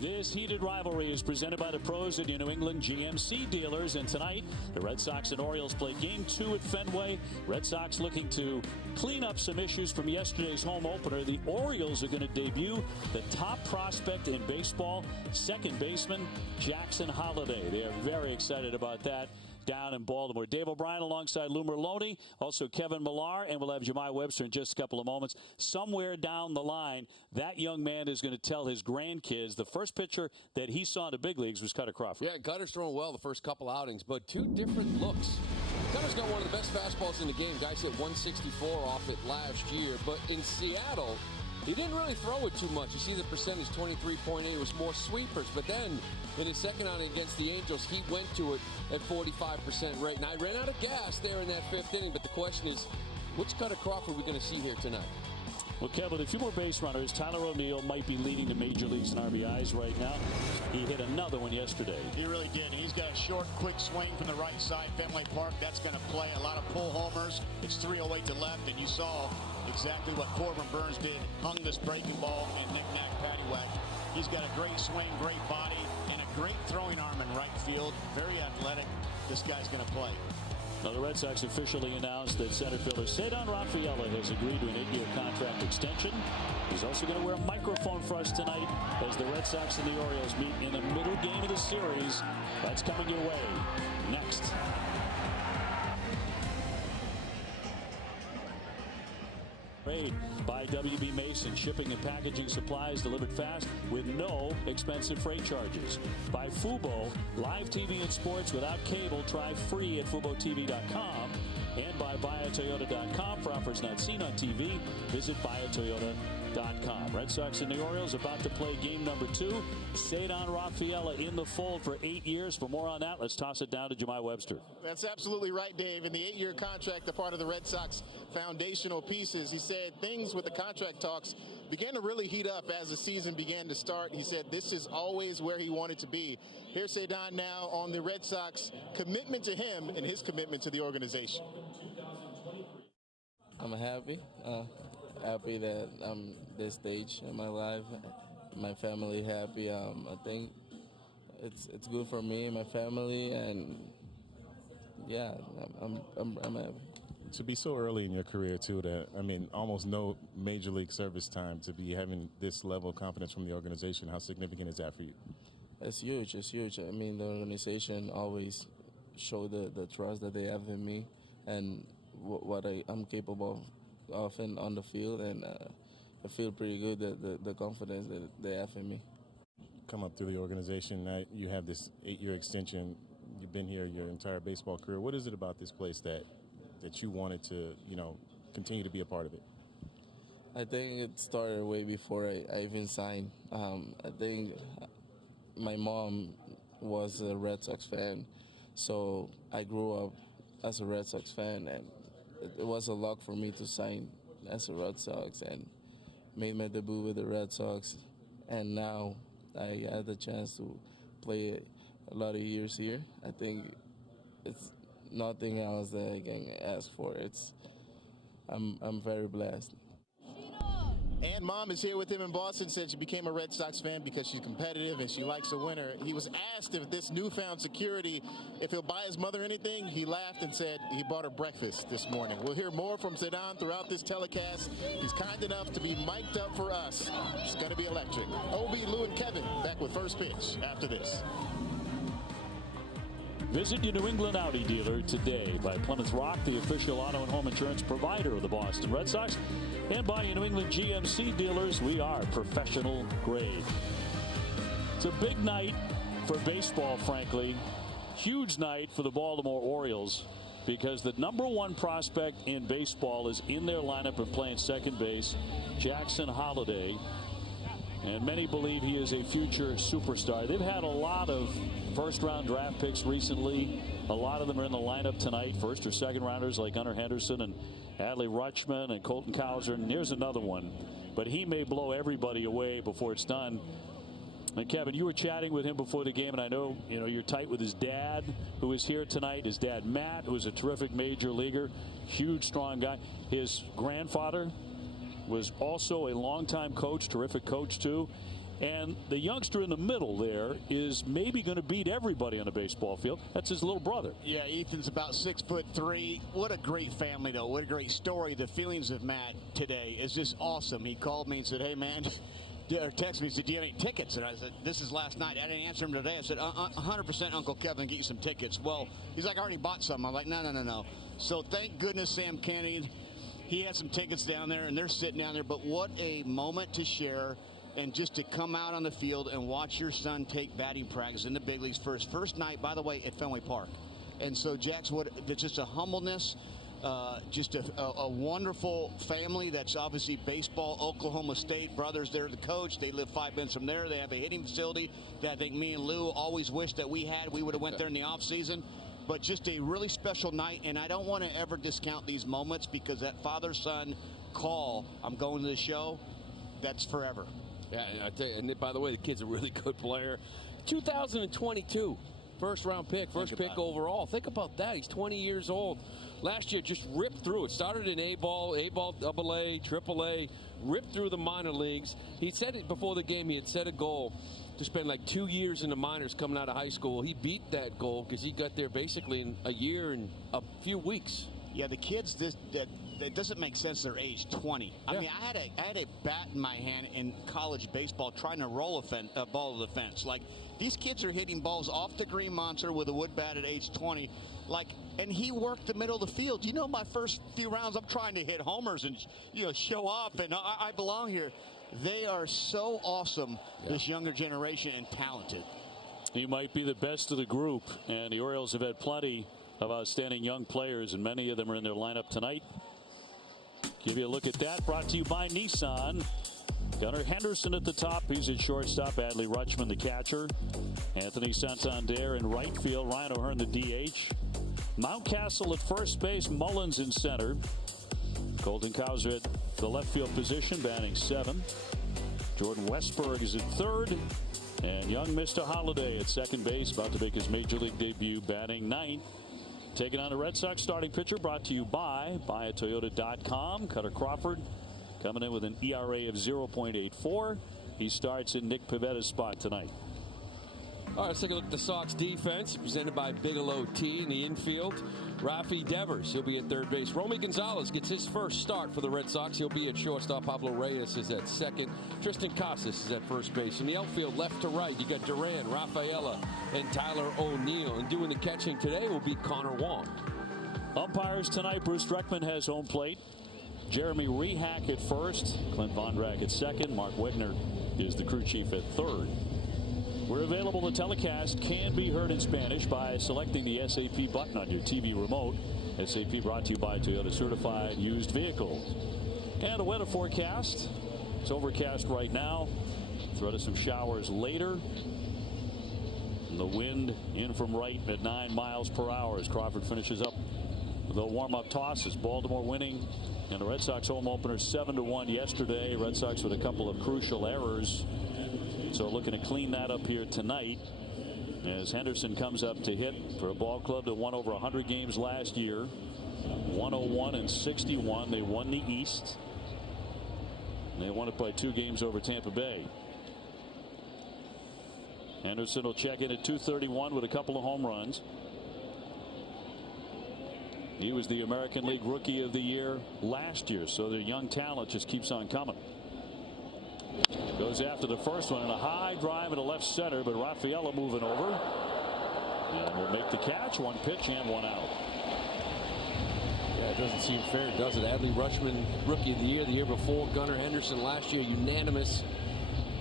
This heated rivalry is presented by the pros at your New England GMC dealers. And tonight, the Red Sox and Orioles play Game 2 at Fenway. Red Sox looking to clean up some issues from yesterday's home opener. The Orioles are going to debut the top prospect in baseball, second baseman Jackson Holliday. They are very excited about that down in Baltimore. Dave O'Brien alongside Lou Merloni, also Kevin Millar, and we'll have Jemai Webster in just a couple of moments. Somewhere down the line, that young man is going to tell his grandkids the first pitcher that he saw in the big leagues was Cutter Crawford. Yeah, Cutter's throwing well the first couple outings, but two different looks. Cutter's got one of the best fastballs in the game. Guys hit 164 off it last year, but in Seattle, he didn't really throw it too much. You see the percentage, 23.8. It was more sweepers. But then in his second outing against the Angels, he went to it at 45% rate. Now, I ran out of gas there in that fifth inning, but the question is, which Cutter Crawford are we going to see here tonight? Well, Kevin, a few more base runners. Tyler O'Neill might be leading the major leagues in RBIs right now. He hit another one yesterday. He really did. He's got a short, quick swing from the right side, Fenway Park. That's going to play a lot of pull homers. It's 308 to left, and you saw exactly what Corbin Burns did. Hung this breaking ball and knick-knack, paddywhack. He's got a great swing, great body, and a great throwing arm in right field. Very athletic. This guy's going to play. Now, the Red Sox officially announced that center fielder Cedar Rafaela has agreed to an 8-year contract extension. He's also going to wear a microphone for us tonight as the Red Sox and the Orioles meet in the middle game of the series. That's coming your way next. By WB Mason, shipping and packaging supplies delivered fast with no expensive freight charges. By Fubo, live TV and sports without cable. Try free at FuboTV.com. And by BuyAToyota.com for offers not seen on TV. Visit BuyAToyota.com. Red Sox and the Orioles about to play game number 2. Cedar Rafaela in the fold for 8 years. For more on that, let's toss it down to Jemai Webster. That's absolutely right, Dave. In the 8-year contract, a part of the Red Sox foundational pieces, he said things with the contract talks began to really heat up as the season began to start. He said this is always where he wanted to be. Here's Cedar now on the Red Sox commitment to him and his commitment to the organization. I'm happy that I'm this stage in my life. My family happy. I think it's good for me and my family, and yeah, I'm happy. To be so early in your career too, that I mean, almost no major league service time, to be having this level of confidence from the organization, how significant is that for you? It's huge. It's huge. I mean, the organization always show the trust that they have in me and what I'm capable of on the field, and I feel pretty good that the confidence that they have in me. Come up through the organization, now you have this 8-year extension. You've been here your entire baseball career. What is it about this place that you wanted to, continue to be a part of it? I think it started way before I even signed. I think my mom was a Red Sox fan, so I grew up as a Red Sox fan, and it was a luck for me to sign as a Red Sox and made my debut with the Red Sox, and now I had the chance to play a lot of years here. I think it's nothing else that I can ask for. I'm very blessed. And Mom is here with him in Boston, said she became a Red Sox fan because she's competitive and she likes a winner. He was asked if this newfound security, if he'll buy his mother anything, he laughed and said he bought her breakfast this morning. We'll hear more from Cedar throughout this telecast. He's kind enough to be mic'd up for us. It's going to be electric. Obi, Lou, and Kevin back with First Pitch after this. Visit your New England Audi dealer today. By Plymouth Rock, the official auto and home insurance provider of the Boston Red Sox. And by your New England GMC dealers, we are professional grade. It's a big night for baseball, frankly. Huge night for the Baltimore Orioles because the #1 prospect in baseball is in their lineup and playing second base, Jackson Holliday. And many believe he is a future superstar. They've had a lot of first-round draft picks recently. A lot of them are in the lineup tonight. First or second rounders like Gunnar Henderson and Adley Rutschman and Colton Cowser. And here's another one. But he may blow everybody away before it's done. And Kevin, you were chatting with him before the game, and I know you're tight with his dad, who is here tonight. His dad, Matt, who is a terrific major leaguer, huge, strong guy. His grandfather was also a longtime coach, terrific coach too. And the youngster in the middle there is maybe going to beat everybody on the baseball field. That's his little brother. Yeah, Ethan's about 6'3". What a great family, though. What a great story. The feelings of Matt today is just awesome. He called me and said, hey, man, or texted me and said, do you have any tickets? And I said, this is last night. I didn't answer him today. I said, 100% Uncle Kevin get you some tickets. Well, he's like, I already bought some. I'm like, no. So thank goodness Sam Kennedy, he had some tickets down there, and they're sitting down there. But what a moment to share. And just to come out on the field and watch your son take batting practice in the big leagues for his first night, by the way, at Fenway Park. And so, Jax, it's just a humbleness, just a wonderful family that's obviously baseball, Oklahoma State, brothers, they're the coach. They live 5 minutes from there. They have a hitting facility that I think me and Lou always wished that we had. We would have went there in the offseason. But just a really special night, and I don't want to ever discount these moments because that father-son call, I'm going to the show, that's forever. Yeah, I tell you, and by the way, the kid's a really good player. 2022, first-round pick, first pick overall. Think about that. He's 20 years old. Last year, just ripped through it. Started in A-ball, AA, AAA, ripped through the minor leagues. He said it before the game. He had set a goal to spend like 2 years in the minors coming out of high school. He beat that goal because he got there basically in a year and a few weeks. Yeah, the kids, it doesn't make sense they're age 20. I mean, I had a bat in my hand in college baseball trying to roll a ball to the fence. Like, these kids are hitting balls off the green monster with a wood bat at age 20. Like, and he worked the middle of the field. You know, my first few rounds, I'm trying to hit homers and, show off, and I belong here. They are so awesome, this younger generation, and talented. He might be the best of the group, and the Orioles have had plenty of outstanding young players, and many of them are in their lineup tonight. Give you a look at that. Brought to you by Nissan. Gunnar Henderson at the top. He's at shortstop. Adley Rutschman, the catcher. Anthony Santander in right field. Ryan O'Hearn, the DH. Mountcastle at first base. Mullins in center. Colton Cowser at the left field position, batting 7. Jordan Westberg is at third. And young Mr. Holliday at second base, about to make his major league debut, batting 9th. Taking on the Red Sox starting pitcher, brought to you by BuyAToyota.com. Cutter Crawford coming in with an ERA of 0.84. He starts in Nick Pavetta's spot tonight. All right, let's take a look at the Sox defense, presented by Bigelow Tea in the infield. Rafi Devers, he'll be at third base. Romy Gonzalez gets his first start for the Red Sox. He'll be at shortstop. Pablo Reyes is at second. Tristan Casas is at first base. In the outfield, left to right, you got Duran, Rafaela, and Tyler O'Neill. And doing the catching today will be Connor Wong. Umpires tonight, Bruce Dreckman has home plate. Jeremy Rehack at first. Clint Vondrack at second. Mark Wegner is the crew chief at third. We're available. The telecast can be heard in Spanish by selecting the SAP button on your TV remote. SAP brought to you by Toyota Certified Used Vehicles. And a weather forecast. It's overcast right now. Threat of some showers later. And the wind in from right at 9 miles per hour as Crawford finishes up the warm-up tosses. Baltimore winning in the Red Sox home opener 7-1 yesterday. Red Sox with a couple of crucial errors. So looking to clean that up here tonight as Henderson comes up to hit for a ball club that won over 100 games last year. 101 and 61. They won the East. They won it by 2 games over Tampa Bay. Henderson will check in at 231 with a couple of home runs. He was the American League Rookie of the Year last year, so their young talent just keeps on coming. Goes after the first one, and a high drive into left center, but Rafaela moving over. And will make the catch. 1 pitch and 1 out. Yeah, it doesn't seem fair, does it? Adley Rutschman, Rookie of the year before. Gunnar Henderson last year, unanimous.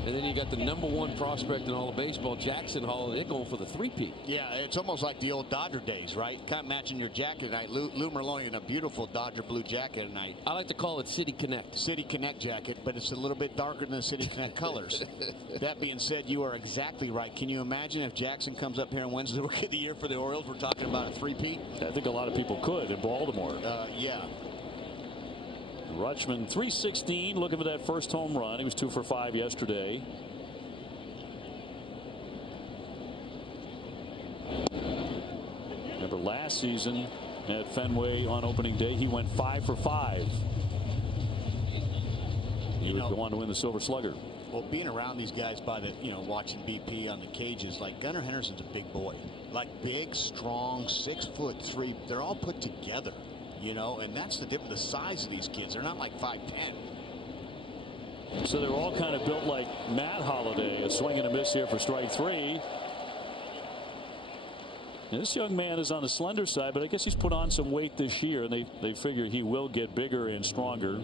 And then you got the #1 prospect in all of baseball, Jackson Hall. They're going for the 3-peat. Yeah, it's almost like the old Dodger days, right? Kind of matching your jacket tonight. Lou Merloni in a beautiful Dodger blue jacket tonight. I like to call it City Connect. City Connect jacket, but it's a little bit darker than the City Connect colors. That being said, you are exactly right. Can you imagine if Jackson comes up here and wins the Rookie of the Year for the Orioles? We're talking about a 3-peat. I think a lot of people could in Baltimore. Yeah. Rutschman 316, looking for that first home run. He was 2 for 5 yesterday. Remember last season at Fenway on opening day, he went 5 for 5. he would go on to win the Silver Slugger. Well, being around these guys by the, watching BP on the cages, like Gunnar Henderson's a big boy. Like big, strong, 6'3". They're all put together, and that's the difference. The size of these kids. They're not like 5'10". So they're all kind of built like Matt Holliday. A swing and a miss here for strike 3. Now, this young man is on the slender side, but I guess he's put on some weight this year, and they figure he will get bigger and stronger.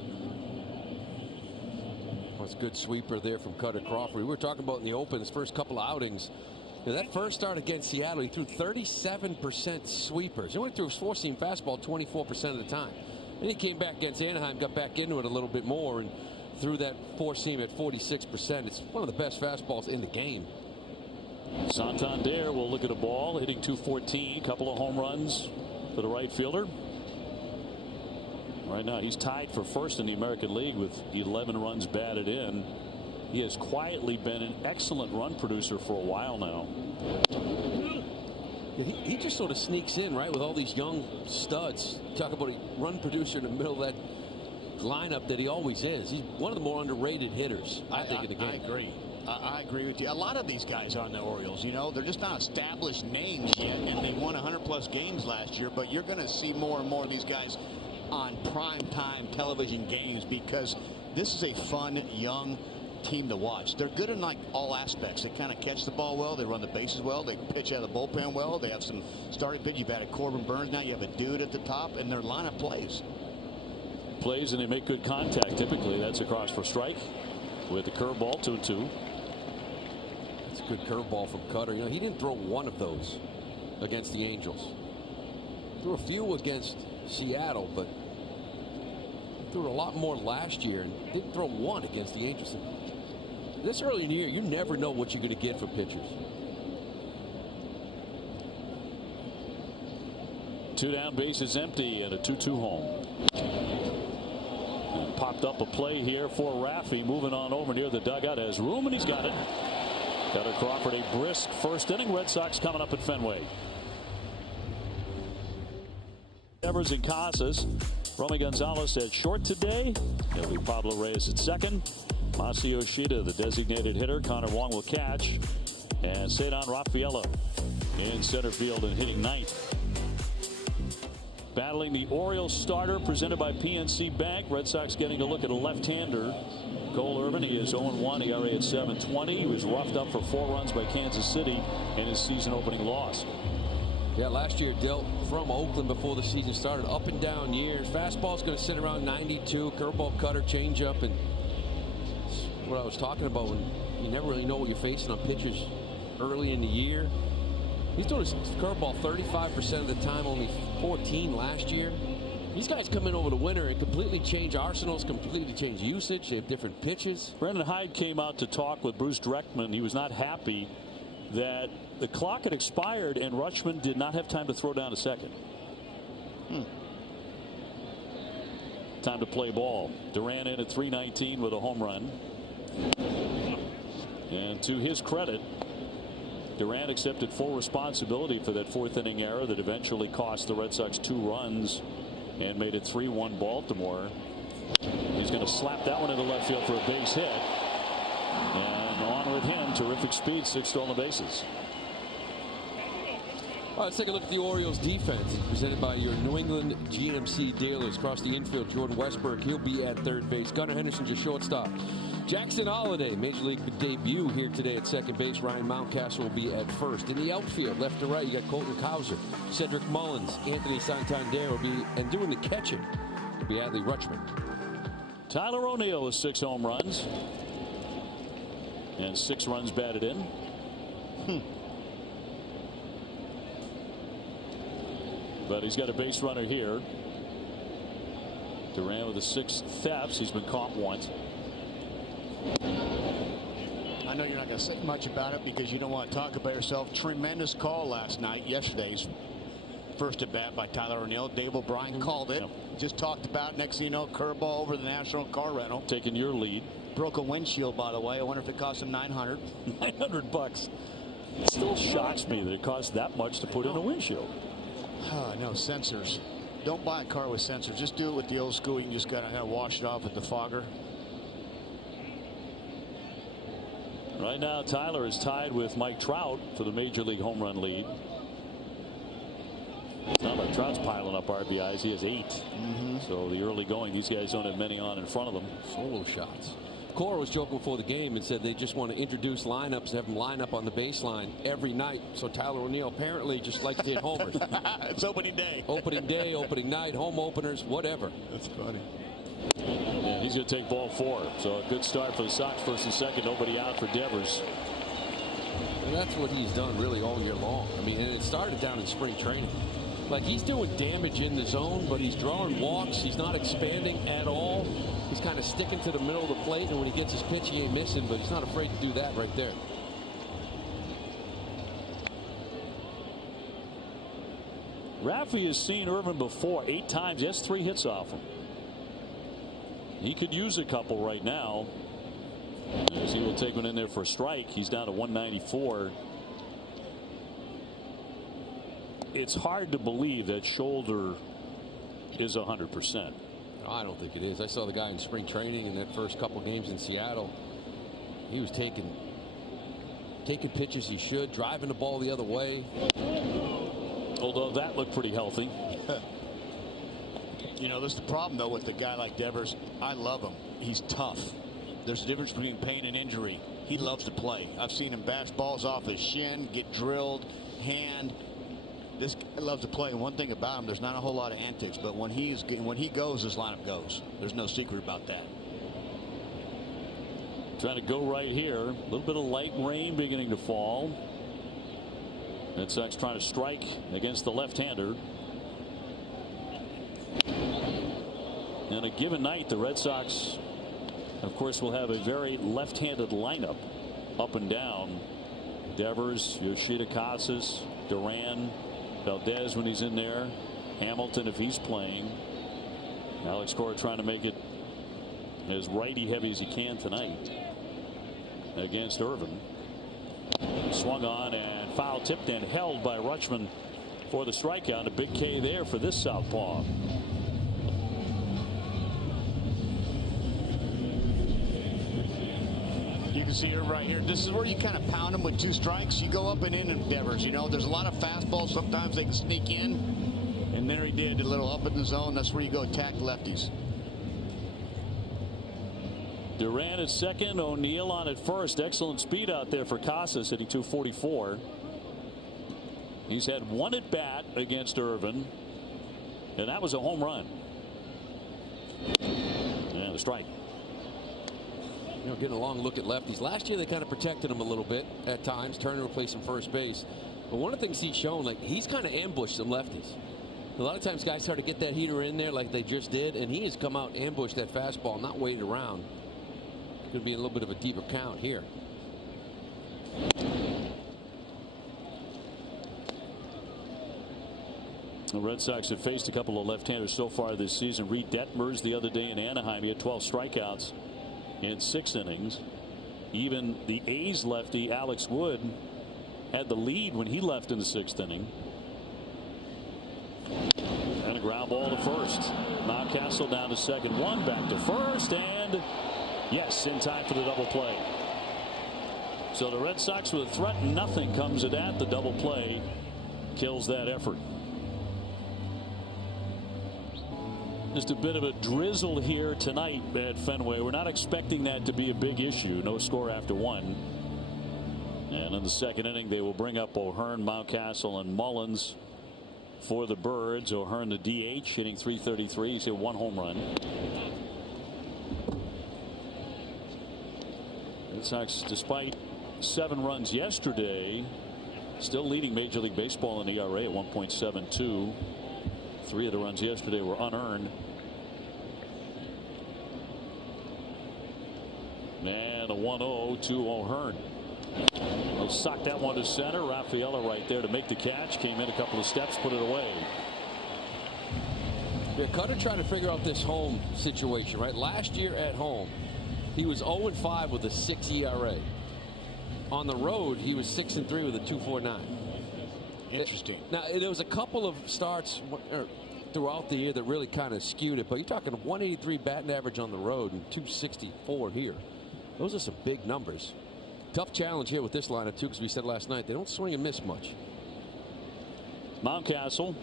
Well, it's a good sweeper there from Cutter Crawford. We were talking about in the open, his first couple of outings. That first start against Seattle, he threw 37% sweepers. He only threw his four-seam fastball 24% of the time. Then he came back against Anaheim, got back into it a little bit more, and threw that four-seam at 46%. It's one of the best fastballs in the game. Santander will look at a ball, hitting .214, couple of home runs for the right fielder. Right now, he's tied for first in the American League with 11 runs batted in. He has quietly been an excellent run producer for a while now. Yeah, he just sort of sneaks in, right, with all these young studs. Talk about a run producer in the middle of that lineup that he always is. He's one of the more underrated hitters, I think, in the game. I agree. I agree with you. A lot of these guys on the Orioles, they're just not established names yet, and they won 100-plus games last year, but you're going to see more and more of these guys on prime-time television games because this is a fun, young team to watch. They're good in like all aspects. They kind of catch the ball well. They run the bases well. They pitch out of the bullpen well. They have some starting pitch. You've added Corbin Burns. Now you have a dude at the top, and their lineup plays. And they make good contact. Typically, that's across for strike with the curveball 2-2. It's a good curveball from Cutter. He didn't throw one of those against the Angels. Threw a few against Seattle, but threw a lot more last year and didn't throw one against the Angels. This early in the year, you never know what you're going to get for pitchers. 2 down, bases empty, and a 2-2 home. And popped up a play here for Raffy, moving on over near the dugout, has room, and he's got it. Cutter Crawford, a brisk first inning. Red Sox coming up at Fenway. Evers and Casas. Romy Gonzalez at short today. It'll be Pablo Reyes at second. Masao Yoshida, the designated hitter. Connor Wong will catch. And Cedar Rafaela in center field and hitting ninth. Battling the Orioles starter presented by PNC Bank. Red Sox getting a look at a left-hander. Cole Irvin, he is 0-1, ERA at 7.20. He was roughed up for 4 runs by Kansas City in his season-opening loss. Yeah, last year dealt from Oakland before the season started. Up and down years. Fastball's going to sit around 92. Curveball, cutter, changeup, and what I was talking about when you never really know what you're facing on pitchers early in the year. He's doing his curveball 35% of the time, only 14 last year. These guys come in over the winter and completely change arsenals, completely change usage. They have different pitches. Brendan Hyde came out to talk with Bruce Dreckman. He was not happy that the clock had expired and Rutschman did not have time to throw down a second. Time to play ball. Duran in at 319 with a home run. And to his credit, Duran accepted full responsibility for that 4th inning error that eventually cost the Red Sox 2 runs and made it 3-1 Baltimore. He's going to slap that one into left field for a base hit. And on with him. Terrific speed, 6 stolen bases. All right, let's take a look at the Orioles defense presented by your New England GMC dealers. Across the infield, Jordan Westberg, he'll be at third base. Gunnar Henderson's your shortstop. Jackson Holliday, Major League debut here today at second base. Ryan Mountcastle will be at first. In the outfield, left to right, you got Colton Cowser, Cedric Mullins, Anthony Santander will be, and doing the catching will be Adley Rutschman. Tyler O'Neill with 6 home runs and 6 runs batted in. But he's got a base runner here. Duran with the 6 thefts. He's been caught once. I know you're not going to say much about it because you don't want to talk about yourself. Tremendous call last night, yesterday's first at bat by Tyler O'Neill. Dave O'Brien called it. Just talked about, next thing you know, curveball over the National car rental. Taking your lead. Broke a windshield, by the way. I wonder if it cost him $900. $900. It still shocks me that it costs that much to put in a windshield. No, sensors. Don't buy a car with sensors. Just do it with the old school. You can just kind of wash it off with the fogger. Right now, Tyler is tied with Mike Trout for the Major League home run lead. It's not like Trout's piling up RBIs. He has 8. So the early going, these guys don't have many on in front of them. Solo shots. Cora was joking before the game and said they just want to introduce lineups and have them line up on the baseline every night. So Tyler O'Neill apparently just likes to hit homers. It's opening day. Opening day, opening night, home openers, whatever. That's funny. Yeah, he's going to take ball 4. So a good start for the Sox, first and second. Nobody out for Devers. And that's what he's done really all year long. I mean, and it started down in spring training. Like, he's doing damage in the zone, but he's drawing walks. He's not expanding at all. He's kind of sticking to the middle of the plate, and when he gets his pitch, he ain't missing, but he's not afraid to do that right there. Raffy has seen Irvin before 8 times. He has 3 hits off him. He could use a couple right now, as he will take one in there for a strike. He's down to 194. It's hard to believe that shoulder is 100%. I don't think it is. I saw the guy in spring training in that first couple games in Seattle. He was taking pitches he should, driving the ball the other way. Although that looked pretty healthy. You know, this is the problem, though, with a guy like Devers. I love him. He's tough. There's a difference between pain and injury. He loves to play. I've seen him bash balls off his shin, get drilled, hand. This guy loves to play. And one thing about him, there's not a whole lot of antics, but when he goes, this lineup goes. There's no secret about that. Trying to go right here. A little bit of light rain beginning to fall. Red Sox trying to strike against the left-hander. And a given night, the Red Sox, of course, will have a very left-handed lineup up and down. Devers, Yoshida, Casas, Duran, Valdez when he's in there, Hamilton if he's playing. Alex Cora trying to make it as righty heavy as he can tonight against Irvin. Swung on and foul tipped and held by Rutschman for the strikeout. A big K there for this southpaw. You can see her right here. This is where you kind of pound them with 2 strikes. You go up and in Devers. You know, there's a lot of fastballs. Sometimes they can sneak in. And there he did, a little up in the zone. That's where you go attack lefties. Duran at second, O'Neill on at first. Excellent speed out there for Casas, hitting 244. He's had 1 at bat against Irvin, and that was a home run. And a strike. You know, getting a long look at lefties. Last year they kind of protected him a little bit at times. Turner replaced him first base. But one of the things he's shown, like, he's kind of ambushed some lefties. A lot of times guys try to get that heater in there like they just did, and he has come out and ambushed that fastball, not waited around. Going to be a little bit of a deeper count here. The Red Sox have faced a couple of left-handers so far this season. Reed Detmers the other day in Anaheim, he had 12 strikeouts in 6 innings. Even the A's lefty Alex Wood had the lead when he left in the 6th inning. And a ground ball to first. Mountcastle down to second, 1 back to first, and yes, in time for the double play. So the Red Sox with a threat, nothing comes of that. The double play kills that effort. Just a bit of a drizzle here tonight at Fenway. We're not expecting that to be a big issue. No score after 1. And in the 2nd inning, they will bring up O'Hearn, Mountcastle, and Mullins for the Birds. O'Hearn, the DH, hitting .333. He's hit 1 home run. Red Sox, despite 7 runs yesterday, still leading Major League Baseball in ERA at 1.72. 3 of the runs yesterday were unearned. And a 1-0 to O'Hearn. He'll sock that one to center. Raffaella right there to make the catch. Came in a couple of steps, put it away. Yeah, Cutter trying to figure out this home situation, right? Last year at home, he was 0-5 with a 6 ERA. On the road, he was 6-3 with a 2.49. Interesting. Now, there was a couple of starts throughout the year that really kind of skewed it, but you're talking 183 batting average on the road and 264 here. Those are some big numbers. Tough challenge here with this lineup, too, because we said last night they don't swing and miss much. Mountcastle,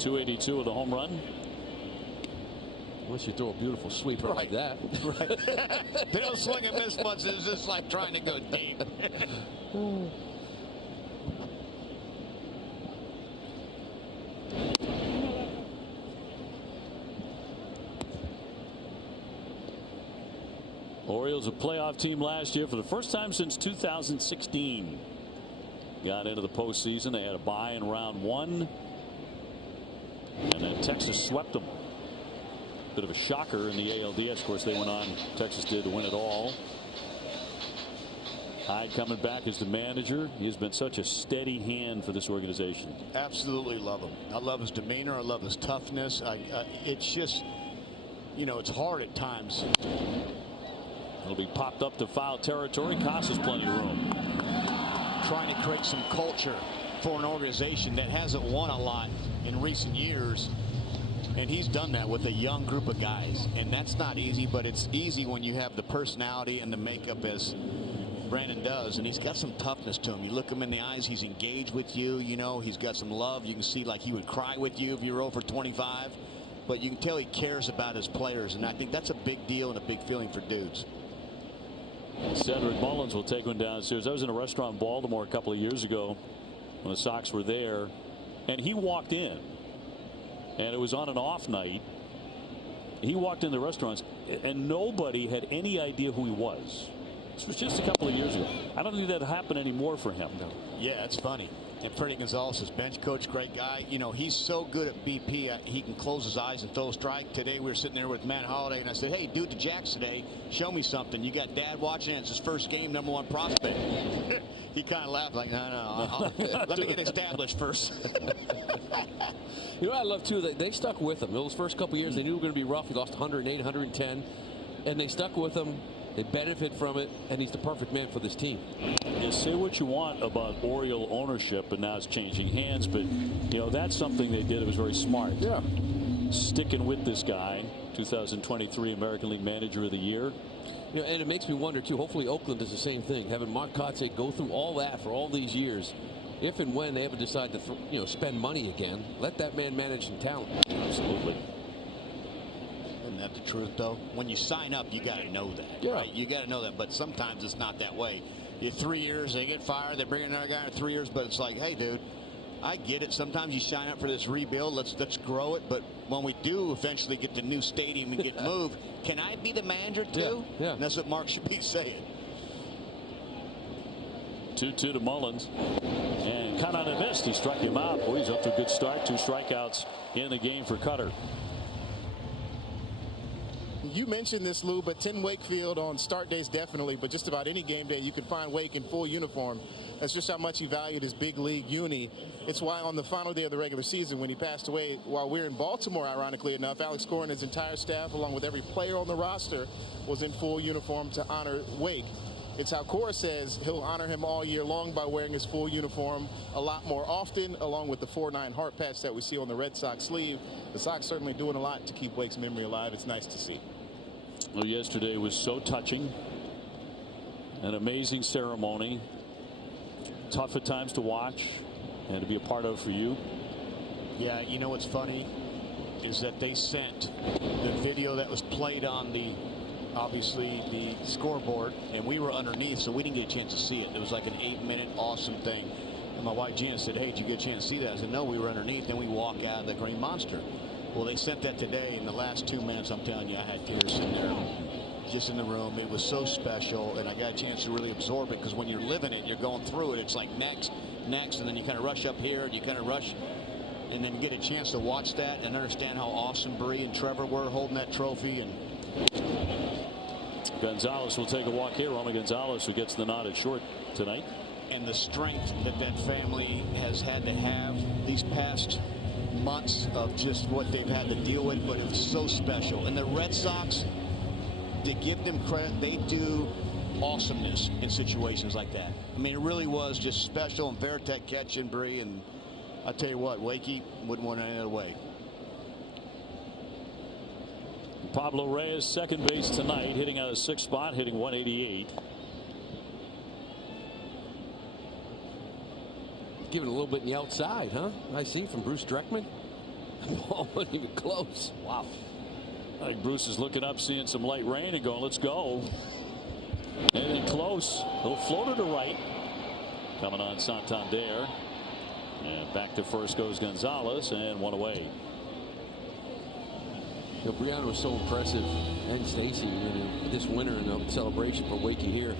282 with a home run. Unless you throw a beautiful sweeper like that. Right. They don't swing and miss much. It's just like trying to go deep. Orioles a playoff team last year for the first time since 2016. Got into the postseason. They had a bye in round 1. And then Texas swept them. Bit of a shocker in the ALDS. Of course, they went on. Texas did to win it all. Hyde coming back as the manager. He has been such a steady hand for this organization. Absolutely love him. I love his demeanor. I love his toughness. It's just, you know, it's hard at times. It'll be popped up to foul territory. Costs plenty of room. Trying to create some culture for an organization that hasn't won a lot in recent years. And he's done that with a young group of guys. And that's not easy, but it's easy when you have the personality and the makeup as Brandon does. And he's got some toughness to him. You look him in the eyes, he's engaged with you. You know, he's got some love. You can see like he would cry with you if you were over 25. But you can tell he cares about his players. And I think that's a big deal and a big feeling for dudes. Cedric Mullins will take one downstairs. I was in a restaurant in Baltimore a couple of years ago when the Sox were there, and he walked in, and it was on an off night. He walked in the restaurants, and nobody had any idea who he was. This was just a couple of years ago. I don't think that happened anymore for him. No. Yeah, it's funny. And Freddie Gonzalez, his bench coach, great guy. You know, he's so good at BP. He can close his eyes and throw a strike. Today we were sitting there with Matt Holliday, and I said, hey, dude, the Jacks today, show me something. You got Dad watching it. It's his first game, #1 prospect. He kind of laughed like, no. Let me get established first. You know what I love, too? They stuck with him. Those first couple years, they knew it was going to be rough. He lost 108, 110. And they stuck with him. They benefit from it, and he's the perfect man for this team. You say what you want about Oriole ownership, and now it's changing hands, but you know that's something they did that was very smart. Yeah, sticking with this guy, 2023 American League Manager of the Year. You know, and it makes me wonder too. Hopefully, Oakland does the same thing. Having Mark Kotsay go through all that for all these years, if and when they ever decide to spend money again, let that man manage some talent. Absolutely. Isn't that the truth, though? When you sign up, you got to know that. Yeah. Right? You got to know that. But sometimes it's not that way. You 3 years, they get fired, they bring another guy in 3 years. But it's like, hey, dude, I get it. Sometimes you sign up for this rebuild. Let's grow it. But when we do eventually get the new stadium and get moved, can I be the manager too? Yeah. And that's what Mark should be saying. 2-2 to Mullins. And cut on a miss. He struck him out. Boy, he's up to a good start. 2 strikeouts in the game for Cutter. You mentioned this, Lou, but Tim Wakefield on start days definitely, but just about any game day you can find Wake in full uniform. That's just how much he valued his big league uni. It's why on the final day of the regular season when he passed away while we were in Baltimore, ironically enough, Alex Cora and his entire staff, along with every player on the roster, was in full uniform to honor Wake. It's how Cora says he'll honor him all year long by wearing his full uniform a lot more often, along with the 4-9 heart patch that we see on the Red Sox sleeve. The Sox certainly doing a lot to keep Wake's memory alive. It's nice to see. Well, yesterday was so touching. An amazing ceremony. Tough at times to watch and to be a part of for you. Yeah, you know what's funny is that they sent the video that was played on obviously the scoreboard, and we were underneath, so we didn't get a chance to see it. It was like an 8-minute awesome thing. And my wife Gina said, hey, did you get a chance to see that? I said, no, we were underneath. Then we walk out of the Green Monster. Well, they sent that today. In the last 2 minutes, I'm telling you, I had tears sitting there just in the room. It was so special, and I got a chance to really absorb it, because when you're living it, you're going through it. It's like next, and then you kind of rush up here, and you kind of rush, and then get a chance to watch that and understand how awesome Bree and Trevor were holding that trophy. And Gonzalez will take a walk here. Roman Gonzalez, who gets the nod at short tonight. And the strength that family has had to have these past months of just what they've had to deal with, but it was so special. And the Red Sox, to give them credit, they do awesomeness in situations like that. I mean, it really was just special, and Veritek catching Bree, and I tell you what, Wakey wouldn't want it any other way. Pablo Reyes, second base tonight, hitting out of 6th spot, hitting 188. Give it a little bit in the outside, huh? I see from Bruce Dreckman. Ball wasn't even close. Wow. I think Bruce is looking up, seeing some light rain, and going, let's go. And close. Little floater to right. Coming on Santander. And back to first goes Gonzalez, and one away. You know, Brianna was so impressive, and Stacy, this winter in the celebration for Wakey here.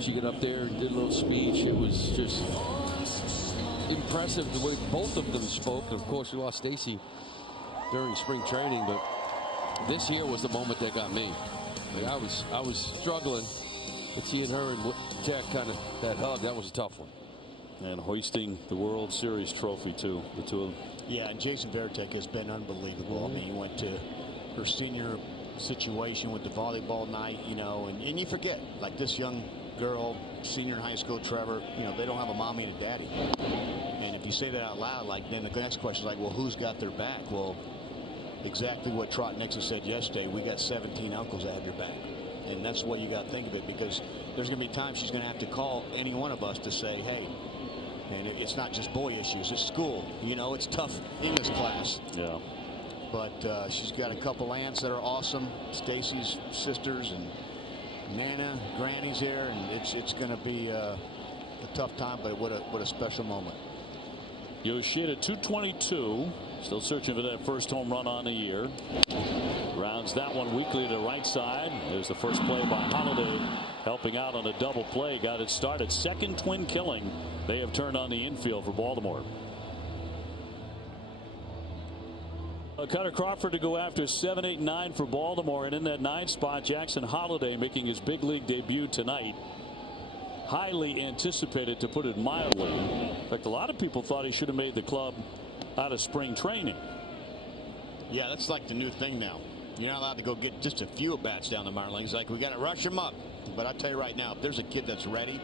She got up there and did a little speech. It was just impressive the way both of them spoke. Of course, we lost Stacy during spring training, but this here was the moment that got me. Like I was struggling, but seeing her and Jack kind of that hug, that was a tough one. And hoisting the World Series trophy too, the two of them. Yeah, and Jason Veritek has been unbelievable. I mean, he went to her senior situation with the volleyball night, you know, and you forget, like this young girl, senior in high school, Trevor, you know, they don't have a mommy and a daddy. And if you say that out loud, like, then the next question is like, well, who's got their back? Well, exactly what Trot Nixon said yesterday. We got 17 uncles that have your back. And that's what you got to think of it, because there's going to be times she's going to have to call any one of us to say, hey, and it's not just boy issues, it's school. You know, it's tough English class. Yeah. But she's got a couple aunts that are awesome. Stacy's sisters and Nana, Granny's here, and it's going to be a tough time, but what a special moment. Yoshida 222, still searching for that first home run on the year. Rounds that one weakly to the right side. There's the first play by Holiday, helping out on a double play. Got it started. Second twin killing they have turned on the infield for Baltimore. Cutter Crawford to go after 7, 8, 9 for Baltimore, and in that 9 spot, Jackson Holiday making his big league debut tonight. Highly anticipated, to put it mildly. In fact, a lot of people thought he should have made the club out of spring training. Yeah, that's like the new thing now. You're not allowed to go get just a few at-bats down the minor leagues. Like, we got to rush him up. But I'll tell you right now, if there's a kid that's ready,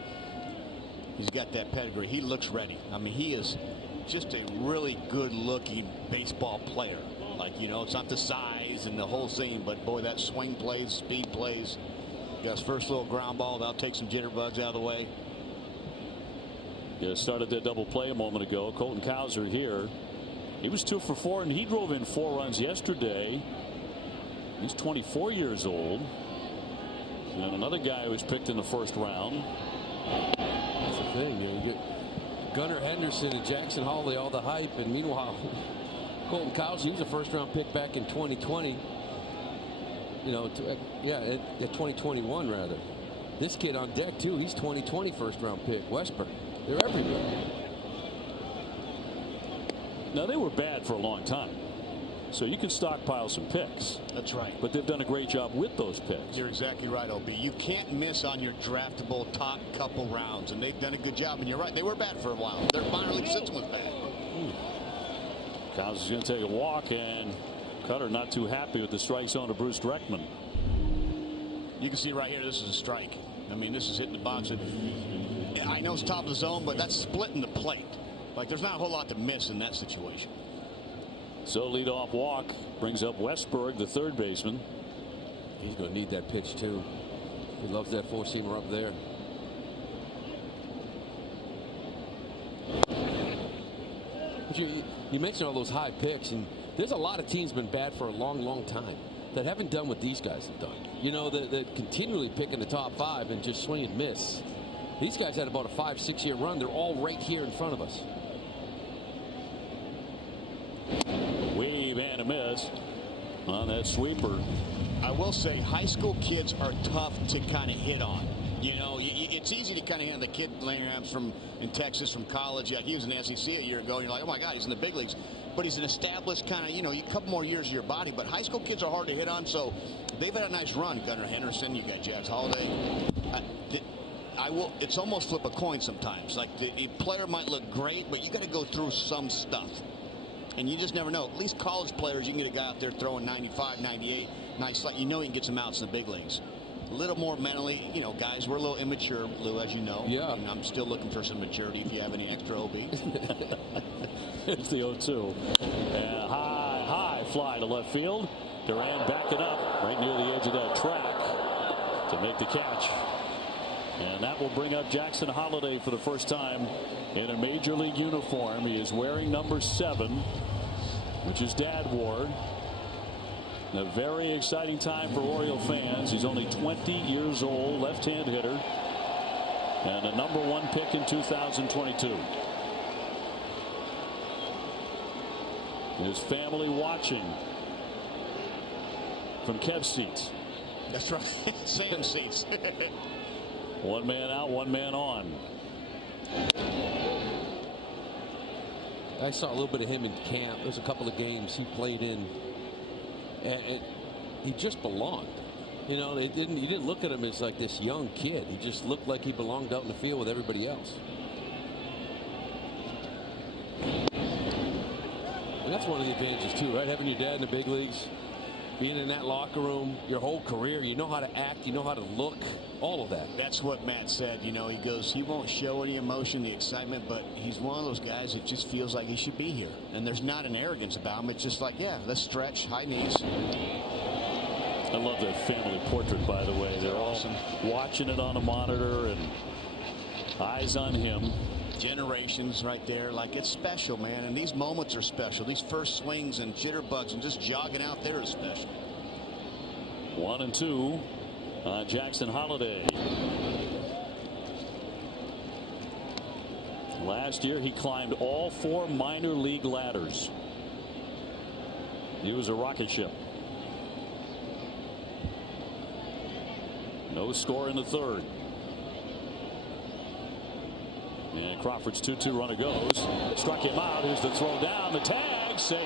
he's got that pedigree. He looks ready. I mean, he is just a really good-looking baseball player. Like, you know, it's not the size and the whole scene, but boy, that swing plays, speed plays. Got his first little ground ball. That'll take some jitterbugs out of the way. Yeah, started that double play a moment ago. Colton Cowser here. He was 2 for 4, and he drove in 4 runs yesterday. He's 24 years old. And another guy who was picked in the first round. That's the thing. You get Gunnar Henderson and Jackson Holiday, all the hype, and meanwhile, Colton Cowser, he was a first-round pick back in 2020. You know, at 2021 rather. This kid on deck too. He's 2020 first-round pick. Westburg. They're everywhere. Now, they were bad for a long time, so you can stockpile some picks. That's right. But they've done a great job with those picks. You're exactly right, OB. You can't miss on your draftable top couple rounds, and they've done a good job. And you're right, they were bad for a while. Their minor league system was bad. Cows is going to take a walk, and Cutter not too happy with the strike zone to Bruce Dreckman. You can see right here, this is a strike. I mean, this is hitting the box. I know it's top of the zone, but that's splitting the plate. Like, there's not a whole lot to miss in that situation. So leadoff walk brings up Westburg, the third baseman. He's going to need that pitch too. He loves that four-seamer up there. But you mentioned all those high picks, and there's a lot of teams been bad for a long, long time that haven't done what these guys have done. You know, that continually pick in the top 5 and just swing and miss. These guys had about a 5-6 year run. They're all right here in front of us. Wave and a miss on that sweeper. I will say high school kids are tough to kind of hit on. You know, it's easy to kind of hit on the kid laying around in Texas from college. Yeah, he was in the SEC a year ago, and you're like, oh my God, he's in the big leagues. But he's an established kind of, you know, a couple more years of your body. But high school kids are hard to hit on, so they've had a nice run. Gunnar Henderson, you got Jazz Holiday. It's almost flip a coin sometimes. Like, the player might look great, but you got to go through some stuff. And you just never know. At least college players, you can get a guy out there throwing 95, 98, nice. You know, you can get some outs in the big leagues. A little more mentally, you know, guys, we're a little immature, Lou, as you know. Yeah. And I'm still looking for some maturity if you have any extra OB. It's the 0-2. And high fly to left field. Duran backed it up right near the edge of that track to make the catch. And that will bring up Jackson Holliday for the first time in a major league uniform. He is wearing number 7, which his dad wore. A very exciting time for Oriole fans. He's only 20 years old, left-hand hitter, and a number 1 pick in 2022. His family watching from Kev's seats. That's right. Same seats. One man out, one man on. I saw a little bit of him in camp. There's a couple of games he played in, and he just belonged. You know, you didn't look at him as like this young kid. He just looked like he belonged out in the field with everybody else. And that's one of the advantages too, right? Having your dad in the big leagues, being in that locker room your whole career, you know how to act, you know how to look, all of that. That's what Matt said. You know, he goes, he won't show any emotion, the excitement, but he's one of those guys that just feels like he should be here. And there's not an arrogance about him. It's just like, yeah, let's stretch, high knees. I love that family portrait, by the way. They're awesome. All watching it on a monitor and eyes on him. Generations right there. Like, it's special, man. And these moments are special. These first swings and jitterbugs and just jogging out there is special. 1-2 on Jackson Holliday. Last year he climbed all 4 minor league ladders. He was a rocket ship. No score in the 3rd. And Crawford's 2-2 runner goes. Struck him out. Here's the throw down. The tag. Safe.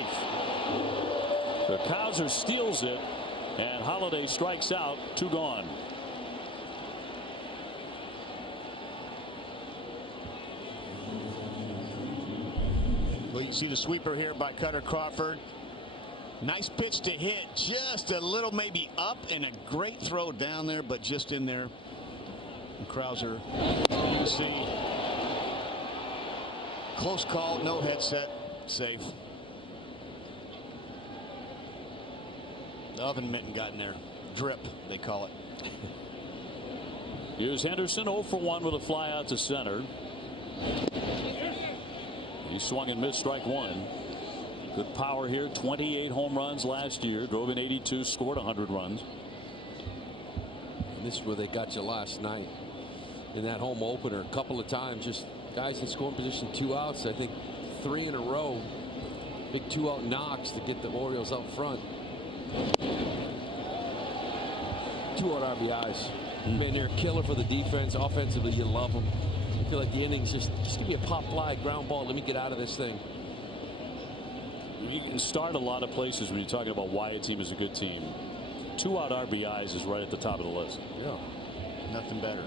The Cowser steals it. And Holliday strikes out. 2 gone. Well, you see the sweeper here by Cutter Crawford. Nice pitch to hit. Just a little maybe up and a great throw down there, but just in there. And Crawford, you can see. Close call, no headset, safe. The oven mitten got in there. Drip, they call it. Here's Henderson 0 for 1 with a fly out to center. He swung and missed, strike 1. Good power here. 28 home runs last year. Drove in 82, scored 100 runs. And this is where they got you last night in that home opener. A couple of times, just guys in scoring position, 2 outs. I think 3 in a row. Big 2-out knocks to get the Orioles out front. 2-out RBIs. Man, they're a killer for the defense. Offensively, you love them. You feel like the innings just give me a pop fly, ground ball. Let me get out of this thing. You can start a lot of places when you're talking about why a team is a good team. 2-out RBIs is right at the top of the list. Yeah, nothing better.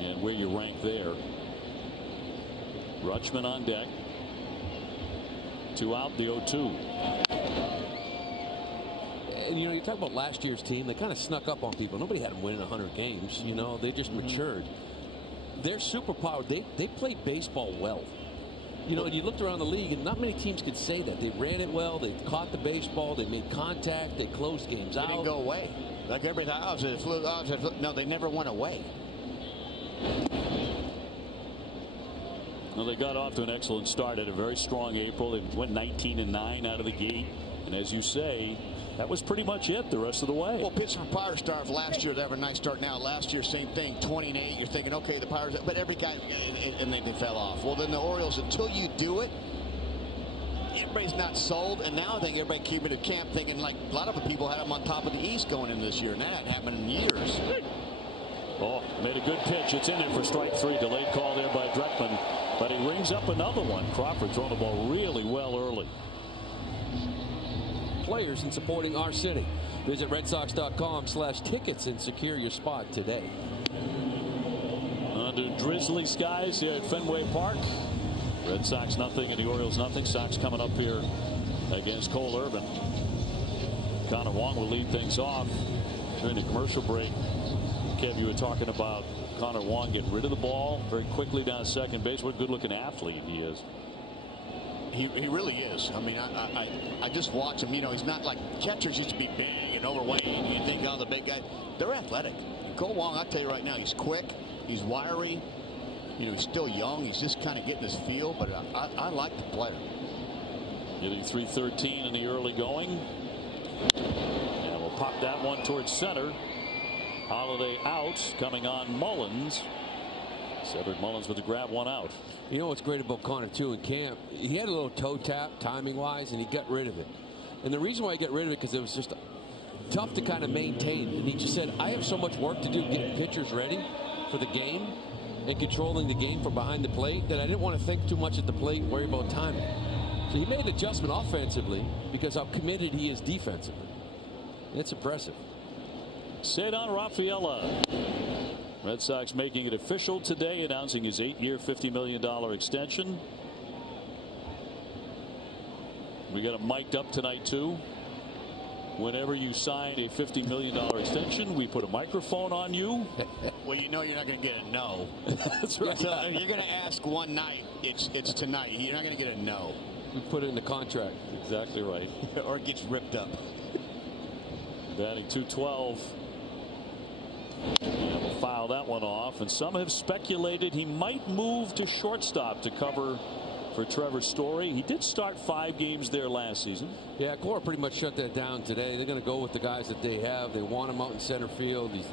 And where you rank there. Rutschman on deck. 2 out, the 0-2. And you know, you talk about last year's team, they kind of snuck up on people. Nobody had them winning 100 games. You know, they just matured. Their superpower, they played baseball well. You know, and you looked around the league, and not many teams could say that. They ran it well, they caught the baseball, they made contact, they closed games out. They didn't go away. Like everybody thought, no, they never went away. Well, they got off to an excellent start at a very strong April. They went 19-9 out of the gate. And as you say, that was pretty much it the rest of the way. Well, Pittsburgh Pirates started last year. They have a nice start now. Last year, same thing, 20-8. You're thinking, okay, the Pirates, but every guy, and they fell off. Well, then the Orioles, until you do it, everybody's not sold. And now I think everybody keeping it camp thinking like a lot of the people had them on top of the East going in this year. And that hadn't happened in years. Oh, made a good pitch. It's in there for strike 3. Delayed call there by Dreckman. But he rings up another one. Crawford throwing the ball really well early. Players in supporting our city. Visit RedSox.com/tickets and secure your spot today. Under drizzly skies here at Fenway Park. Red Sox nothing and the Orioles nothing. Sox coming up here against Cole Irvin. Connor Wong will lead things off during the commercial break. Kev, you were talking about Connor Wong getting rid of the ball very quickly down second base. What a good-looking athlete he is. He really is. I mean, I just watch him. You know, he's not like catchers used to be big and overweight. And you think, oh, the big guy. They're athletic. Cole Wong, I'll tell you right now, he's quick, he's wiry, you know, he's still young, he's just kind of getting his feel, but I like the player. Hitting .313 in the early going. And we'll pop that one towards center. Holiday out, coming on Mullins. Cedric Mullins with the grab, one out. You know what's great about Connor, too, in camp? He had a little toe tap, timing-wise, and he got rid of it. And the reason why he got rid of it, because it was just tough to kind of maintain. And he just said, I have so much work to do getting pitchers ready for the game and controlling the game from behind the plate that I didn't want to think too much at the plate and worry about timing. So he made an adjustment offensively because how committed he is defensively. It's impressive. Cedar Rafaela. Red Sox making it official today, announcing his 8-year, $50 million extension. We got him mic'd up tonight, too. Whenever you sign a $50 million extension, we put a microphone on you. Well, you know you're not going to get a no. That's right. So if you're going to ask one night, it's tonight. You're not going to get a no. We put it in the contract. Exactly right. Or it gets ripped up. Batting .212. And we'll foul that one off. And some have speculated he might move to shortstop to cover for Trevor Story. He did start 5 games there last season. Yeah, Cora pretty much shut that down today. They're going to go with the guys that they have. They want him out in center field. He's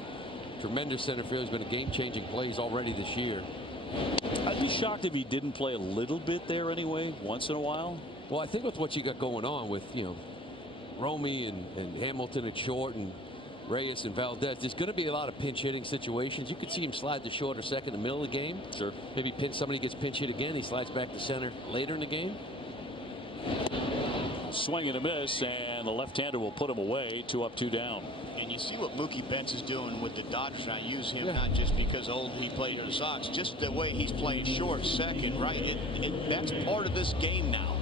tremendous center field. He's been a game-changing plays already this year. I'd be shocked if he didn't play a little bit there anyway, once in a while. Well, I think with what you got going on with, you know, Romy and Hamilton at short and Reyes and Valdez, there's going to be a lot of pinch hitting situations. You could see him slide to short or second in the middle of the game. Sure. Maybe somebody gets pinch hit again. He slides back to center later in the game. Swing and a miss, and the left-hander will put him away. 2 up, 2 down. And you see what Mookie Betts is doing with the Dodgers. And I use him not just because he played in the Sox, just the way he's playing short, second, right? That's part of this game now.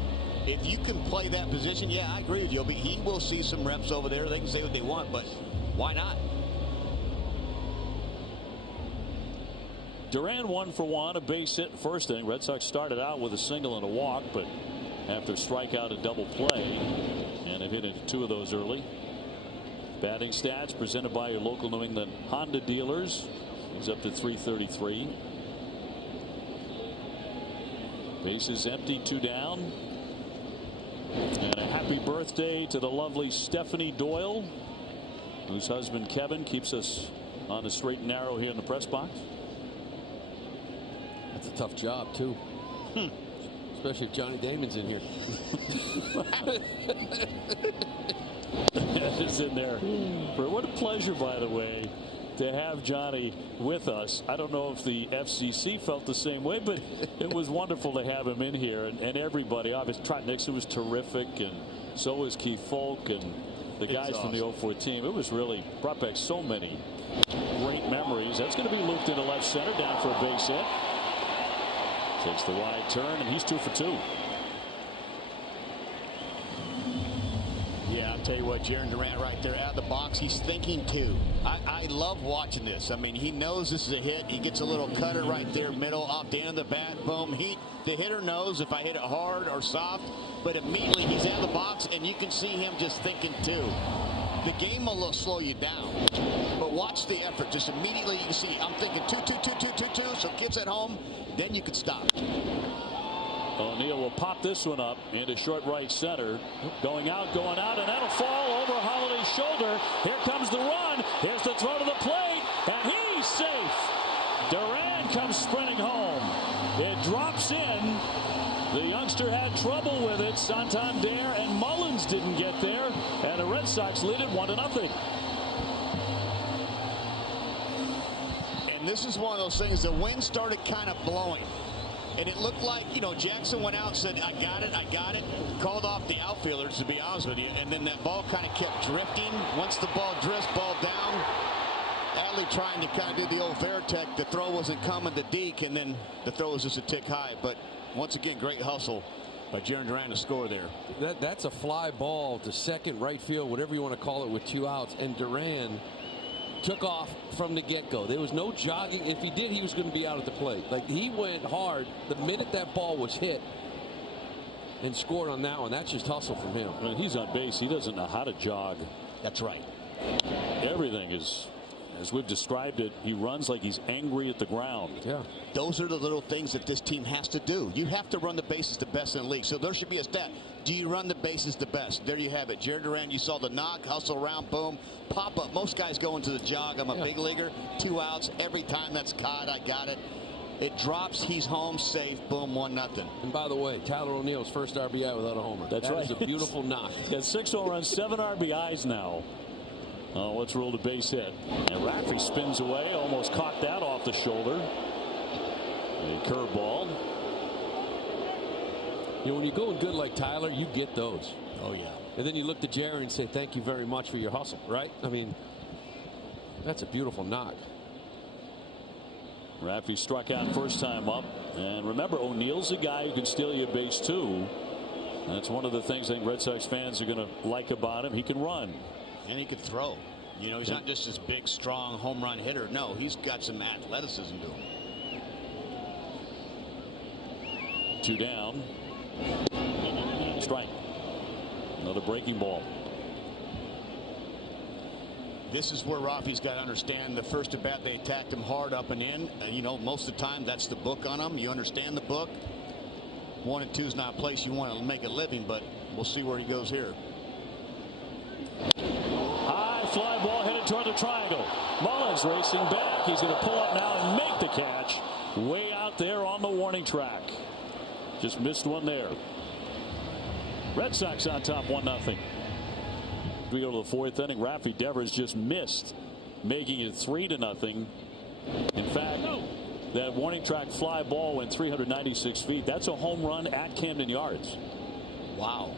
If you can play that position, yeah, I agree with you. He will see some reps over there. They can say what they want, but why not? Duran 1 for 1, a base hit first inning. Red Sox started out with a single and a walk, but after strikeout and double play, and they've hit into 2 of those early. Batting stats presented by your local New England Honda dealers. He's up to .333. Bases empty, 2 down. And a happy birthday to the lovely Stephanie Doyle, whose husband Kevin keeps us on the straight and narrow here in the press box. That's a tough job, too. Especially if Johnny Damon's in here. Is in there. What a pleasure, by the way, to have Johnny with us. I don't know if the FCC felt the same way, but it was wonderful to have him in here. And everybody, obviously, Trot Nixon was terrific, and so was Keith Folk and the guys from the 04 team. It was really brought back so many great memories. That's going to be looped into left center, down for a base hit. Takes the wide turn, and he's 2 for 2. Yeah, I'll tell you what, Jarren Duran right there out of the box, he's thinking too. I love watching this. I mean, he knows this is a hit. He gets a little cutter right there, middle, off the end of the bat, boom. The hitter knows if I hit it hard or soft, but immediately he's out of the box, and you can see him just thinking too. The game will slow you down, but watch the effort. Just immediately you can see, I'm thinking 2, 2, 2, 2, 2, 2, so kids at home, then you can stop. O'Neill will pop this one up into short right center. Going out, and that'll fall over Holiday's shoulder. Here comes the run. Here's the throw to the plate, and he's safe. Duran comes sprinting home. It drops in. The youngster had trouble with it. Santander and Mullins didn't get there, and the Red Sox lead it 1-0. And this is one of those things, the wind started kind of blowing. And it looked like, you know, Jackson went out and said, I got it, called off the outfielders, to be honest with you. And then that ball kind of kept drifting. Once the ball drifts, ball down. Adley trying to kind of do the old Veritek. The throw wasn't coming to Deke, and then the throw was just a tick high. But once again, great hustle by Jarren Duran to score there. That's a fly ball to second, right field, whatever you want to call it, with 2 outs. And Duran took off from the get-go. There was no jogging. If he did, he was going to be out at the plate. Like, he went hard the minute that ball was hit and scored on that one. That's just hustle from him. When he's on base, he doesn't know how to jog. That's right. Everything is As we've described it, he runs like he's angry at the ground. Yeah. Those are the little things that this team has to do. You have to run the bases the best in the league. So there should be a stat. Do you run the bases the best? There you have it. Jared Duran, you saw the knock, hustle around, boom, pop up. Most guys go into the jog. I'm a big leaguer. 2 outs. Every time that's caught, I got it. It drops. He's home safe. Boom, 1-0. And by the way, Tyler O'Neill's first RBI without a homer. That's right. That is a beautiful knock. Got 6 home runs, 7 RBIs now. Let's roll the base hit. And Rafferty spins away, almost caught that off the shoulder. A curveball. You know, when you're going good like Tyler, you get those. Oh, yeah. And then you look to Jerry and say, thank you very much for your hustle, right? I mean, that's a beautiful knock. Rafferty struck out first time up. And remember, O'Neill's a guy who can steal you a base, too. That's one of the things I think Red Sox fans are going to like about him. He can run. And he could throw. You know, he's not just this big, strong home run hitter. No, he's got some athleticism to him. 2 down. Strike. Another breaking ball. This is where Rafi's got to understand. The first at bat, they attacked him hard up and in. You know, most of the time, that's the book on him. You understand the book. 1 and 2 is not a place you want to make a living, but we'll see where he goes here. High fly ball headed toward the triangle. Mullins racing back. He's going to pull up now and make the catch. Way out there on the warning track. Just missed one there. Red Sox on top 1-0. We go to the 4th inning. Rafi Devers just missed, making it 3-0. In fact, that warning track fly ball went 396 feet. That's a home run at Camden Yards. Wow.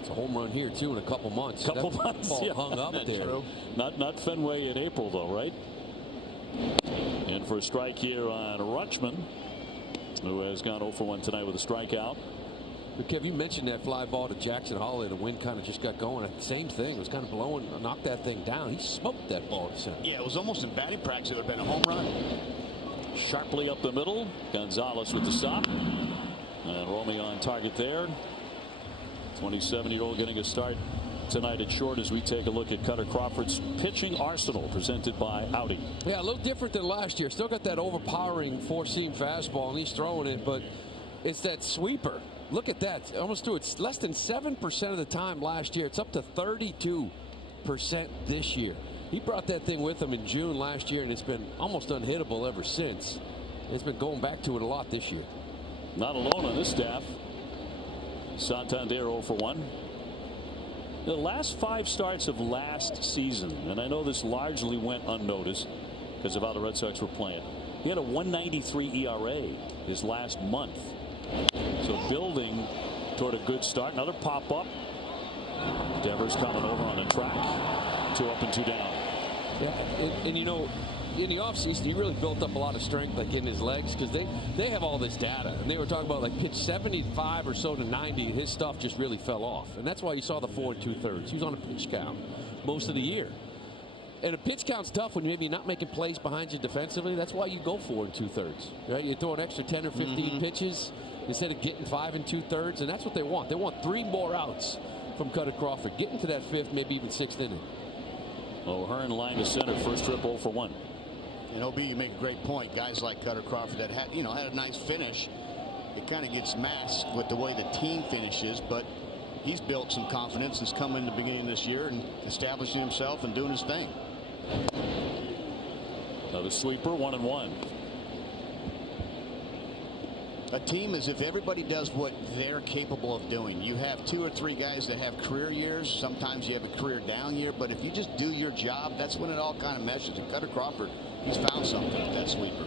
It's a home run here, too, in a couple months. Couple that months, ball yeah. hung up there. True. Not Fenway in April, though, right? And for a strike here on Rutschman, who has gone 0 for 1 tonight with a strikeout. But Kev, you mentioned that fly ball to Jackson Holiday. The wind kind of just got going. Same thing. It was kind of blowing, knocked that thing down. He smoked that ball to center. Yeah, it was almost in batting practice. It would have been a home run. Sharply up the middle. Gonzalez with the stop. And Romeo on target there. 27-year-old getting a start tonight at short as we take a look at Cutter Crawford's pitching arsenal presented by Audi. Yeah, a little different than last year. Still got that overpowering 4-seam fastball, and he's throwing it, but it's that sweeper. Look at that. Almost to it. Less than 7% of the time last year. It's up to 32% this year. He brought that thing with him in June last year, and it's been almost unhittable ever since. It's been going back to it a lot this year. Not alone on this staff. Santander 0 for 1. The last 5 starts of last season, and I know this largely went unnoticed because of how the Red Sox were playing. He had a 1.93 ERA his last month. So building toward a good start. Another pop up. Devers coming over on the track. 2 up and 2 down. Yeah, and you know, in the offseason, he really built up a lot of strength, like in his legs, because they have all this data. And they were talking about like pitch 75 or so to 90, and his stuff just really fell off. And that's why you saw the 4 2/3. He was on a pitch count most of the year. And a pitch count's tough when you're maybe not making plays behind you defensively. That's why you go 4 2/3. Right? You throw an extra 10 or 15 pitches instead of getting 5 2/3, and that's what they want. They want 3 more outs from Cutter Crawford, getting to that 5th, maybe even 6th inning. O'Hearn line to center, first trip 0 for 1. And OB, you make a great point. Guys like Cutter Crawford that had a nice finish. It kind of gets masked with the way the team finishes, but he's built some confidence. He's come in the beginning of this year and establishing himself and doing his thing. Another sweeper, 1-1. A team is if everybody does what they're capable of doing. You have 2 or 3 guys that have career years. Sometimes you have a career down year. But if you just do your job, that's when it all kind of meshes. And Cutter Crawford, he's found something with that sweeper.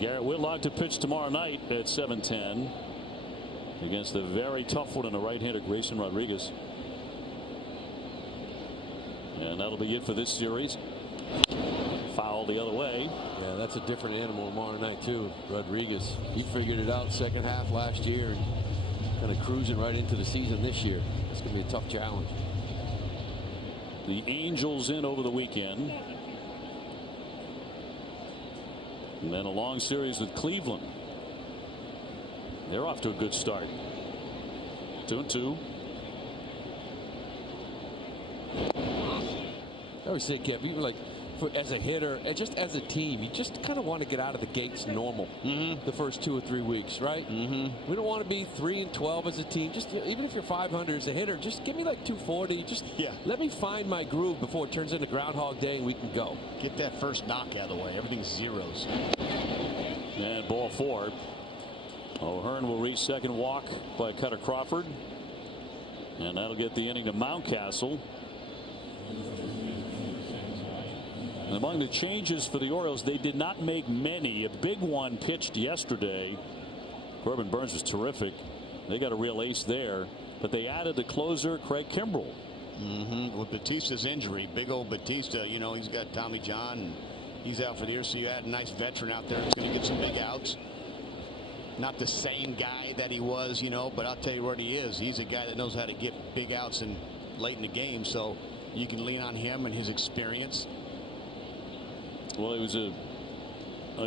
Garrett Whitlock to pitch tomorrow night at 7:10 against the very tough one in the right-hander Grayson Rodriguez. And that'll be it for this series. Foul the other way. Yeah, that's a different animal tomorrow night, too. Rodriguez, he figured it out second half last year and kind of cruising right into the season this year. It's going to be a tough challenge. The Angels in over the weekend. And then a long series with Cleveland. They're off to a good start. 2-2. I always say, Kev, even like as a hitter, and just as a team, you just kind of want to get out of the gates normal the first 2 or 3 weeks, right? We don't want to be 3-12 as a team. Just even if you're 500 as a hitter, just give me like 240. Just let me find my groove before it turns into Groundhog Day and we can go. Get that first knock out of the way. Everything's zeros. And ball 4. O'Hearn will reach second walk by Cutter Crawford. And that'll get the inning to Mountcastle. And among the changes for the Orioles, they did not make many. A big one pitched yesterday. Corbin Burns was terrific. They got a real ace there. But they added the closer, Craig Kimbrell. With Batista's injury, big old Batista, you know, he's got Tommy John, and he's out for the year. So you add a nice veteran out there who's going to get some big outs. Not the same guy that he was, you know, but I'll tell you what he is. He's a guy that knows how to get big outs and late in the game. So you can lean on him and his experience. Well, he was a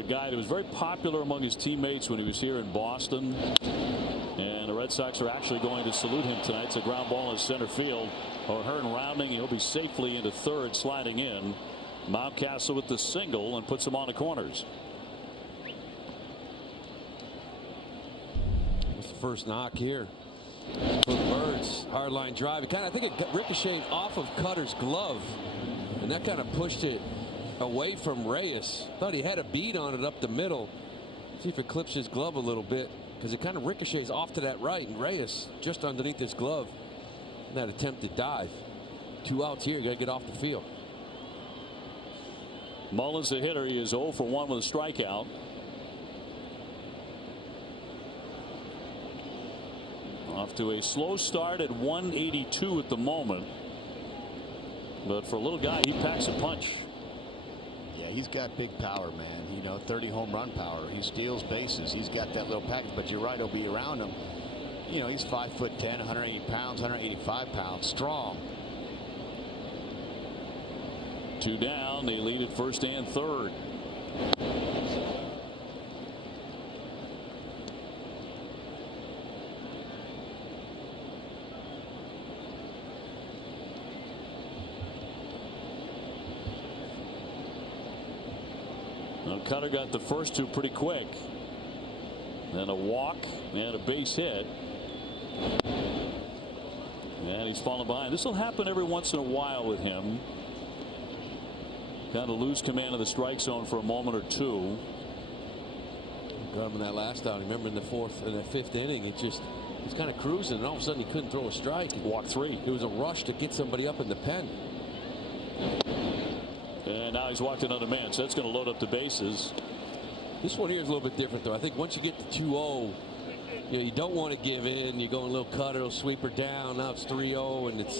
guy that was very popular among his teammates when he was here in Boston. And the Red Sox are actually going to salute him tonight. It's a ground ball in center field. O'Hearn rounding. He'll be safely into third, sliding in. Mountcastle with the single and puts him on the corners. That's the first knock here for the Birds. Hard line drive. I think it ricocheted off of Cutter's glove, and that kind of pushed it away from Reyes. Thought he had a bead on it up the middle. See if it clips his glove a little bit, because it kind of ricochets off to that right, and Reyes just underneath his glove. And that attempted dive. 2 outs here. You got to get off the field. Mullins, the hitter, he is 0 for 1 with a strikeout. Off to a slow start at 182 at the moment. But for a little guy, he packs a punch. Yeah, he's got big power, man. You know, 30 home run power. He steals bases. He's got that little package. But you're right, he'll be around him. You know, he's 5'10", 180 pounds, 185 pounds, strong. 2 down. They lead at first and third. Now Cutter got the first 2 pretty quick. Then a walk and a base hit. And he's fallen behind. This will happen every once in a while with him. Kind of lose command of the strike zone for a moment or two. Got him in that last outing. Remember in the 4th and the 5th inning, he's kind of cruising, and all of a sudden he couldn't throw a strike. Walk 3. It was a rush to get somebody up in the pen. And now he's walked another man, so that's going to load up the bases. This one here is a little bit different, though. I think once you get to 2-0, you don't want to give in. You go a little cutter, it'll sweep her down. Now it's 3-0, and it's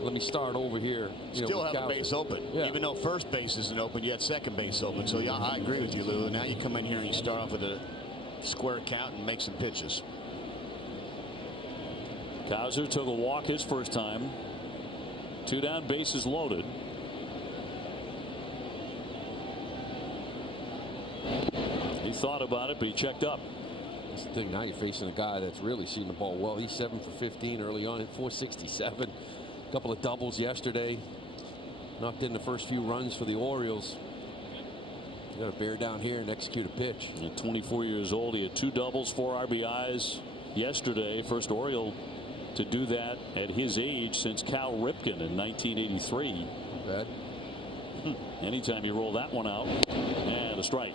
let me start over here. Still have a base open. Yeah. Even though first base isn't open, you had second base open. So, yeah, I agree with you, Lou. Now you come in here and you start off with a square count and make some pitches. Cowser took a walk his first time. 2 down, bases loaded. He thought about it, but he checked up. That's the thing. Now you're facing a guy that's really seen the ball well. He's 7 for 15 early on at 467. A couple of doubles yesterday. Knocked in the first few runs for the Orioles. You got to bear down here and execute a pitch. At 24 years old, he had 2 doubles, 4 RBIs yesterday. First Oriole to do that at his age since Cal Ripken in 1983. Bad. Anytime you roll that one out, and a strike.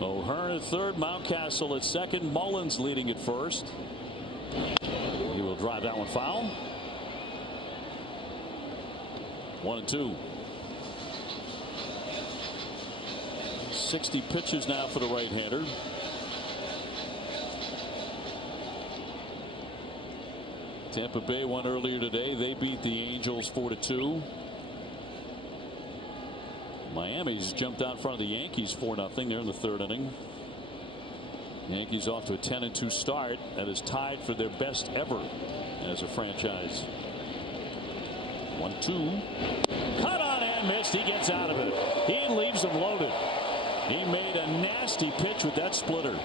O'Hearn at third, Mountcastle at second, Mullins leading at first. He will drive that one foul. 1-2. 60 pitches now for the right-hander. Tampa Bay won earlier today. They beat the Angels 4-2. Miami's jumped out in front of the Yankees 4-0. They're in the 3rd inning. Yankees off to a 10-2 start. That is tied for their best ever as a franchise. 1-2. Cut on it. and missed. He gets out of it. He leaves him loaded. He made a nasty pitch with that splitter.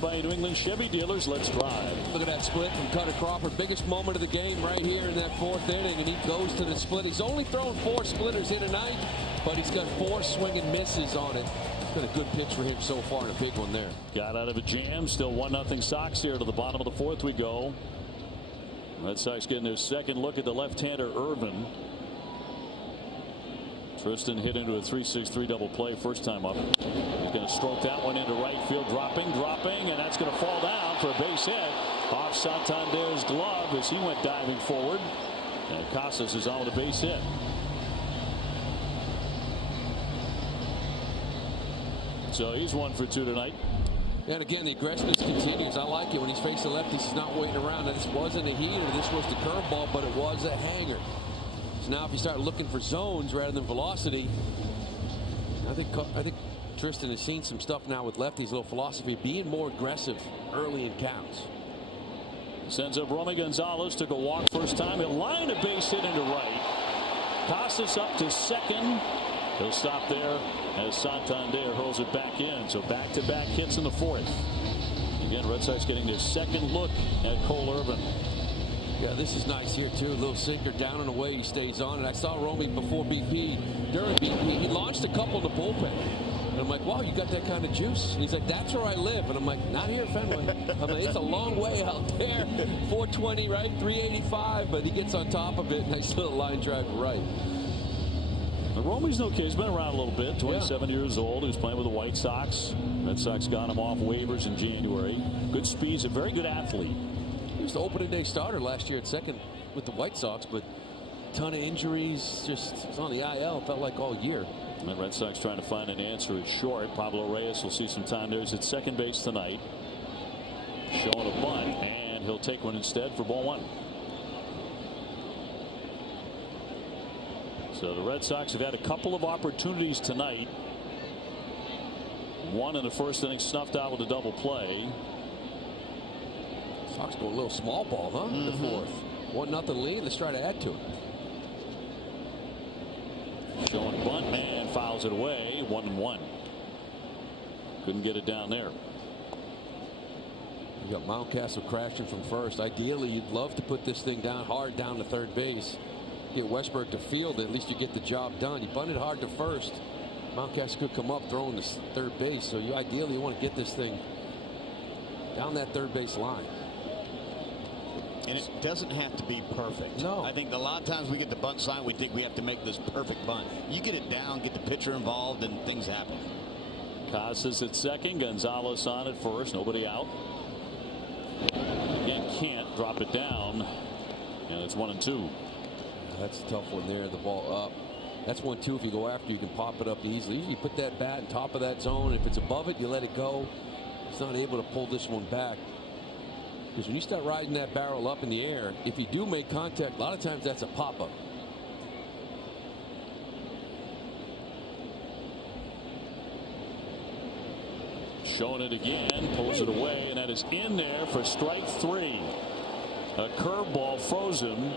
By New England Chevy dealers, let's drive. Look at that split from Cutter Crawford. Biggest moment of the game right here in that 4th inning, and he goes to the split. He's only thrown 4 splitters here tonight, but he's got 4 swing and misses on it. It's been a good pitch for him so far, and a big one there. Got out of a jam. Still 1-0 Sox here. To the bottom of the 4th we go. Red Sox getting their second look at the left-hander Irvin. Tristan hit into a 3-6-3 double play first time up. He's going to stroke that one into right field, dropping, and that's going to fall down for a base hit off Santander's glove as he went diving forward. And Casas is on with a base hit. So he's 1 for 2 tonight. And again, the aggressiveness continues. I like it when he's facing lefties. He's not waiting around. And this wasn't a heater. This was the curveball, but it was a hanger. So now if you start looking for zones rather than velocity, I think Tristan has seen some stuff now with lefties, a little philosophy, being more aggressive early in counts. Sends up Romy Gonzalez, took a walk first time. He'll line a base hit into right. Casas up to second. He'll stop there as Santander hurls it back in. So back-to-back hits in the 4th. Again, Red Sox getting their second look at Cole Irvin. Yeah, this is nice here, too. A little sinker down and away. He stays on. And I saw Romy before BP. During BP, he launched a couple in the bullpen. And I'm like, wow, you got that kind of juice? And he's like, that's where I live. And I'm like, not here at Fenway. I'm like, it's a long way out there. 420, right? 385. But he gets on top of it. Nice little line drive right. Romy's okay. He's been around a little bit. 27 years old. He was playing with the White Sox. Red Sox got him off waivers in January. Good speed. He's a very good athlete. He was the opening day starter last year at second with the White Sox, but a ton of injuries. Just was on the IL, felt like all year. And the Red Sox trying to find an answer at short. Pablo Reyes will see some time there. He's at second base tonight. Showing a bunt, and he'll take one instead for ball 1. So the Red Sox have had a couple of opportunities tonight. One in the 1st inning snuffed out with a double play. Sox go a little small ball, huh? In the 4th. 1-0 lead. Let's try to add to it. Showing a bunt, man, fouls it away. 1-1. Couldn't get it down there. You got Mountcastle crashing from first. Ideally, you'd love to put this thing down hard down to third base. Get Westberg to field, at least you get the job done. You bunted hard to first. Mountcastle could come up throwing to third base, so you ideally want to get this thing down that third base line. And it doesn't have to be perfect. No. I think a lot of times we get the bunt sign, we think we have to make this perfect bunt. You get it down, get the pitcher involved, and things happen. Casas at second, Gonzalez on at first, nobody out. Again, can't drop it down, and it's 1-2. That's a tough one there, the ball up. That's 1-2. If you go after, you can pop it up easily. Usually you put that bat on top of that zone. If it's above it, you let it go. He's not able to pull this one back. Because when you start riding that barrel up in the air, if you do make contact, a lot of times that's a pop-up. Showing it again, pulls it away, and that is in there for strike 3. A curveball froze him,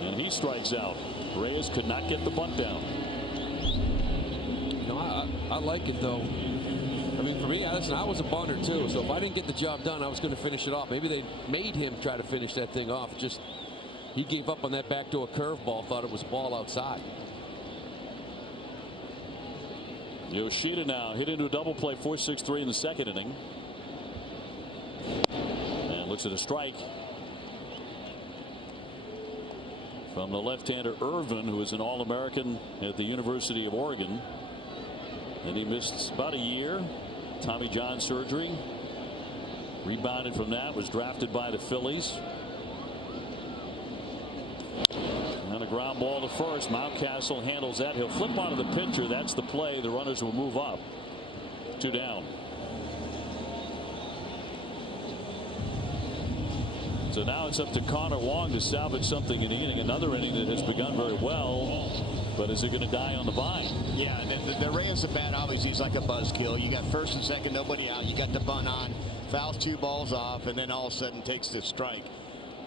and he strikes out. Reyes could not get the bunt down. You know, I like it, though. I mean, for me, listen, I was a bunter, too, so if I didn't get the job done, I was going to finish it off. Maybe they made him try to finish that thing off. Just, he gave up on that backdoor curveball, thought it was ball outside. Yoshida now hit into a double play, 4-6-3 in the 2nd inning. And looks at a strike from the left-hander Irvin, who is an All-American at the University of Oregon. And he missed about a year. Tommy John surgery. Rebounded from that, was drafted by the Phillies. And a ground ball to first. Mountcastle handles that. He'll flip onto the pitcher. That's the play. The runners will move up. 2 down. So now it's up to Connor Wong to salvage something in the inning. Another inning that has begun very well. But is it going to die on the vine? Yeah, the Reyes at bat obviously is like a buzzkill. You got first and second, nobody out. You got the bunt on. fouls 2 balls off, and then all of a sudden takes the strike.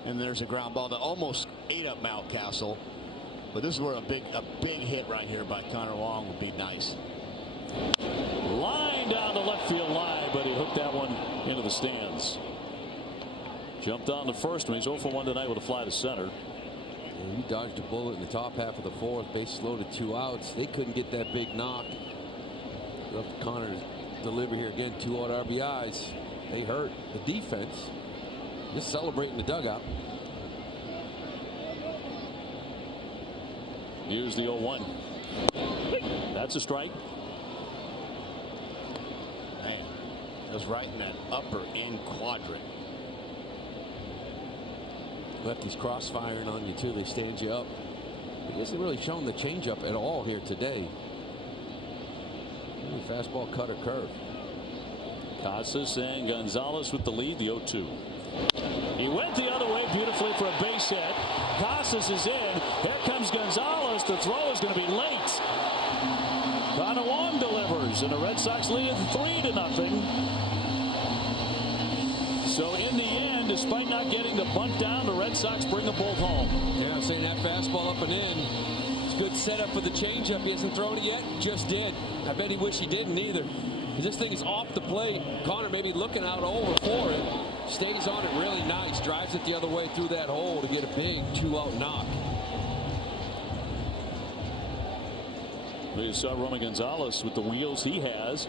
And there's a ground ball that almost ate up Mountcastle. But this is where a big hit right here by Connor Wong would be nice. Line down the left field line, but he hooked that one into the stands. Jumped on the first one. He's 0 for 1 tonight with a fly to center. And he dodged a bullet in the top half of the fourth. Bases loaded, 2 outs. They couldn't get that big knock. Up Connor's delivery here again. 2 out RBIs. They hurt the defense. Just celebrating the dugout. Here's the 0-1. That's a strike. Man, it was right in that upper end quadrant. Lefties crossfiring on you too. They stand you up. He hasn't really shown the changeup at all here today. Maybe fastball, cutter, curve. Casas and Gonzalez with the lead, the 0-2. He went the other way beautifully for a base hit. Casas is in. Here comes Gonzalez. The throw is going to be late. Connor Wong delivers, and the Red Sox lead it 3-0. So in the end, despite not getting the bunt down, the Red Sox bring them both home. Yeah, I'm saying that fastball up and in. It's a good setup for the changeup. He hasn't thrown it yet. Just did. I bet he wish he didn't either. This thing is off the plate. Connor maybe looking out over for it. Stays on it really nice. Drives it the other way through that hole to get a big 2-out knock. You saw Roman Gonzalez with the wheels he has.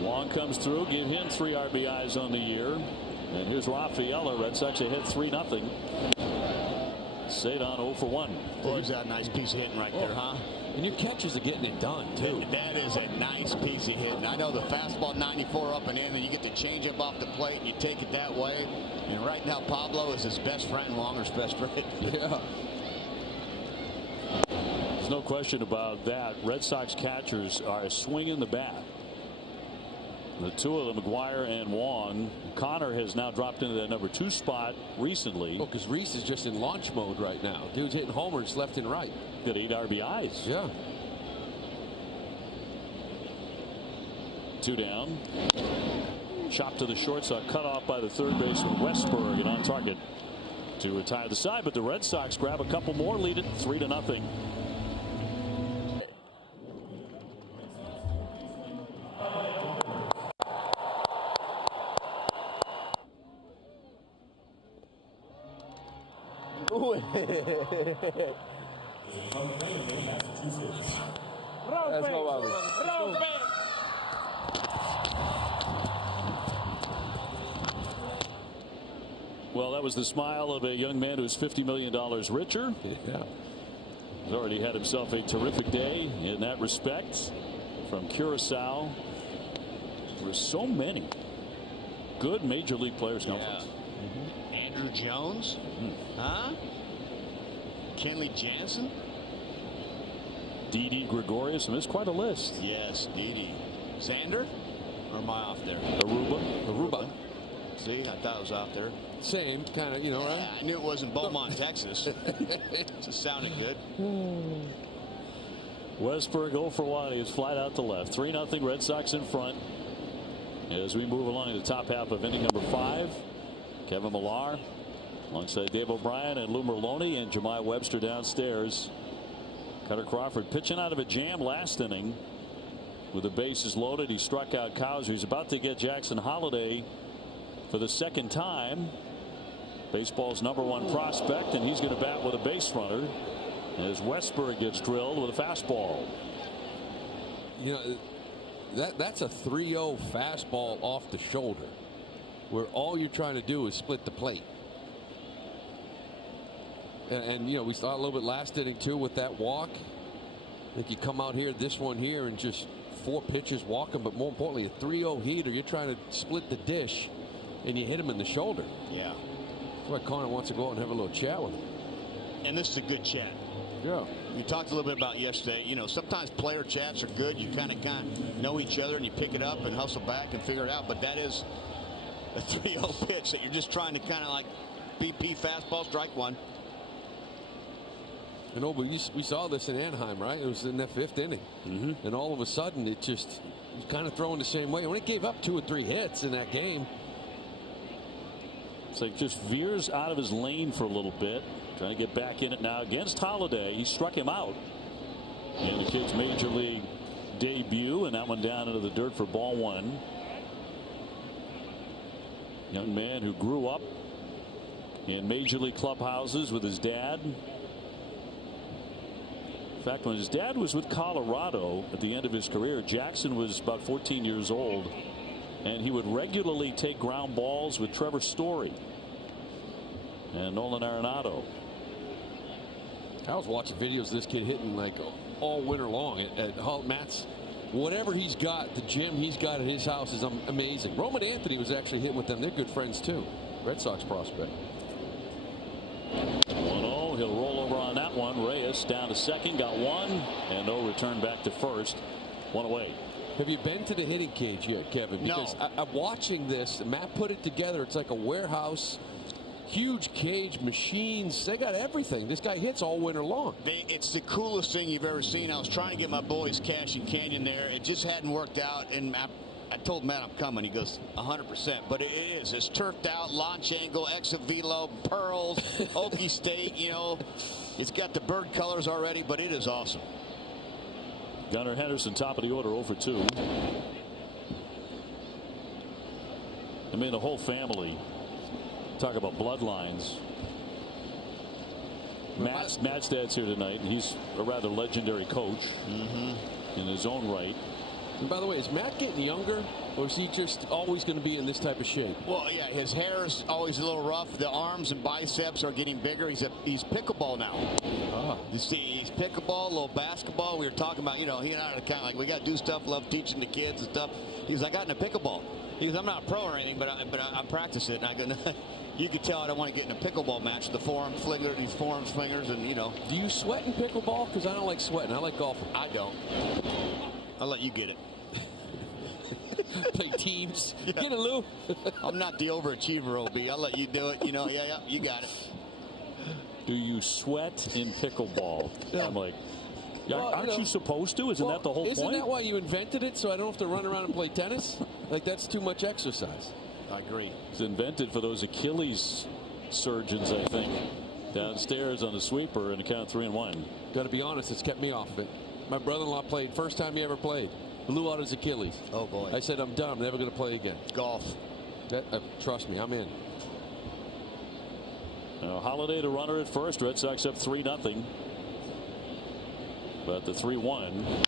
Wong comes through, give him 3 RBIs on the year. And here's Rafaela. Red Sox ahead 3-0. Cedon 0 for 1. Boy, is that a nice piece of hitting right there, huh? And your catchers are getting it done, too. That is a nice piece of hitting. I know the fastball 94 up and in, and you get the changeup off the plate, and you take it that way. And right now, Pablo is his best friend, Wonger's best friend. Yeah. There's no question about that. Red Sox catchers are swinging the bat. The two of them, McGuire and Wong. Connor has now dropped into that number 2 spot recently. Oh, because Reese is just in launch mode right now. Dude's hitting homers left and right. Got 8 RBIs. Yeah. 2 down. Chop to the shortstop, cut off by the third baseman Westberg, and on target to tie the side. But the Red Sox grab a couple more, lead it 3-0. Let's go, Bobby. Well, that was the smile of a young man who's $50 million richer. Yeah. He's already had himself a terrific day in that respect. From Curacao, where so many good major league players come from. Andrew Jones, huh? Kenley Jansen, Didi Gregorius, and there's quite a list. Yes, Didi. Xander, or am I off there? Aruba. See, I thought it was out there. Same kind of, right? I knew it wasn't Beaumont, Texas. It just sounded good. Westberg 0 for 1. He's flat out to left. 3-0 Red Sox in front. As we move along to the top half of inning number 5. Kevin Millar alongside Dave O'Brien and Lou Merlone and Jemai Webster downstairs. Cutter Crawford pitching out of a jam last inning with the bases loaded. He struck out Cowser. He's about to get Jackson Holliday for the second time. Baseball's #1 prospect, and he's going to bat with a base runner as Westberg gets drilled with a fastball. That's a 3-0 fastball off the shoulder, where all you're trying to do is split the plate. And we saw a little bit last inning too with that walk. I think you come out here, this one here, and just 4 pitches walking, but more importantly, a 3-0 heater. You're trying to split the dish, and you hit him in the shoulder. Yeah. That's why Connor wants to go out and have a little chat with him. And this is a good chat. Yeah. We talked a little bit about yesterday. Sometimes player chats are good. You kind of know each other, and you pick it up and hustle back and figure it out. But that is a 3-0 pitch that you're just trying to kind of like BP fastball, strike 1. I know, but we saw this in Anaheim, right? It was in that 5th inning. And all of a sudden, it just was kind of throwing the same way. When it gave up 2 or 3 hits in that game. It's like just veers out of his lane for a little bit. Trying to get back in it now against Holiday. He struck him out. And the kid's major league debut, and that one down into the dirt for ball 1. Young man who grew up in major league clubhouses with his dad. In fact, when his dad was with Colorado at the end of his career, Jackson was about 14 years old, and he would regularly take ground balls with Trevor Story and Nolan Arenado. I was watching videos of this kid hitting like all winter long at Matt's. Whatever he's got, the gym he's got at his house is amazing. Roman Anthony was actually hitting with them. They're good friends too. Red Sox prospect. 1-0. He'll roll over on that one. Reyes down to second, got one, and no return back to first. 1 away. Have you been to the hitting cage yet, Kevin? Because No. I'm watching this. Matt put it together. It's like a warehouse. Huge cage, machines. They got everything. This guy hits all winter long. It's the coolest thing you've ever seen. I was trying to get my boys Cash and Canyon there. It just hadn't worked out, and I told Matt I'm coming. He goes 100%, but it is. It's turfed out, launch angle, exit velo, pearls, Okie State. You know, it's got the bird colors already, but it is awesome. Gunnar Henderson, top of the order, 0 for 2. I mean, the whole family. Talk about bloodlines. Matt's dad's here tonight, and he's a rather legendary coach in his own right. And by the way, is Matt getting younger, or is he just always going to be in this type of shape? Well, yeah, his hair is always a little rough. The arms and biceps are getting bigger. He's pickleball now. You see, he's pickleball, a little basketball. We were talking about, you know, he and I are kind of like, we got to do stuff, love teaching the kids and stuff. He was like, I got into pickleball. He goes, I'm not a pro or anything, but I practice it. And I go, no, you can tell I don't want to get in a pickleball match. The forearm flinger, these forearm slingers, and you know. Do you sweat in pickleball? Because I don't like sweating. I like golfing. I don't. I'll let you get it. Play teams. Yeah. Get it, Lou. I'm not the overachiever, OB. I'll let you do it. You know, yeah, you got it. Do you sweat in pickleball? Yeah. I'm like, aren't you supposed to? Isn't that the whole point? Isn't that why you invented it, so I don't have to run around and play tennis? Like, that's too much exercise. I agree. It's invented for those Achilles surgeons, I think. Downstairs on the sweeper and a count 3-1. Got to be honest, it's kept me off of it. My brother-in-law played, first time he ever played. Blew out his Achilles. Oh, boy. I said, I'm done. I'm never going to play again. Golf. Trust me, I'm in. Holiday to runner at first. Red Sox up 3-0. But the 3-1.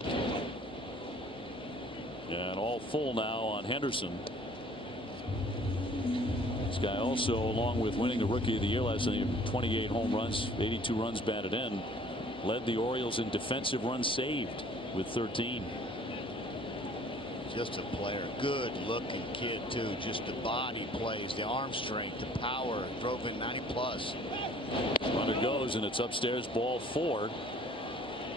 And all full now on Henderson. This guy also, along with winning the Rookie of the Year last night, 28 home runs, 82 runs batted in, led the Orioles in defensive runs saved with 13. Just a player. Good looking kid, too. Just the body plays, the arm strength, the power. Drove in 90+. Runner goes, and it's upstairs, ball 4.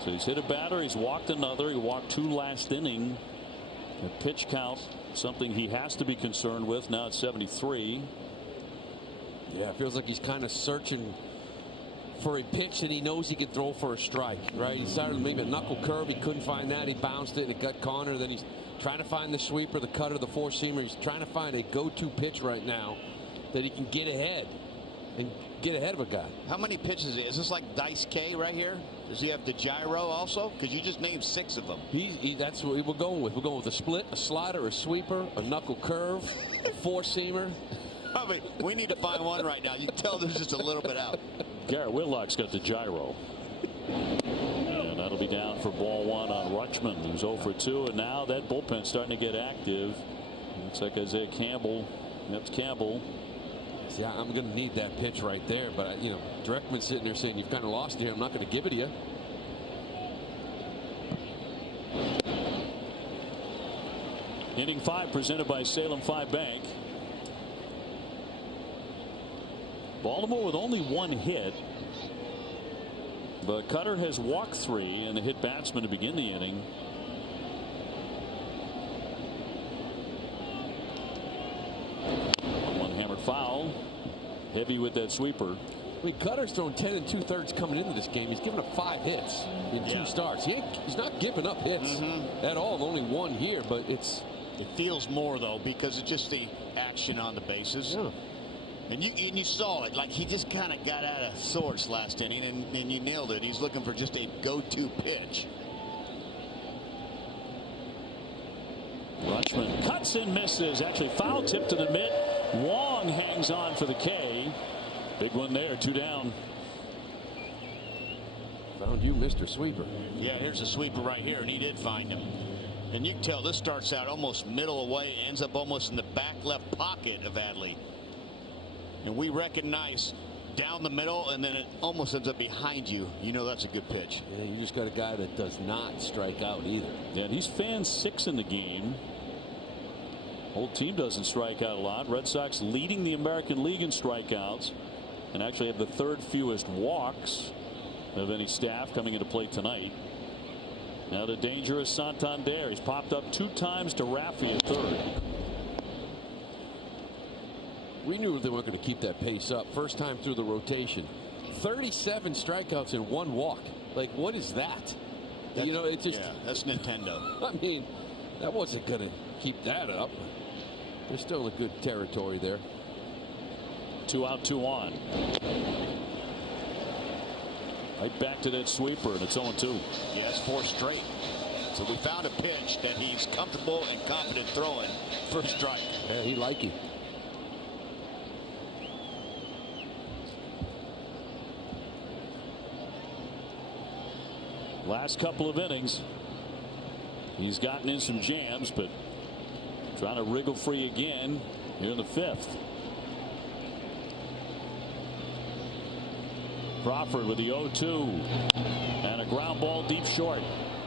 So he's hit a batter, he's walked another, he walked 2 last inning. The pitch count, something he has to be concerned with. Now it's 73. Yeah, it feels like he's kind of searching for a pitch that he knows he can throw for a strike, right? He started maybe a knuckle curve, he couldn't find that, he bounced it and it got corner. Then he's trying to find the sweeper, the cutter, the four-seamer. He's trying to find a go-to pitch right now that he can get ahead and get ahead of a guy. How many pitches is this? Like Dice K right here? Does he have the gyro also? Because you just named 6 of them. That's what we're going with. We're going with a split, a slider, a sweeper, a knuckle curve, a four-seamer. I mean, we need to find one right now. You can tell there's just a little bit out. Garrett Whitlock's got the gyro. And that'll be down for ball 1 on Rutschman, who's 0 for 2. And now that bullpen's starting to get active. Looks like Isaiah Campbell. That's Campbell. Yeah, I'm going to need that pitch right there. But, you know, Dreckman's sitting there saying, you've kind of lost here. I'm not going to give it to you. Inning 5 presented by Salem 5 Bank. Baltimore with only 1 hit. But Cutter has walked 3 and a hit batsman to begin the inning. One hammered foul. Heavy with that sweeper. I mean, Cutter's thrown 10 2/3 coming into this game. He's given up 5 hits in 2 starts. He's not giving up hits at all. Only 1 here, but it feels more though because it's just the action on the bases. Yeah. And you saw it, like he just kind of got out of sorts last inning, and you nailed it. He's looking for just a go-to pitch. Rutschman cuts and misses. Actually, foul tip to the mitt. Wong hangs on for the K. Big one there, 2 down. Found you, Mr. Sweeper. Yeah, here's a sweeper right here, and he did find him. And you can tell this starts out almost middle away, ends up almost in the back left pocket of Adley. And we recognize down the middle, and then it almost ends up behind you. You know that's a good pitch. Yeah, you just got a guy that does not strike out either. Yeah, and he's fan 6 in the game. Whole team doesn't strike out a lot. Red Sox leading the American League in strikeouts, and actually have the 3rd fewest walks of any staff coming into play tonight. Now the dangerous Santander. He's popped up 2 times to Raffy at 3rd. We knew they weren't going to keep that pace up. First time through the rotation. 37 strikeouts and 1 walk. Like, what is that? You know, it's just. Yeah, that's Nintendo. I mean, that wasn't going to keep that up. They're still in good territory there. 2 out, 2 on. Right back to that sweeper, and it's 0-2. Yes, 4 straight. So we found a pitch that he's comfortable and confident throwing. First strike. Yeah, he like it. Last couple of innings, he's gotten in some jams, but trying to wriggle free again here in the 5th. Crawford with the 0-2, and a ground ball deep short,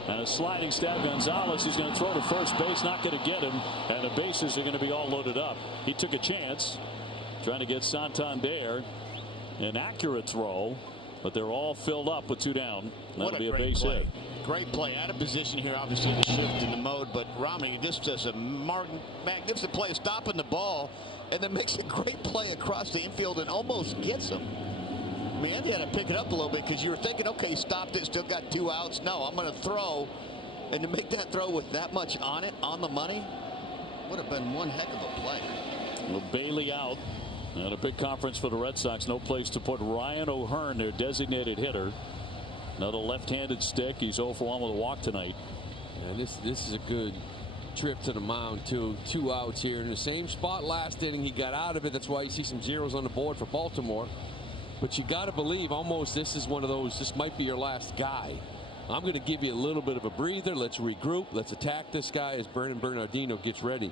and a sliding stab. Gonzalez, he's going to throw to first base, not going to get him, and the bases are going to be all loaded up. He took a chance trying to get Santander, an accurate throw, but they're all filled up with 2 down. That'll be a base hit. Great play. Out of position here, obviously, the shift in the mode, but Romney just does a magnificent play, stopping the ball, and then makes a great play across the infield and almost gets him. I mean, Andy had to pick it up a little bit because you were thinking, okay, he stopped it, still got 2 outs. No, I'm going to throw. And to make that throw with that much on it, on the money, would have been one heck of a play. Well, Bailey out. And a big conference for the Red Sox. No place to put Ryan O'Hearn, their designated hitter. Another left-handed stick. He's 0 for 1 with a walk tonight. And this is a good trip to the mound, too. 2 outs here in the same spot last inning. He got out of it. That's why you see some zeros on the board for Baltimore. But you got to believe almost this is one of those, this might be your last guy. I'm going to give you a little bit of a breather. Let's regroup. Let's attack this guy as Vernon Bernardino gets ready.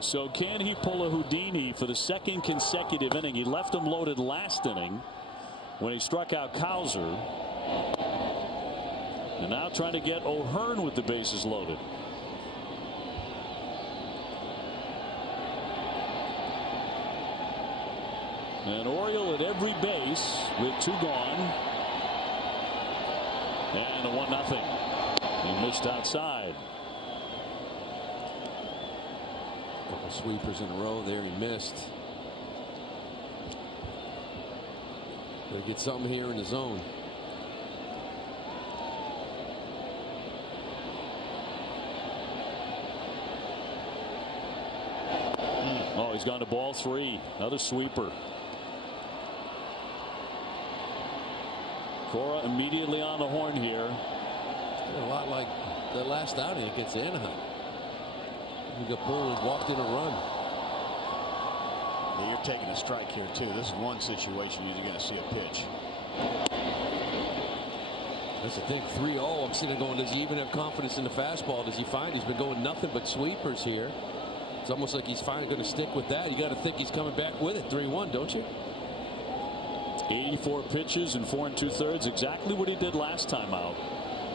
So can he pull a Houdini for the 2nd consecutive inning? He left him loaded last inning when he struck out Cowser. And now trying to get O'Hearn with the bases loaded. And Oriole at every base with 2 gone. And a 1-0. He missed outside. Couple sweepers in a row there. He missed. Gotta get something here in the zone. Oh, he's gone to ball 3. Another sweeper. Cora immediately on the horn here. A lot like the last outing against Anaheim. He got pulled and walked in a run. Well, you're taking a strike here, too. This is one situation you're going to see a pitch. That's the thing. 3-0. I'm sitting there going, does he even have confidence in the fastball? Does he find he's been going nothing but sweepers here? It's almost like he's finally going to stick with that. You got to think he's coming back with it. 3-1, don't you? 84 pitches in 4 2/3, exactly what he did last time out.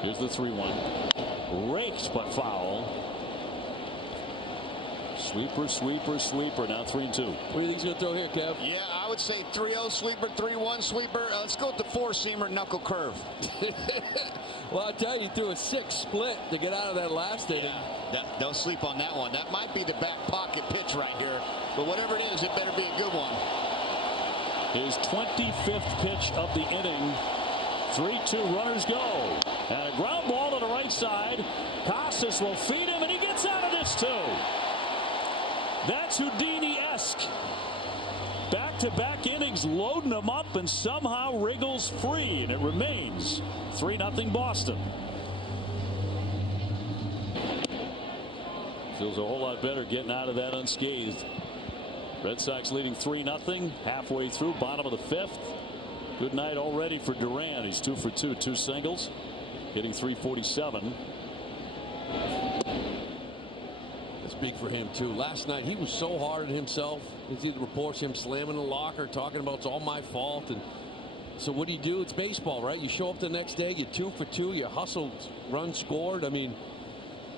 Here's the 3-1. Raked but foul. Sweeper, sweeper, sweeper. Now 3-2. What do you think he's going to throw here, Kev? Yeah, I would say 3-0 sweeper, 3-1 sweeper. Let's go with the 4-seamer knuckle curve. Well, I tell you, he threw a 6 split to get out of that last inning. Yeah, don't sleep on that one. That might be the back pocket pitch right here. But whatever it is, it better be a good one. His 25th pitch of the inning. 3-2, runners go. And a ground ball to the right side. Casas will feed him, and he gets out of this too. That's Houdini-esque. Back-to-back innings loading him up and somehow wriggles free, and it remains 3-0 Boston. Feels a whole lot better getting out of that unscathed. Red Sox leading 3-0 halfway through, bottom of the 5th. Good night already for Duran. He's 2 for 2, 2 singles, hitting .347. That's big for him too. Last night he was so hard on himself. You see the reports him slamming the locker, talking about it's all my fault. And so what do? It's baseball, right? You show up the next day, you're 2 for 2, you hustled, run scored. I mean,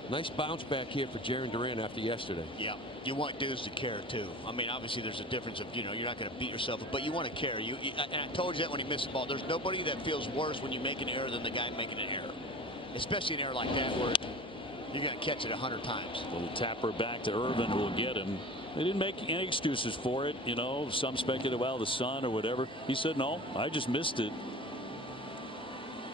nice bounce back here for Jarren Duran after yesterday. Yeah, you want dudes to care too. I mean, obviously there's a difference of, you're not going to beat yourself, but you want to care. And I told you that when he missed the ball. There's nobody that feels worse when you make an error than the guy making an error, especially an error like that where you're going to catch it 100 times. Little tapper back to Irvin who will get him. They didn't make any excuses for it. Some speculated, well, the sun or whatever. He said, no, I just missed it.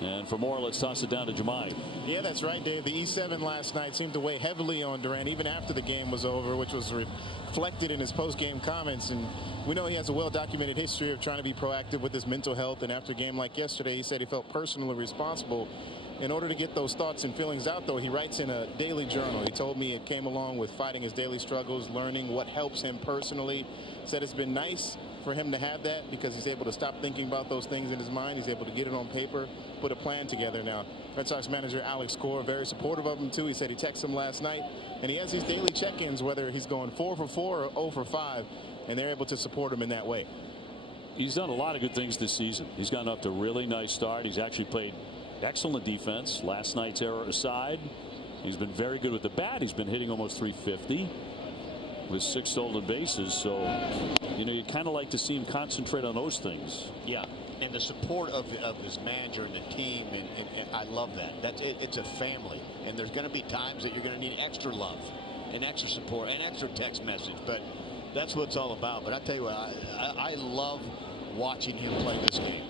And for more, let's toss it down to Jemai. Yeah, that's right, Dave. The E7 last night seemed to weigh heavily on Duran even after the game was over, which was reflected in his post-game comments. And we know he has a well-documented history of trying to be proactive with his mental health. And after a game like yesterday, he said he felt personally responsible. In order to get those thoughts and feelings out, though, he writes in a daily journal. He told me it came along with fighting his daily struggles, learning what helps him personally. Said it's been nice for him to have that because he's able to stop thinking about those things in his mind. He's able to get it on paper, put a plan together. Now, Red Sox manager Alex Cora, very supportive of him, too. He said he texted him last night, and he has these daily check-ins, whether he's going 4 for 4 or 0 for 5, and they're able to support him in that way. He's done a lot of good things this season. He's gotten off to a really nice start. He's actually played excellent defense. Last night's error aside, he's been very good with the bat. He's been hitting almost .350 with 6 stolen bases. So, you kind of like to see him concentrate on those things. Yeah, and the support of his manager and the team, and I love that. It's a family, and there's going to be times that you're going to need extra love and extra support and extra text message, but that's what it's all about. But I tell you what, I love watching him play this game.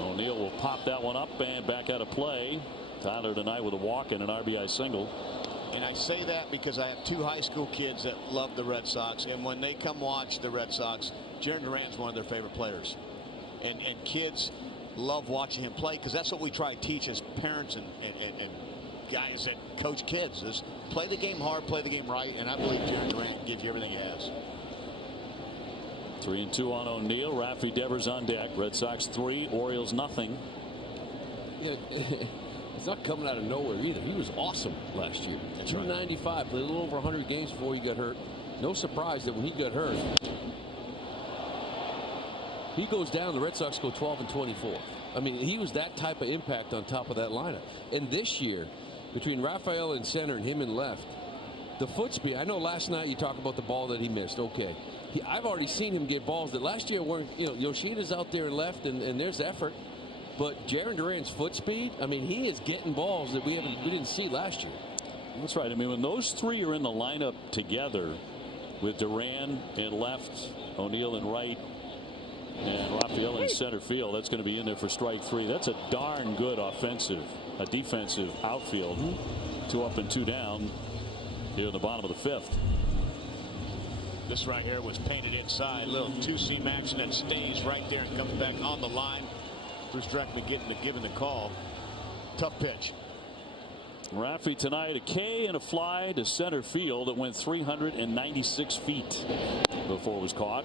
O'Neill will pop that one up and back out of play. Tyler tonight with a walk and an RBI single. And I say that because I have 2 high school kids that love the Red Sox, and when they come watch the Red Sox, Jarren Duran's one of their favorite players. And kids love watching him play because that's what we try to teach as parents and guys that coach kids is play the game hard, play the game right, and I believe Jarren Duran gives you everything he has. 3-2 on O'Neill. Rafi Devers on deck. Red Sox 3, Orioles nothing. Yeah, it's not coming out of nowhere either. He was awesome last year. That's 295, right. Played a little over 100 games before he got hurt. No surprise that when he got hurt, he goes down. The Red Sox go 12-24. I mean, he was that type of impact on top of that lineup. And this year, between Rafael in center and him in left, the foot speed. I know last night you talk about the ball that he missed. Okay. I've already seen him get balls that last year weren't, Yoshida's out there and left, and there's effort. But Jarren Duran's foot speed, I mean, he is getting balls that we didn't see last year. That's right. I mean, when those 3 are in the lineup together with Duran in left, O'Neill in right, and Rafael in center field, that's going to be in there for strike 3. That's a darn good defensive outfield. 2 up and 2 down here in the bottom of the 5th. This right here was painted inside. Little 2-seam action that stays right there and comes back on the line. Bruce Dreckman giving the call. Tough pitch. Rafi tonight, a K and a fly to center field that went 396 feet before it was caught.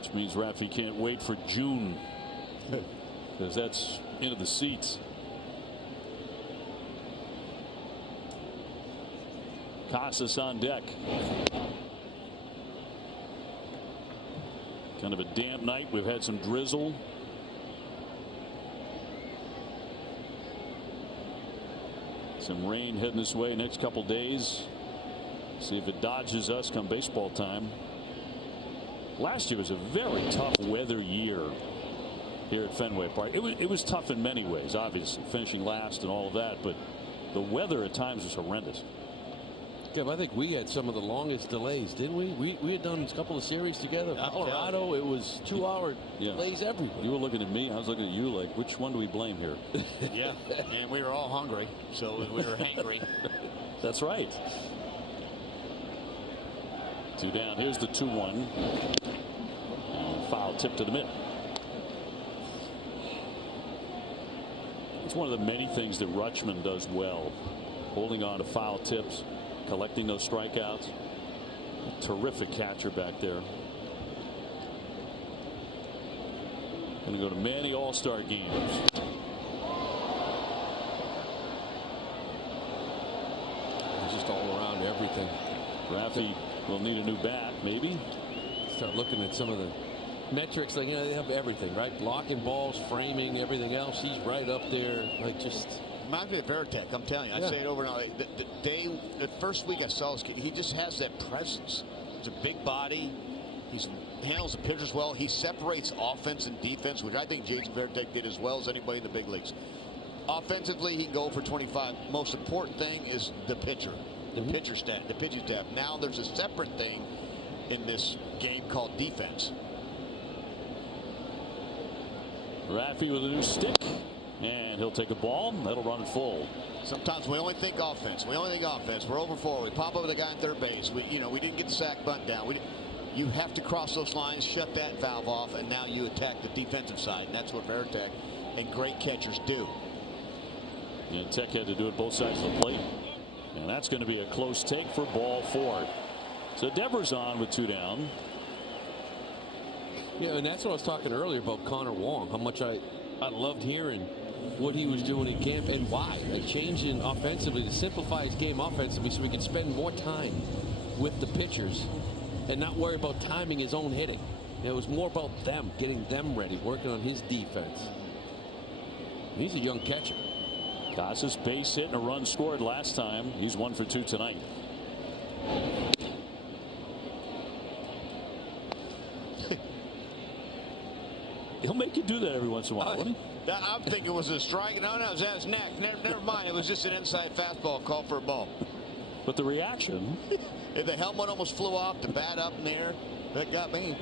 Which means Rafi can't wait for June because that's into the seats. Casas on deck. Kind of a damp night. We've had some drizzle. Some rain heading this way next couple days. See if it dodges us come baseball time. Last year was a very tough weather year here at Fenway Park. It was tough in many ways, obviously, finishing last and all of that, but the weather at times was horrendous. Kev, I think we had some of the longest delays, didn't we? We had done a couple of series together. Colorado, it was 2-hour delays everywhere. You were looking at me, I was looking at you like, which one do we blame here? Yeah, and we were all hungry, so we were hangry. That's right. 2 down. Here's the 2-1. Foul tip to the mid. It's one of the many things that Rutschman does well. Holding on to foul tips, collecting those strikeouts. A terrific catcher back there. Going to go to many All-Star games. Just all around everything. Raffy will need a new bat, maybe. Start looking at some of the metrics. Like, they have everything, right? Blocking balls, framing, everything else. He's right up there. Like, just reminds me of Veritek. I'm telling you, I say it over and over. The first week I saw this kid, he just has that presence. He's a big body. He handles the pitchers well. He separates offense and defense, which I think Jason Veritek did as well as anybody in the big leagues. Offensively, he can go for 25. Most important thing is the pitcher. The pitcher stat, the pitching staff. Now there's a separate thing in this game called defense. Raffy with a new stick, and he'll take a ball. That'll run it full. Sometimes we only think offense. We only think offense. We're over 4. We pop over the guy in third base. We didn't get the sack bunt down. You have to cross those lines, shut that valve off, and now you attack the defensive side, and that's what Veritek and great catchers do. And Tech had to do it both sides of the plate. And that's going to be a close take for ball 4. So Devers on with 2 down. Yeah, and that's what I was talking earlier about Connor Wong. How much I loved hearing what he was doing in camp and why. Like changing offensively to simplify his game offensively so he could spend more time with the pitchers and not worry about timing his own hitting. It was more about them, getting them ready, working on his defense. He's a young catcher. Casas base hit and a run scored last time. He's 1 for 2 tonight. He'll make you do that every once in a while, won't he? I'm thinking it was a strike. No, it was at his neck. Never mind. It was just an inside fastball called for a ball. But the reaction. If the helmet almost flew off, the bat up in the air, that got me.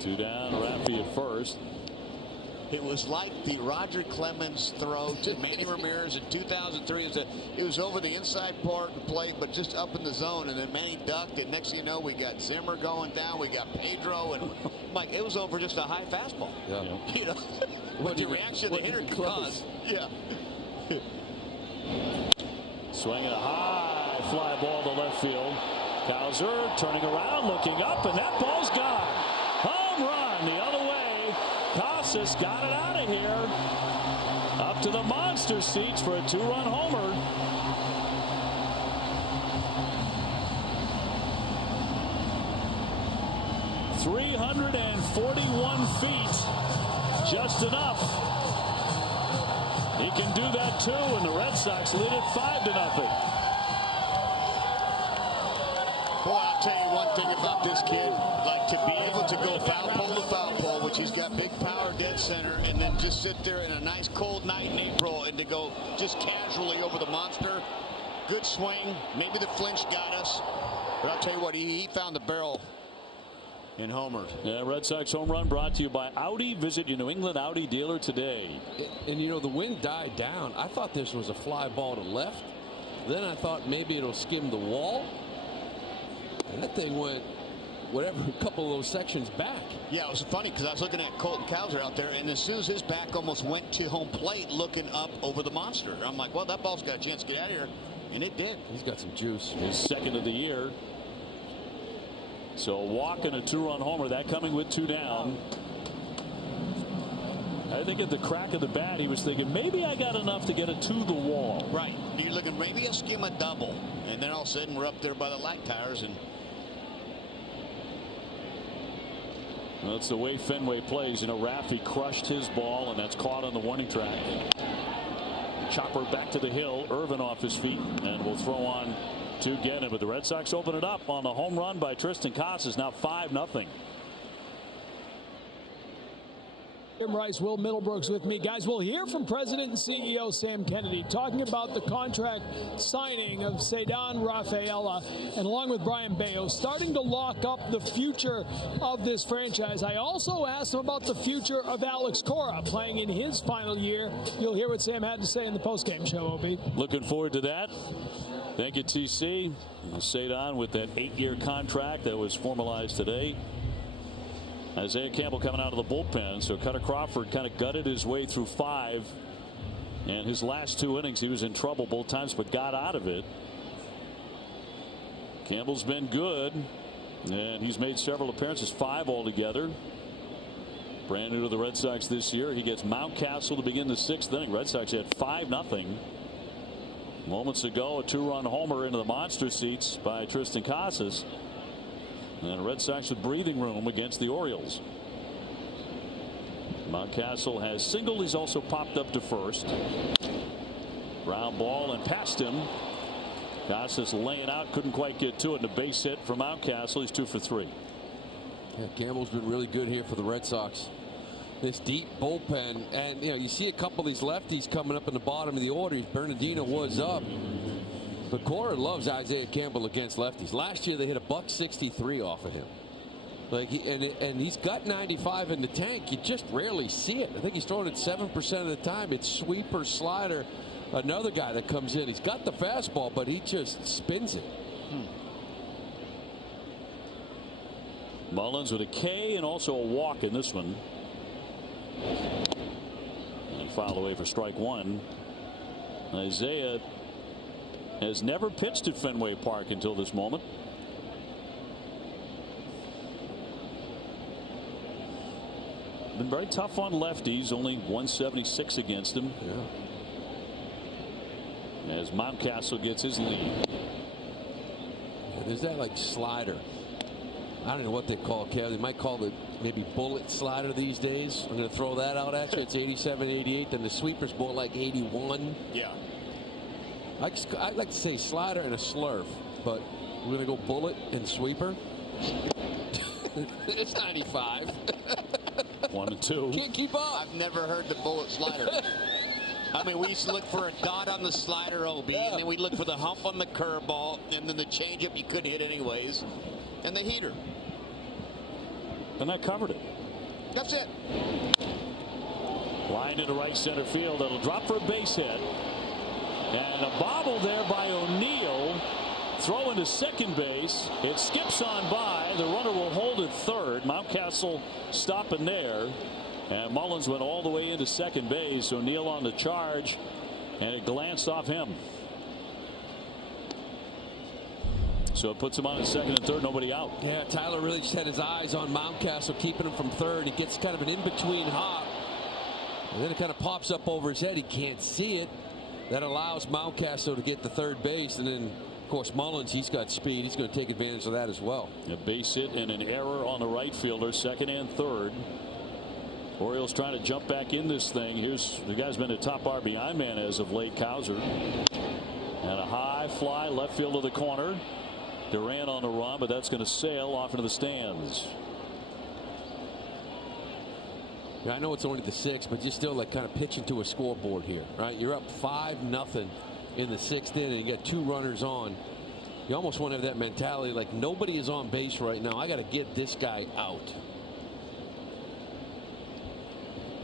2 down. Raffy at first. It was like the Roger Clemens throw to Manny Ramirez in 2003. It was over the inside part of the plate, but just up in the zone. And then Manny ducked. And next thing you know, we got Zimmer going down. We got Pedro. And Mike, it was over just a high fastball. Yeah. You know, what the reaction the hitter can cause. Yeah. Swinging a high fly ball to left field. Cowser turning around, looking up, and that ball's gone. Home run the other way. Casas got it out of here. Up to the monster seats for a 2-run homer. ...341 feet. Just enough. He can do that too, and the Red Sox lead it 5-0. Boy, I'll tell you one thing about this kid. Like, to be able to go foul pole to foul pole, which he's got big power dead center, and then just sit there in a nice cold night in April and to go just casually over the monster. Good swing. Maybe the flinch got us. But I'll tell you what, he found the barrel and homered. Yeah, Red Sox home run brought to you by Audi. Visit your New England Audi dealer today. And you know, the wind died down. I thought this was a fly ball to left. Then I thought maybe it'll skim the wall. And that thing went, whatever, a couple of those sections back. Yeah, it was funny because I was looking at Colton Cowser out there, and as soon as his back almost went to home plate looking up over the monster, I'm like, well, that ball's got a chance to get out of here. And it did. He's got some juice. His second of the year. So a walk and a 2-run homer. That coming with 2 down. I think at the crack of the bat, he was thinking, maybe I got enough to get it to the wall. Right. You're looking maybe a skim a double. And then all of a sudden, we're up there by the light tires. And well, that's the way Fenway plays. You know, Raffy crushed his ball, and that's caught on the warning track. chopper back to the hill. Irvin off his feet and will throw on to get him. But the Red Sox open it up on the home run by Tristan Casas. Now 5-0. Jim Rice, Will Middlebrooks with me. Guys, we'll hear from President and CEO Sam Kennedy talking about the contract signing of Ceddanne Rafaela, and along with Brian Bayo, starting to lock up the future of this franchise. I also asked him about the future of Alex Cora playing in his final year. You'll hear what Sam had to say in the postgame show, Obi. Looking forward to that. Thank you, TC. Ceddanne with that 8-year contract that was formalized today. Isaiah Campbell coming out of the bullpen, so Cutter Crawford kind of gutted his way through 5. And his last 2 innings, he was in trouble both times, but got out of it. Campbell's been good, and he's made several appearances, 5 altogether. Brand new to the Red Sox this year. He gets Mountcastle to begin the 6th inning. Red Sox had 5-0. Moments ago, a 2-run homer into the monster seats by Tristan Casas. And the Red Sox with breathing room against the Orioles. Mountcastle has singled. He's also popped up to first. Ground ball and past him. Casas laying out, couldn't quite get to it. And a base hit from Mountcastle. He's 2 for 3. Yeah, Campbell's been really good here for the Red Sox. This deep bullpen, and you see a couple of these lefties coming up in the bottom of the order. Bernardino was up. But Cora loves Isaiah Campbell against lefties. Last year they hit $163 off of him. And he's got 95 in the tank. You just rarely see it. I think he's throwing it 7% of the time. It's sweeper, slider. Another guy that comes in. He's got the fastball, but he just spins it. Mullins with a K and also a walk in this one. And fouled away for strike 1. Isaiah has never pitched at Fenway Park until this moment. Been very tough on lefties, only 176 against him. Yeah. As Mountcastle gets his lead. Yeah, there's that slider. I don't know what they call it, Kev. They might call it maybe bullet slider these days. I'm going to throw that out at you. It's 87, 88. Then the sweeper's more like 81. Yeah. I'd like to say slider and a slurve, but we're going to go bullet and sweeper. It's 95. 1 and 2. Can't keep up. I've never heard the bullet slider. I mean, we used to look for a dot on the slider, OB, and then we'd look for the hump on the curveball, and then the changeup you couldn't hit anyways, and the heater. And that covered it. That's it. Line into right center field. It'll drop for a base hit. And a bobble there by O'Neill. Throw into second base. It skips on by. The runner will hold at third. Mountcastle stopping there. And Mullins went all the way into second base. O'Neill on the charge. And it glanced off him. So it puts him on at second and third. Nobody out. Yeah, Tyler really just had his eyes on Mountcastle, keeping him from third. He gets kind of an in-between hop. And then it kind of pops up over his head. He can't see it. That allows Mountcastle to get to third base. And then, of course, Mullins, he's got speed. He's going to take advantage of that as well. A base hit and an error on the right fielder, second and third. Orioles trying to jump back in this thing. Here's the guy's been a top RBI man as of late, Cowser. And a high fly left field of the corner. Durant on the run, but that's going to sail off into the stands. Yeah, I know it's only the 6th, but you're still kind of pitching to a scoreboard here, right? You're up 5-0 in the 6th inning. You got 2 runners on. You almost want to have that mentality like nobody is on base right now. I got to get this guy out.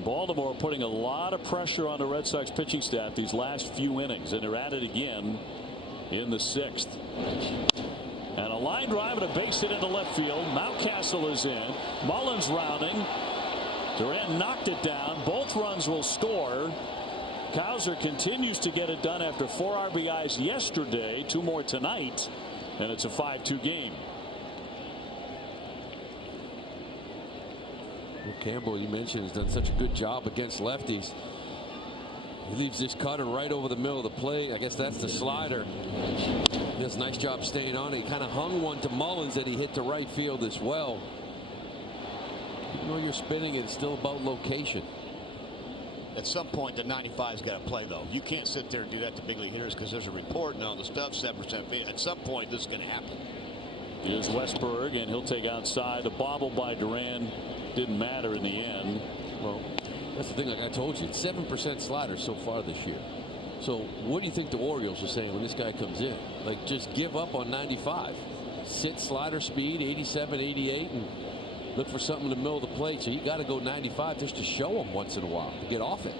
Baltimore putting a lot of pressure on the Red Sox pitching staff these last few innings, and they're at it again in the 6th. And a line drive and a base hit into left field. Mountcastle is in. Mullins rounding. Durant knocked it down. Both runs will score. Cowser continues to get it done after 4 RBIs yesterday, 2 more tonight, and it's a 5-2 game. Well, Campbell, you mentioned, has done such a good job against lefties. He leaves this cutter right over the middle of the plate. I guess that's the slider. He does a nice job staying on it. He kind of hung one to Mullins that he hit to right field as well. Even though you're spinning, it's still about location. At some point, the 95's got to play, though. You can't sit there and do that to big league hitters because there's a report and all the stuff, 7%. At some point, this is going to happen. Here's Westberg, and he'll take outside. The bobble by Duran didn't matter in the end. Well, that's the thing. Like I told you, 7% slider so far this year. So what do you think the Orioles are saying when this guy comes in? Like, just give up on 95. Sit slider speed, 87, 88, and look for something in the middle of the plate. So you got to go 95 just to show him once in a while to get off it.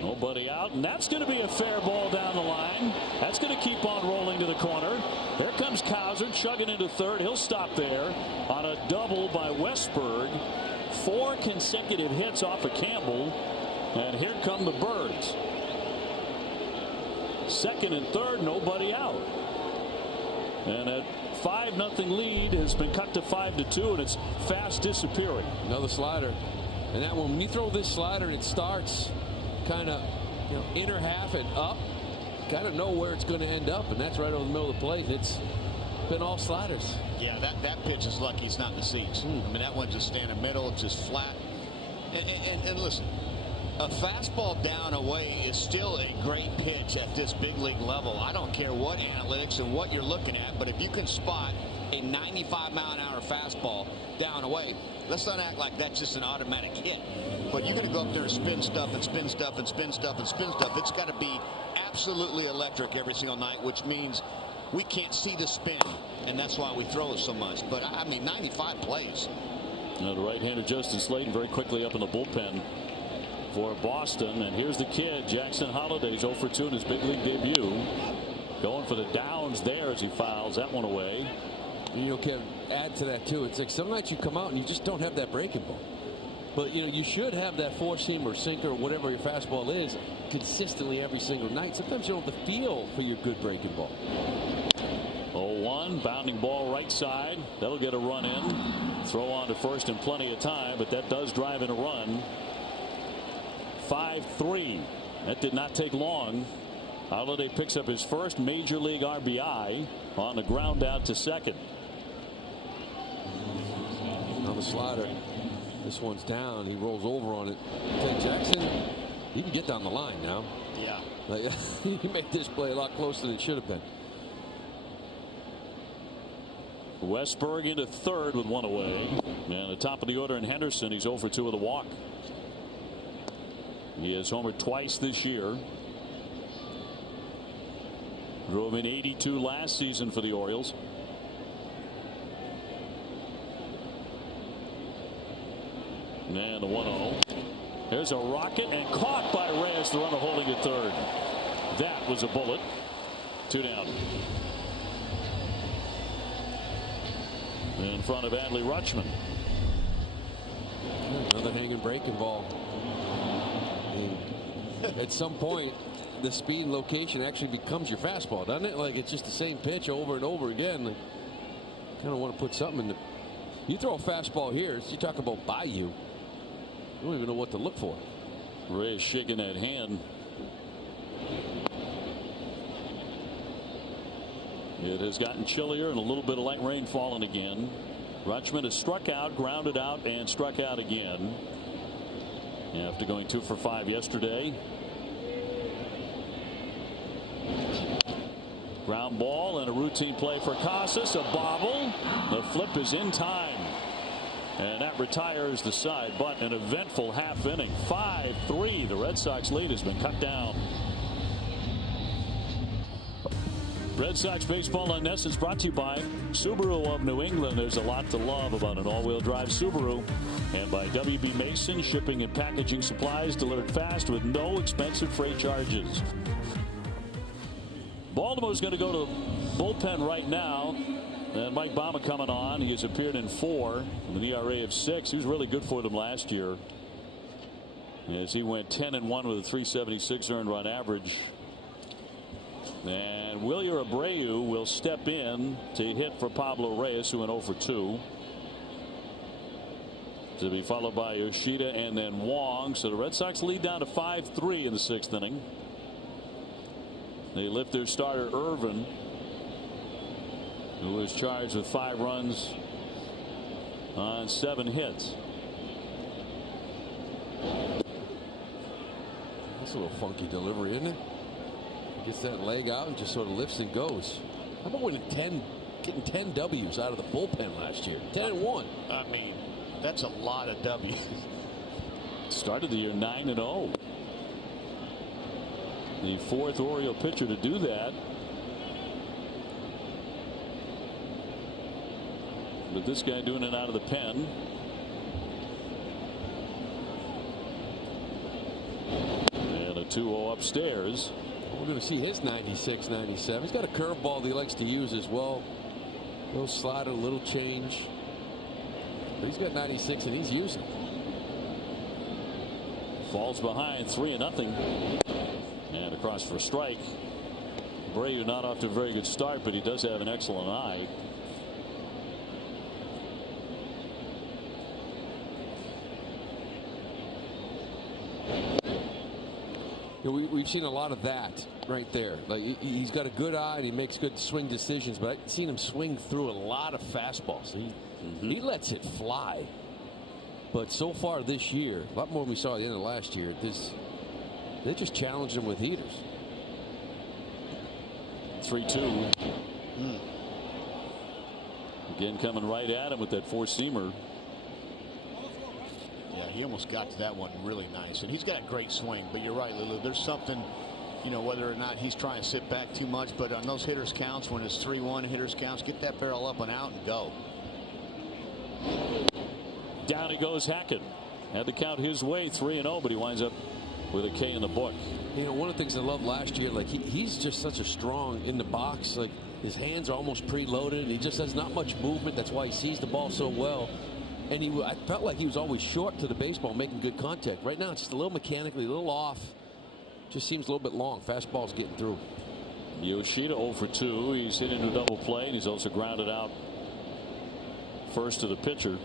Nobody out, and that's going to be a fair ball down the line. That's going to keep on rolling to the corner. There comes Cowser chugging into third. He'll stop there on a double by Westberg. 4 consecutive hits off of Campbell, and here come the Birds. Second and third, nobody out. And a 5-0 lead has been cut to 5-2, and it's fast disappearing. Another slider. And that one, when you throw this slider and it starts kind of inner half and up, kind of know where it's going to end up, and that's right over the middle of the plate. It's been all sliders. Yeah, that pitch is lucky it's not in the seats. I mean, that one just staying in the middle, just flat. And listen, a fastball down away is still a great pitch at this big league level. I don't care what analytics and what you're looking at, but if you can spot a 95-mile-an-hour fastball down away, let's not act like that's just an automatic hit. But you're going to go up there and spin stuff and spin stuff and spin stuff and spin stuff. It's got to be absolutely electric every single night, which means we can't see the spin, and that's why we throw it so much. But, I mean, 95 plays. The right-hander Justin Slayton very quickly up in the bullpen for Boston. And here's the kid, Jackson Holliday's 0 for 2 in his big league debut. Going for the downs there as he fouls that one away. You know, Kevin, add to that too. It's like some nights you come out and you just don't have that breaking ball. But you should have that four-seam or sinker or whatever your fastball is consistently every single night. Sometimes you don't have the feel for your good breaking ball. 0-1, bounding ball right side. That'll get a run in. Throw on to first in plenty of time, but that does drive in a run. 5-3. That did not take long. Holliday picks up his first major league RBI on the ground out to second. On the slider. This one's down. He rolls over on it. Ted Jackson, he can get down the line now. Yeah. He made this play a lot closer than it should have been. Westberg into third with one away. And the top of the order in Henderson. He's 0 for 2 with a walk. He has homered twice this year. Drove in 82 last season for the Orioles. And the 1-0. There's a rocket and caught by Reyes, the runner holding at third. That was a bullet. 2 down. In front of Adley Rutschman. Another hanging breaking ball. At some point, the speed and location actually becomes your fastball, doesn't it? Like it's just the same pitch over and over again. Like, kind of want to put something in the. You throw a fastball here, you talk about Bayou. You don't even know what to look for. Reyes shaking that hand. It has gotten chillier and a little bit of light rain falling again. Rutschman has struck out, grounded out, and struck out again. After going 2 for 5 yesterday. Ground ball and a routine play for Casas. A bobble. The flip is in time. And that retires the side, but an eventful half inning. 5-3. The Red Sox lead has been cut down. Red Sox Baseball on Nest is brought to you by Subaru of New England. There's a lot to love about an all-wheel drive Subaru. And by W.B. Mason, shipping and packaging supplies delivered fast with no expensive freight charges. Baltimore's going to go to the bullpen right now. And Mike Baumann coming on. He has appeared in 4 with an ERA of 6. He was really good for them last year, as he went 10-1 with a 376 earned run average. And Wilyer Abreu will step in to hit for Pablo Reyes, who went 0 for 2. To be followed by Yoshida and then Wong. So the Red Sox lead down to 5-3 in the 6th inning. They lift their starter Irvin, who was charged with 5 runs on 7 hits. That's a little funky delivery, isn't it? Gets that leg out and just sort of lifts and goes. How about winning getting 10 W's out of the bullpen last year? 10-1. I mean, that's a lot of W's. Started the year 9-0. The fourth Oriole pitcher to do that. But this guy doing it out of the pen. And a 2-0 upstairs. We're going to see his 96, 97. He's got a curveball that he likes to use as well. A little slider, a little change. But he's got 96 and he's using it. Falls behind 3-0. And across for a strike. Abreu not off to a very good start, but he does have an excellent eye. You know, we've seen a lot of that right there. Like he's got a good eye and he makes good swing decisions, but I've seen him swing through a lot of fastballs. He lets it fly. But so far this year, a lot more than we saw at the end of last year, they just challenged him with heaters. 3-2. Again coming right at him with that four-seamer. Yeah, he almost got to that one really nice. And he's got a great swing. But you're right, Lulu. There's something, you know, whether or not he's trying to sit back too much. But on those hitters counts, when it's 3-1 hitters counts, get that barrel up and out and go. Down he goes, Hackett. Had to count his way, 3-0, but he winds up with a K in the book. You know, one of the things I loved last year, like he's just such a strong in the box. Like his hands are almost preloaded. And he just has not much movement. That's why he sees the ball so well. And I felt like he was always short to the baseball, making good contact. Right now, it's just a little mechanically, a little off. Just seems a little bit long. Fastball's getting through. Yoshida 0 for 2. He's hit into a double play, and he's also grounded out first to the pitcher.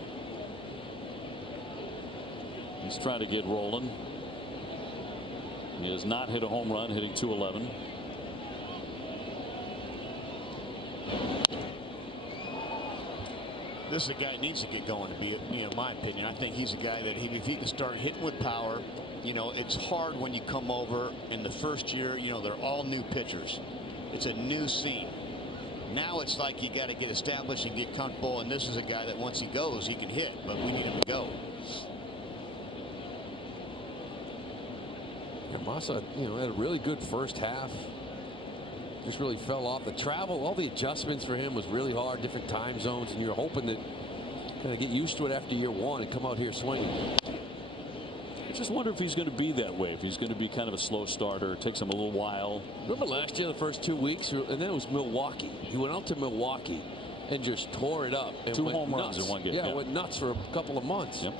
He's trying to get rolling. He has not hit a home run, hitting .211. This is a guy that needs to get going, to be, you know, my opinion. I think he's a guy that if he can start hitting with power, you know, it's hard when you come over in the first year, you know, they're all new pitchers. It's a new scene. Now it's like you got to get established and get comfortable, and this is a guy that once he goes, he can hit, but we need him to go. Yeah, Massa, you know, had a really good first half. Just really fell off. The travel, all the adjustments for him was really hard, different time zones, and you're hoping that kind of get used to it after year one and come out here swinging. I just wonder if he's going to be that way, if he's going to be kind of a slow starter. It takes him a little while. Remember last year, the first 2 weeks, and then it was Milwaukee. He went out to Milwaukee and just tore it up. And 2 home runs in one game. Yeah, went nuts for a couple of months. Yep.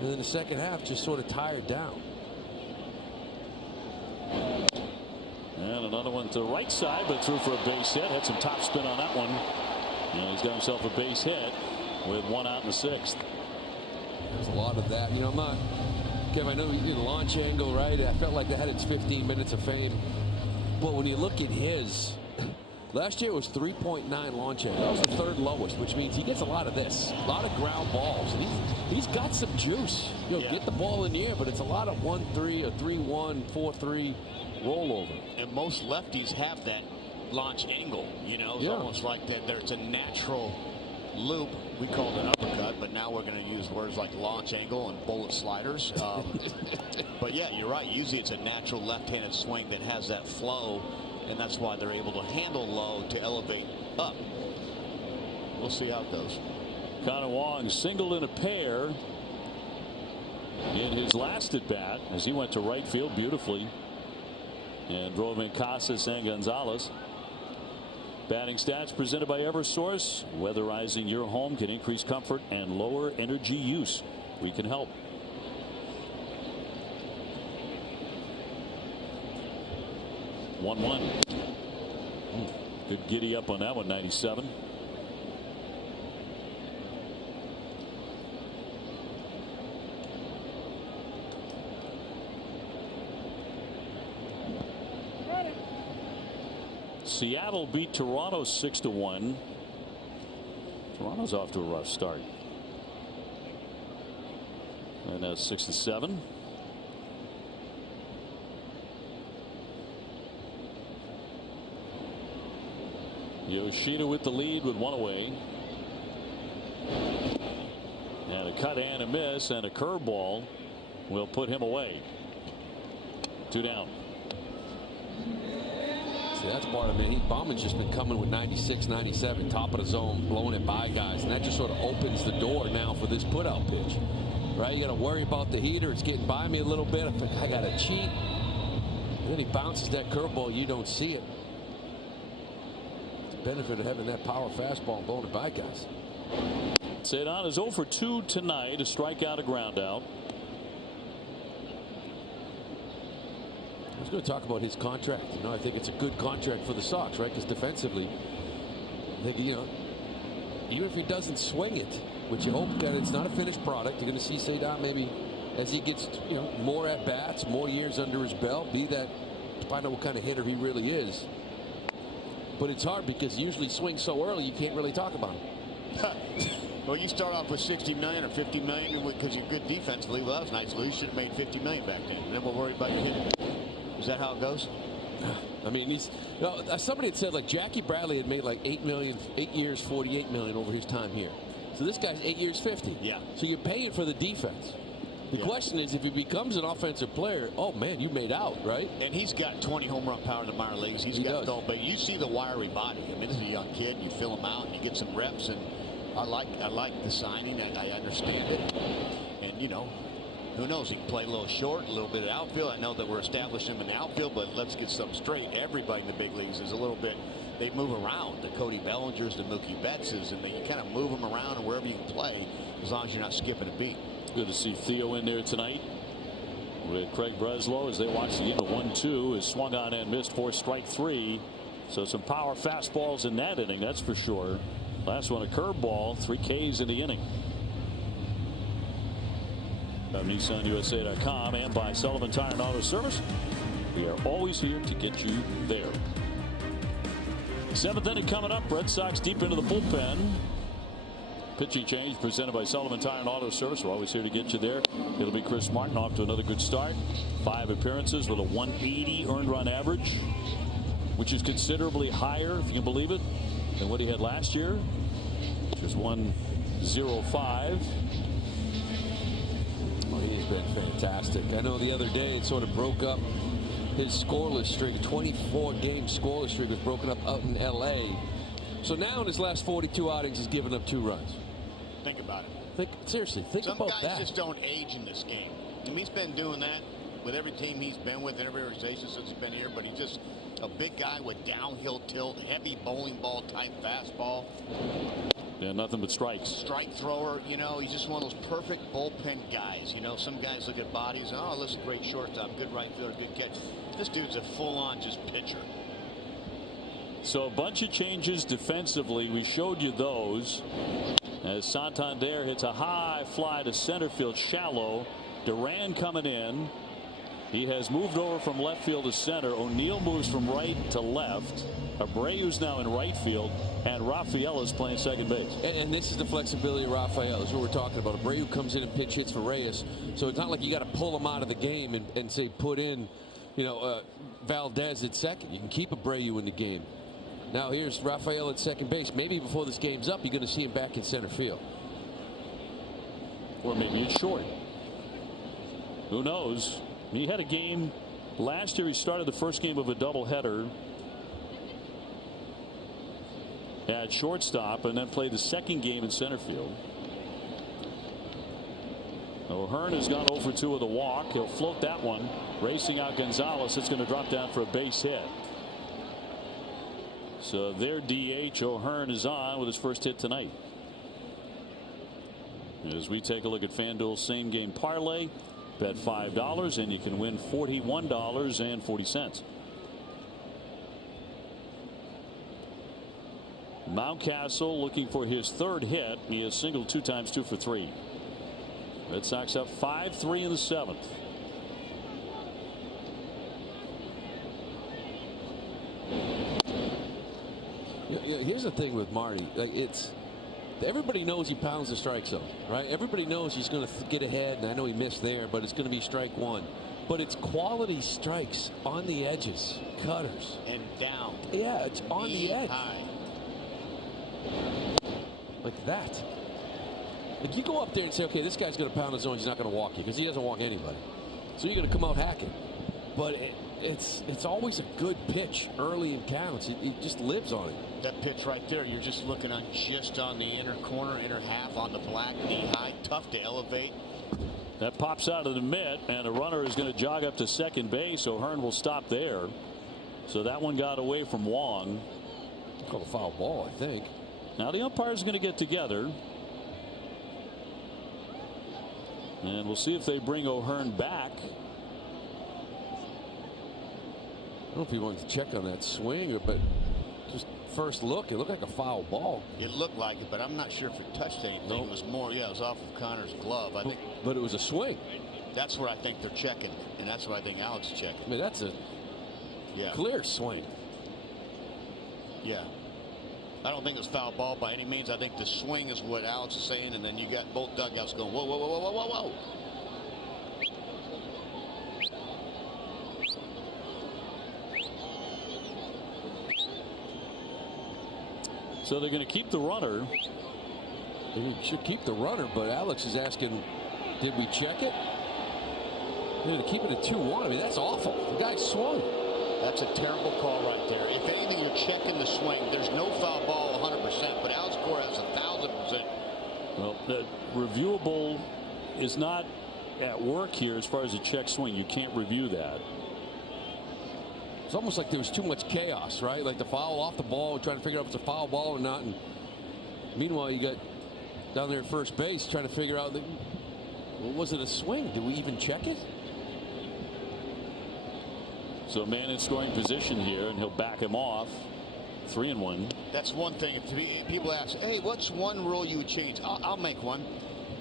And then the second half just sort of tired down. And another one to the right side, but threw for a base hit. Had some top spin on that one. And he's got himself a base hit with 1 out in the 6th. There's a lot of that. You know, I'm not, Kev, I know you did a launch angle, right? I felt like that had its 15 minutes of fame. But when you look at his, last year it was 3.9 launch angle. That was the 3rd lowest, which means he gets a lot of this. A lot of ground balls. And he's got some juice. You know, get the ball in the air, but it's a lot of 1-3 or 3-1, 4-3 rollover. And most lefties have that launch angle. You know, it's almost like that. There's a natural loop. We call it an uppercut, but now we're going to use words like launch angle and bullet sliders. But yeah, you're right. Usually it's a natural left-handed swing that has that flow, and that's why they're able to handle low to elevate up. We'll see how it goes. Connor Wong singled in a pair in his last at bat as he went to right field beautifully and drove in Casas and Gonzalez. Batting stats presented by Eversource. Weatherizing your home can increase comfort and lower energy use. We can help. One. Good giddy up on that one, 97. Seattle beat Toronto 6-1. Toronto's off to a rough start. And 6-7. Yoshida with the lead with one away. And a cut and a miss and a curveball will put him away. 2 down. See, that's part of it. Bauman's just been coming with 96, 97, top of the zone, blowing it by guys. And that just sort of opens the door now for this put-out pitch. Right? You got to worry about the heater. It's getting by me a little bit. I think I got to cheat. And then he bounces that curveball. You don't see it. It's the benefit of having that power fastball and blowing it by guys. Cedon is 0 for 2 tonight. A strikeout, a ground out. I was going to talk about his contract. I think it's a good contract for the Sox, right? Because defensively, even if he doesn't swing it, which you hope that it's not a finished product, you're going to see Cedon maybe as he gets more at bats, more years under his belt, find out what kind of hitter he really is. But it's hard because he usually swings so early you can't really talk about him. Well, you start off with 60 million or 50 million because you're good defensively. Well, that was nice. You should have made 50 million back then. And then we'll worry about your hitting. Is that how it goes? I mean, somebody had said like Jackie Bradley had made like 8 years, 48 million over his time here. So this guy's 8 years, 50. Yeah. So you're paying for the defense. The question is, if he becomes an offensive player, oh man, you made out, right? And he's got 20 home run power in the minor leagues. He does. But you see the wiry body. I mean, this is a young kid. You fill him out and you get some reps. And I like the signing. I understand it. And who knows? He can play a little short, a little bit of outfield. I know that we're establishing him in the outfield, but let's get something straight. Everybody in the big leagues is a little bit. They move around. The Cody Bellingers, the Mookie Bettses, and you kind of move them around and wherever you can play, as long as you're not skipping a beat. Good to see Theo in there tonight with Craig Breslow as they watch the end of 1-2. Is swung on and missed for strike 3. So some power fastballs in that inning, that's for sure. Last one a curveball, 3 Ks in the inning. NissanUSA.com and by Sullivan Tire and Auto Service. We are always here to get you there. 7th inning coming up. Red Sox deep into the bullpen. Pitching change presented by Sullivan Tire and Auto Service. We're always here to get you there. It'll be Chris Martin off to another good start. 5 appearances with a 180 earned run average, which is considerably higher, if you can believe it, than what he had last year, which was 105. Oh, he's been fantastic. I know the other day it sort of broke up his scoreless streak. A 24-game scoreless streak was broken up out in L.A. So now in his last 42 outings, he's given up 2 runs. Think about it. Seriously, think about that. Some guys just don't age in this game. I mean, he's been doing that with every team he's been with, every organization since he's been here, but he's just a big guy with downhill tilt, heavy bowling ball type fastball. Yeah, nothing but strikes. Strike thrower, he's just one of those perfect bullpen guys. Some guys look at bodies, oh, this is a great shortstop, good right fielder, good catch. This dude's a full-on just pitcher. So a bunch of changes defensively. We showed you those. As Santander hits a high fly to center field, shallow. Duran coming in. He has moved over from left field to center. O'Neill moves from right to left. Abreu's now in right field, and Rafael is playing second base. And this is the flexibility of Rafael. This is what we're talking about. Abreu comes in and pitch hits for Reyes, so it's not like you got to pull him out of the game and say put in, Valdez at second. You can keep Abreu in the game. Now here's Rafael at second base. Maybe before this game's up, you're going to see him back in center field. Or maybe it's short. Who knows? He had a game last year. He started the first game of a doubleheader at shortstop and then played the second game in center field. O'Hearn has gone 0 for 2 with a walk. He'll float that one. Racing out Gonzalez. It's going to drop down for a base hit. So their DH O'Hearn is on with his first hit tonight. As we take a look at FanDuel's same game parlay, bet $5 and you can win $41.40. Mountcastle looking for his 3rd hit. He has singled 2 times, 2 for 3. Red Sox up 5-3 in the 7th. Here's the thing with Marty. Everybody knows he pounds the strike zone, right? Everybody knows he's going to get ahead, and I know he missed there, but it's going to be strike 1. But it's quality strikes on the edges, cutters. And down. Yeah, it's on the edge. High. like that. Like you go up there and say, okay, this guy's going to pound the zone. He's not going to walk you because he doesn't walk anybody. So you're going to come out hacking. But it's always a good pitch early in counts. He just lives on it. That pitch right there, you're just looking on just on the inner corner, inner half on the black, knee high, tough to elevate. That pops out of the mitt, and a runner is going to jog up to second base. O'Hearn will stop there. So that one got away from Wong. Called a foul ball, I think. Now the umpires are going to get together. And we'll see if they bring O'Hearn back. I don't know if he wanted to check on that swing, but just first look, it looked like a foul ball. It looked like it, but I'm not sure if it touched anything. Nope. It was more, it was off of Connor's glove. I think. But it was a swing. That's where I think they're checking, and that's what I think Alex is checking. I mean, that's a clear swing. Yeah. I don't think it was foul ball by any means. I think the swing is what Alex is saying, and then you got both dugouts going, whoa, whoa, whoa, whoa, whoa, whoa. So they're going to keep the runner. They should keep the runner, but Alex is asking, did we check it? They're going to keep it at 2-1. I mean, that's awful. The guy swung. That's a terrible call right there. If anything, you're checking the swing. There's no foul ball 100%, but Alex Cora has 1,000%. Well, the reviewable is not at work here as far as a check swing. You can't review that. It's almost like there was too much chaos, right? Like the foul off the ball, trying to figure out if it's a foul ball or not. And meanwhile, you got down there at first base trying to figure out, well, was it a swing? Did we even check it? So man in scoring position here, and he'll back him off. 3-1. That's one thing. If people ask, hey, what's one rule you would change? I'll make one.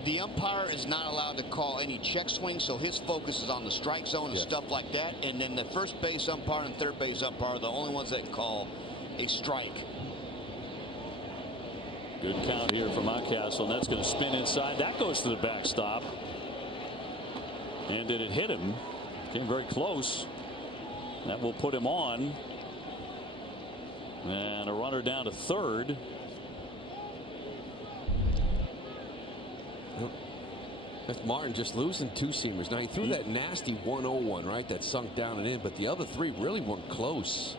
The umpire is not allowed to call any check swing, so his focus is on the strike zone and stuff like that. And then the first base umpire and third base umpire are the only ones that can call a strike. Good count here from Mountcastle, and that's going to spin inside. That goes to the backstop. And did it hit him? Came very close. That will put him on. And a runner down to third. That's Martin just losing two seamers. Now he threw that nasty 101, right? That sunk down and in, but the other three really weren't close.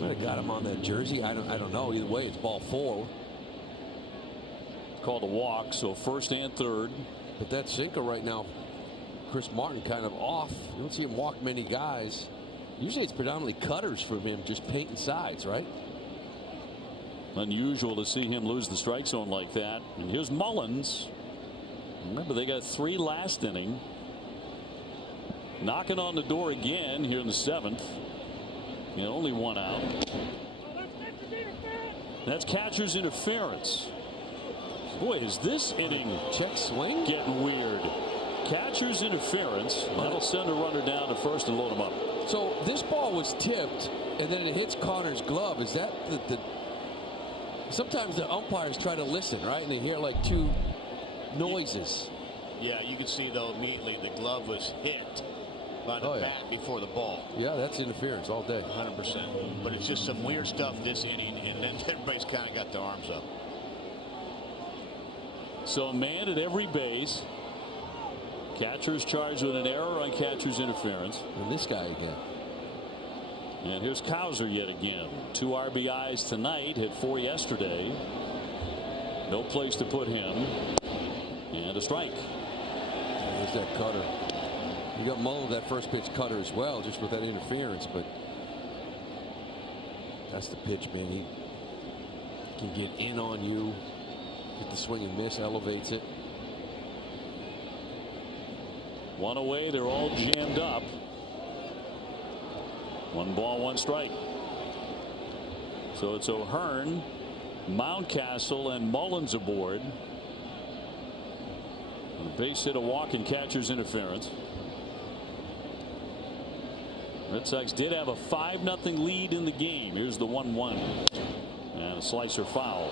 Might have got him on that jersey. I don't know. Either way, it's ball 4. Called a walk, so first and third. But that sinker right now, Chris Martin kind of off. You don't see him walk many guys. Usually it's predominantly cutters from him, just painting sides, right? Unusual to see him lose the strike zone like that. And here's Mullins. Remember, they got 3 last inning. Knocking on the door again here in the 7th. And only 1 out. That's catcher's interference. Boy, is this inning check swing getting weird. Catcher's interference. That'll send a runner down to first and load him up. So this ball was tipped, and then it hits Connor's glove. Is that the sometimes the umpires try to listen, right? And they hear like 2 noises. Yeah, you can see though immediately the glove was hit by the bat before the ball. Yeah, that's interference all day. 100%. But it's just some weird stuff this inning, and then everybody's kind of got their arms up. So a man at every base. Catcher's charged with an error on catcher's interference. And this guy again. And here's Cowser yet again. 2 RBIs tonight, hit 4 yesterday. No place to put him. And a strike. There's that cutter. You got Mullen that first pitch cutter as well, just with that interference, but that's the pitch, man. He can get in on you, hit the swing and miss, elevates it. 1 away, they're all jammed up. 1 ball, 1 strike. So it's O'Hearn, Mountcastle, and Mullins aboard. And a base hit, a walk, and catcher's interference. Red Sox did have a 5-0 lead in the game. Here's the 1-1. And a slicer foul.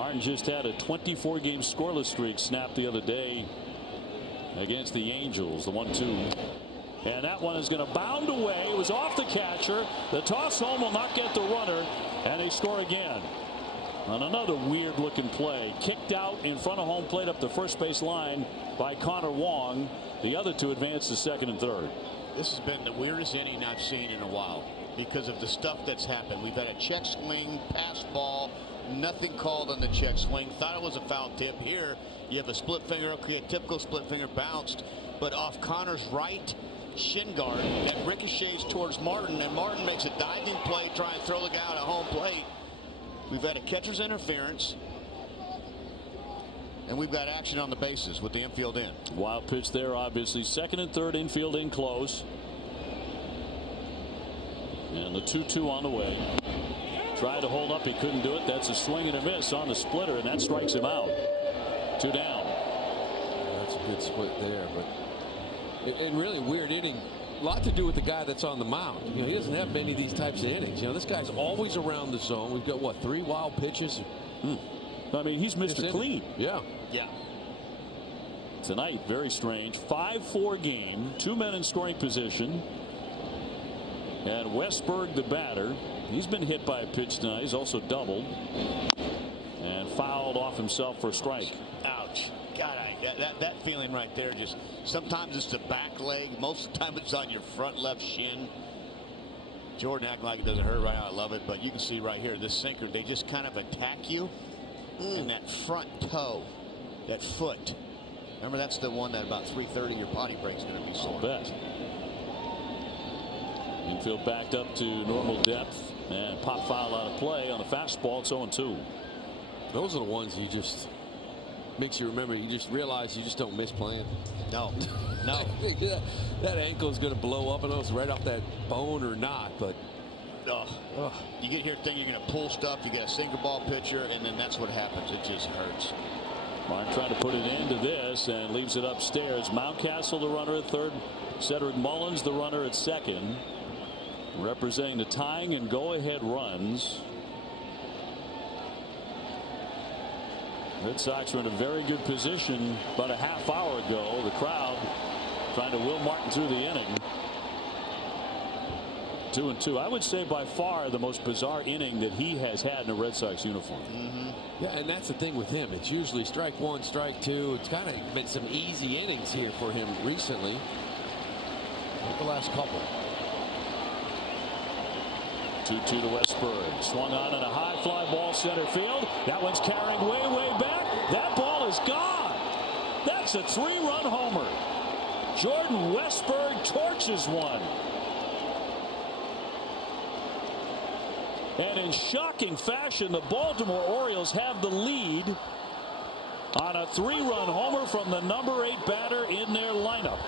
Martin just had a 24-game scoreless streak snapped the other day against the Angels. The 1-2. And that one is going to bound away. It was off the catcher. The toss home will not get the runner. And they score again. On another weird looking play. Kicked out in front of home plate up the first base line by Connor Wong. The other two advance to second and third. This has been the weirdest inning I've seen in a while because of the stuff that's happened. We've had a check swing, pass ball, nothing called on the check swing. Thought it was a foul tip. Here you have a split finger, okay, a typical split finger bounced, but off Connor's right shin guard and ricochets towards Martin, and Martin makes a diving play, try and throw the guy out at home plate. We've had a catcher's interference, and we've got action on the bases with the infield in. Wild pitch there, obviously. Second and third, infield in close. And the 2-2 on the way. Tried to hold up, he couldn't do it. That's a swing and a miss on the splitter, and that strikes him out. 2 down. That's a good split there, but and really weird inning. A lot to do with the guy that's on the mound. You know, he doesn't have many of these types of innings. You know, this guy's always around the zone. We've got, what, 3 wild pitches? I mean, he's Mr. Clean. Yeah. Yeah. Tonight, very strange. 5-4 game. 2 men in scoring position. And Westberg, the batter. He's been hit by a pitch tonight. He's also doubled. And fouled off himself for a strike. Ouch. God, that feeling right there, just sometimes it's the back leg. Most of the time it's on your front left shin. Jordan acting like it doesn't hurt right now. I love it. But you can see right here, this sinker, they just kind of attack you. And that front toe, that foot. Remember, that's the one that about 3:30 your body break's going to be sore. I'll bet. Infield backed up to normal depth. And pop foul out of play on a fastball. It's 0-2. Those are the ones you just makes you remember. You just realize you just don't miss playing. No. No. That ankle is going to blow up. I know it's right off that bone or not, but you get here thinking you're going to pull stuff. You get a sinker ball pitcher, and then that's what happens. It just hurts. Martin trying to put an end to this and leaves it upstairs. Mountcastle, the runner at third. Cedric Mullins, the runner at second. Representing the tying and go-ahead runs. Red Sox were in a very good position about a half hour ago. The crowd trying to will Martin through the inning. 2-2. I would say by far the most bizarre inning that he has had in a Red Sox uniform. Yeah, and that's the thing with him. It's usually strike one, strike two. It's kind of been some easy innings here for him recently. Like the last couple. 2-2 to Westberg. Swung on in a high fly ball center field. That one's carrying way back. That ball is gone. That's a 3-run homer. Jordan Westberg torches one. And in shocking fashion, the Baltimore Orioles have the lead on a 3-run homer from the number 8 batter in their lineup.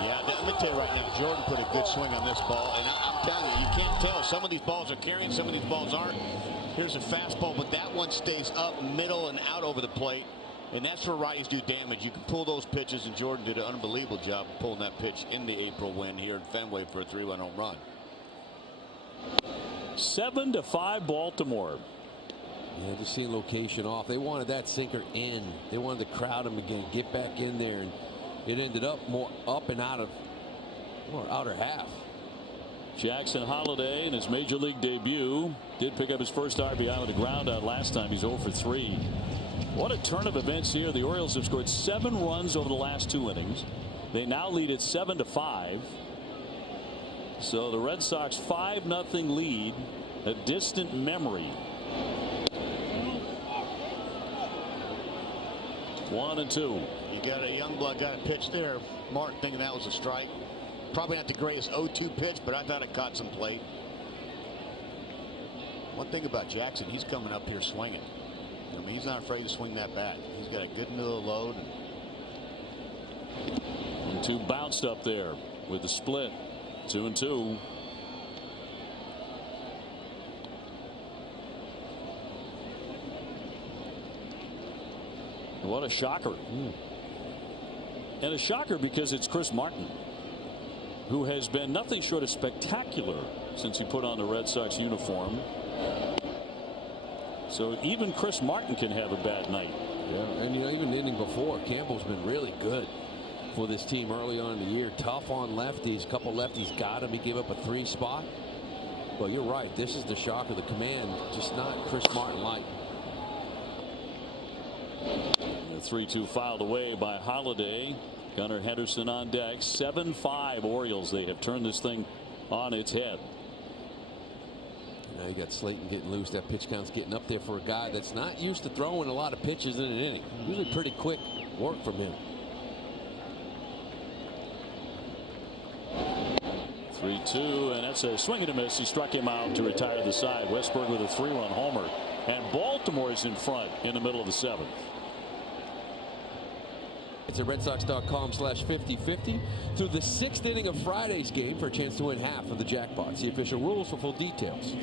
Yeah, let me tell you right now, Jordan put a good swing on this ball, and I'm telling you, you can't tell. Some of these balls are carrying, some of these balls aren't. Here's a fastball, but that one stays up, middle, and out over the plate, and that's where righties do damage. You can pull those pitches, and Jordan did an unbelievable job of pulling that pitch in the April win here in Fenway for a 3-run home run. 7-5 Baltimore. Yeah, just seeing location off. They wanted that sinker in. They wanted to crowd him again, get back in there, and it ended up more up and out of outer half. Jackson Holliday in his major league debut did pick up his first RBI with a ground out last time. He's 0 for 3. What a turn of events here. The Orioles have scored 7 runs over the last 2 innings. They now lead at 7-5. So the Red Sox 5-0 lead, a distant memory. 1-2. You got a young blood, got a pitch there. Martin thinking that was a strike. Probably not the greatest 0-2 pitch, but I thought it caught some plate. One thing about Jackson, he's coming up here swinging. I mean, he's not afraid to swing that bat. He's got a good middle load. 1-2 bounced up there with the split. 2-2. What a shocker. And a shocker because it's Chris Martin, who has been nothing short of spectacular since he put on the Red Sox uniform. So even Chris Martin can have a bad night. Yeah, and even the inning before, Campbell's been really good for this team early on in the year. Tough on lefties. A couple lefties got him. He gave up a 3 spot. But you're right. This is the shock of the command. Just not Chris Martin like. The 3-2 filed away by Holiday. Gunnar Henderson on deck. 7-5 Orioles. They have turned this thing on its head. Now you got Slayton getting loose. That pitch count's getting up there for a guy that's not used to throwing a lot of pitches in an inning. Usually pretty quick work from him. 3-2, and that's a swing and a miss. He struck him out to retire the side. Westburg with a 3-run homer, and Baltimore is in front in the middle of the 7th. It's at RedSox.com/5050 through the 6th inning of Friday's game for a chance to win half of the jackpot. See official rules for full details.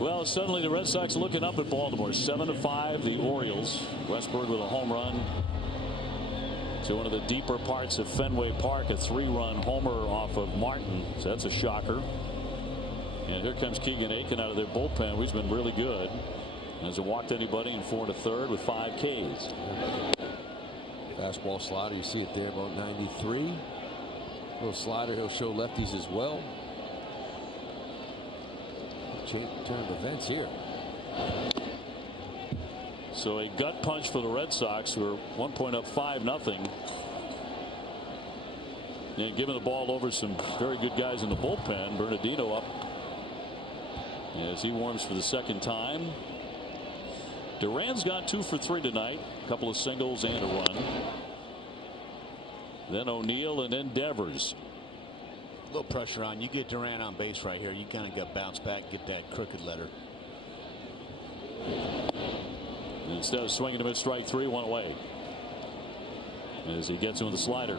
Well, suddenly the Red Sox looking up at Baltimore. 7-5 the Orioles. Westburg with a home run to one of the deeper parts of Fenway Park. A 3-run homer off of Martin. So that's a shocker. And here comes Keegan Aiken out of their bullpen. He's been really good. Hasn't walked anybody in 4 1/3 with 5 Ks. Fastball slider, you see it there, about 93. Little slider, he'll show lefties as well. Turn of events here. So a gut punch for the Red Sox, who are 1 point up 5-0. And giving the ball over some very good guys in the bullpen. Bernardino up as he warms for the 2nd time. Duran's got 2 for 3 tonight. A couple of singles and a run. Then O'Neill and then Devers. A little pressure on. You get Duran on base right here. You kind of got to bounce back, get that crooked letter. Instead of swinging him at strike 3, 1 away. As he gets him with the slider.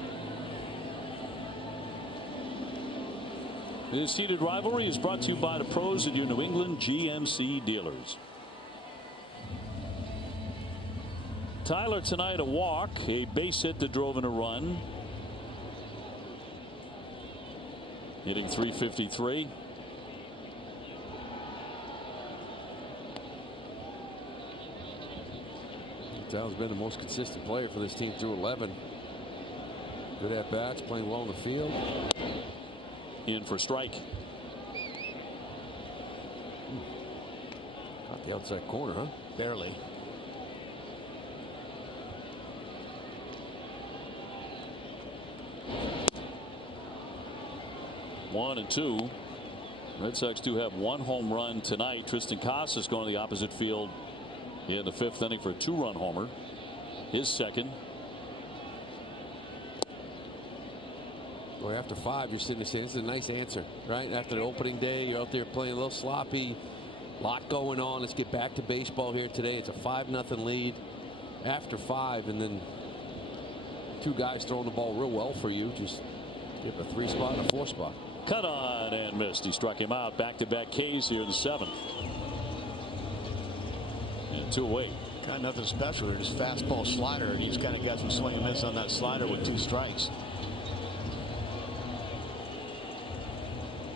This heated rivalry is brought to you by the pros at your New England GMC dealers. Tyler tonight a walk, a base hit that drove in a run. Hitting .353. Tyler's been the most consistent player for this team through 11. Good at bats, playing well in the field. In for strike. Got the outside corner, huh? Barely. One and 2. Red Sox do have 1 home run tonight. Tristan Casas going to the opposite field in the 5th inning for a 2-run homer. His 2nd. Boy, after 5, you're sitting there saying, this is a nice answer, right? After the opening day, you're out there playing a little sloppy. Lot going on. Let's get back to baseball here today. It's a 5-0 lead after 5, and then 2 guys throwing the ball real well for you. Just give a 3 spot and a 4 spot. Cut on and missed. He struck him out. Back-to-back Ks here in the 7th. And 2 away. Kind of nothing special. Just fastball slider, and he's kind of got some swing and miss on that slider with 2 strikes.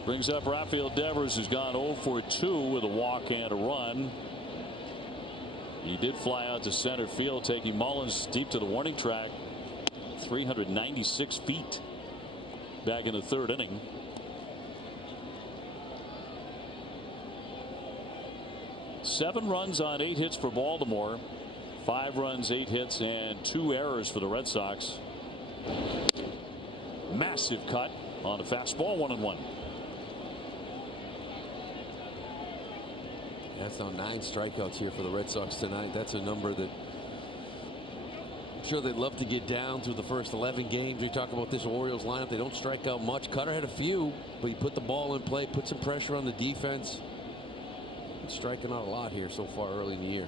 Brings up Rafael Devers, who's gone 0 for 2 with a walk and a run. He did fly out to center field, taking Mullins deep to the warning track. 396 feet back in the 3rd inning. Seven runs on 8 hits for Baltimore. 5 runs, 8 hits, and 2 errors for the Red Sox. Massive cut on a fastball, 1-1. That's now 9 strikeouts here for the Red Sox tonight. That's a number that I'm sure they'd love to get down through the first 11 games. We talk about this Orioles lineup. They don't strike out much. Cutter had a few, but he put the ball in play, put some pressure on the defense. He's striking out a lot here so far early in the year.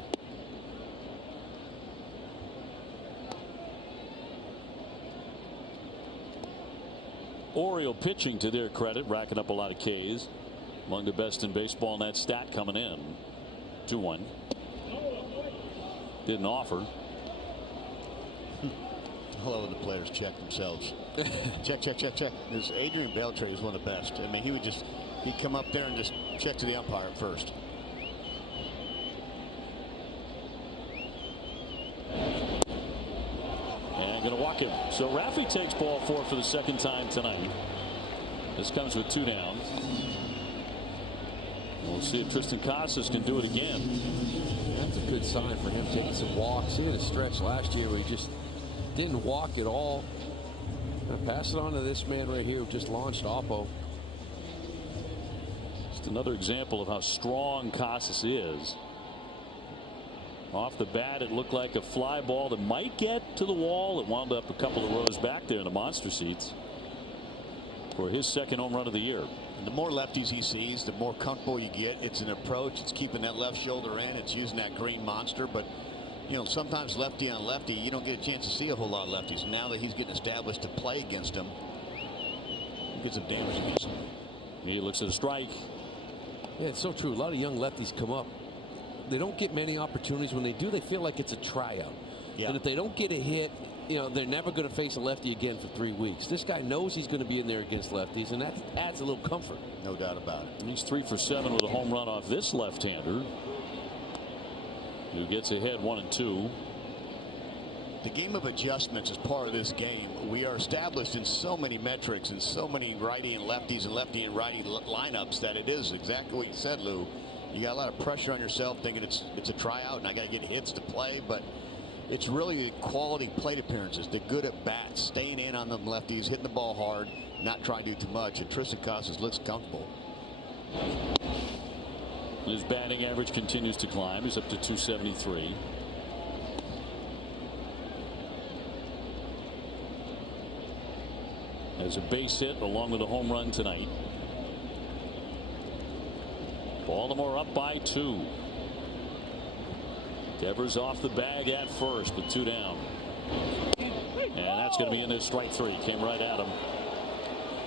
Oriole pitching, to their credit, racking up a lot of Ks. Among the best in baseball in that stat coming in. 2-1. Didn't offer. I love when the players check themselves. check. This Adrian Beltre is one of the best. I mean, he'd come up there and just check to the umpire first. going to walk him. So Raffy takes ball 4 for the second time tonight. This comes with 2 down. We'll see if Tristan Casas can do it again. That's a good sign for him, taking some walks. He had a stretch last year where he just didn't walk at all. Gonna pass it on to this man right here who just launched Oppo. Just another example of how strong Casas is. Off the bat, it looked like a fly ball that might get to the wall. It wound up a couple of rows back there in the monster seats for his second home run of the year. And the more lefties he sees, the more comfortable you get. It's an approach. It's keeping that left shoulder in. It's using that green monster. But, you know, sometimes lefty on lefty, you don't get a chance to see a whole lot of lefties. Now that he's getting established to play against him, he gets some damage against him. He looks at a strike. Yeah, it's so true. A lot of young lefties come up. They don't get many opportunities. When they do, they feel like it's a tryout. Yeah. And if they don't get a hit, you know, they're never going to face a lefty again for 3 weeks. This guy knows he's going to be in there against lefties, and that adds a little comfort. No doubt about it. He's 3 for 7 with a home run off this left-hander, who gets ahead 1-2. The game of adjustments is part of this game. We are established in so many metrics and so many righty and lefties and lefty and righty lineups that it is exactly what you said, Lou. You got a lot of pressure on yourself thinking it's a tryout and I got to get hits to play, but it's really the quality plate appearances, the good at bats, staying in on them lefties, hitting the ball hard, not trying to do too much. And Tristan Casas looks comfortable. His batting average continues to climb. He's up to 273. Has a base hit along with a home run tonight. Baltimore up by 2. Devers off the bag at first with 2 down. And that's going to be in there. Strike 3. Came right at him.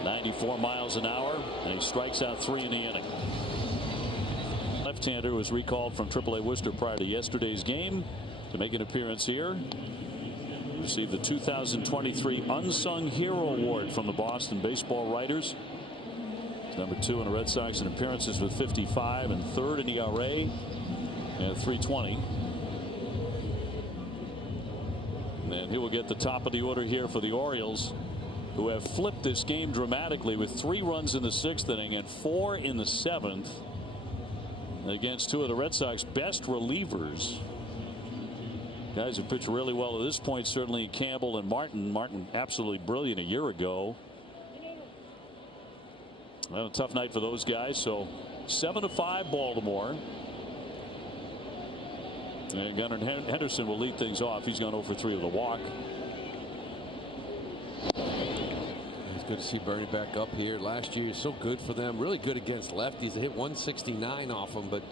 94 miles an hour. And he strikes out 3 in the inning. Left-hander was recalled from AAA Worcester prior to yesterday's game to make an appearance here. Received the 2023 Unsung Hero Award from the Boston Baseball Writers. He's number 2 in the Red Sox in appearances with 55 and 3rd in ERA at 320. And he will get the top of the order here for the Orioles, who have flipped this game dramatically with 3 runs in the 6th inning and 4 in the 7th against 2 of the Red Sox best relievers. Guys who pitched really well at this point, certainly Campbell and Martin. Martin absolutely brilliant a year ago. Well, a tough night for those guys. So 7-5 Baltimore. And Gunnar Henderson will lead things off. He's gone 0 for 3 with a walk. It's good to see Bernie back up here. Last year, so good for them. Really good against lefties. They hit 169 off him, but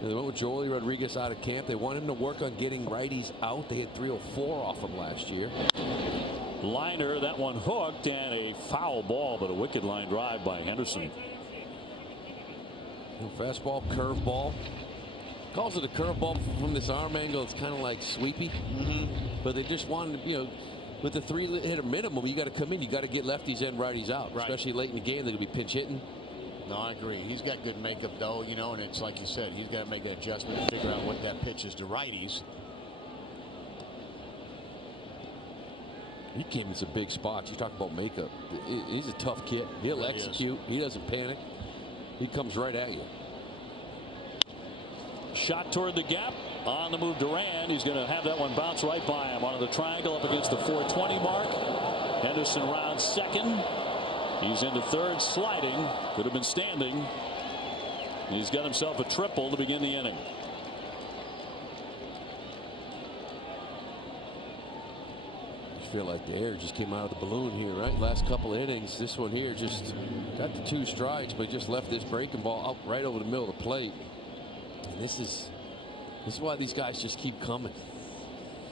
they went with Joely Rodriguez out of camp. They want him to work on getting righties out. They hit 304 off him last year. Liner, that one hooked, and a foul ball, but a wicked line drive by Henderson. Fastball, curveball. Calls it a curveball from this arm angle. It's kind of like sweepy. But they just wanted to, you know, with the 3-hitter minimum, you got to come in. You got to get lefties and righties out, especially late in the game. They're going to be pinch hitting. No, I agree. He's got good makeup, though, you know, and it's like you said, he's got to make that adjustment and figure out what that pitch is to righties. He came in some big spots. You talk about makeup. He's a tough kid. He'll execute. He doesn't panic. He comes right at you. Shot toward the gap. On the move, Duran. He's going to have that one bounce right by him onto the triangle up against the 420 mark. Henderson rounds second. He's into third, sliding. Could have been standing. He's got himself a triple to begin the inning. I feel like the air just came out of the balloon here, right? Last couple of innings. This one here just got the 2 strides, but just left this breaking ball up right over the middle of the plate. And this is why these guys just keep coming.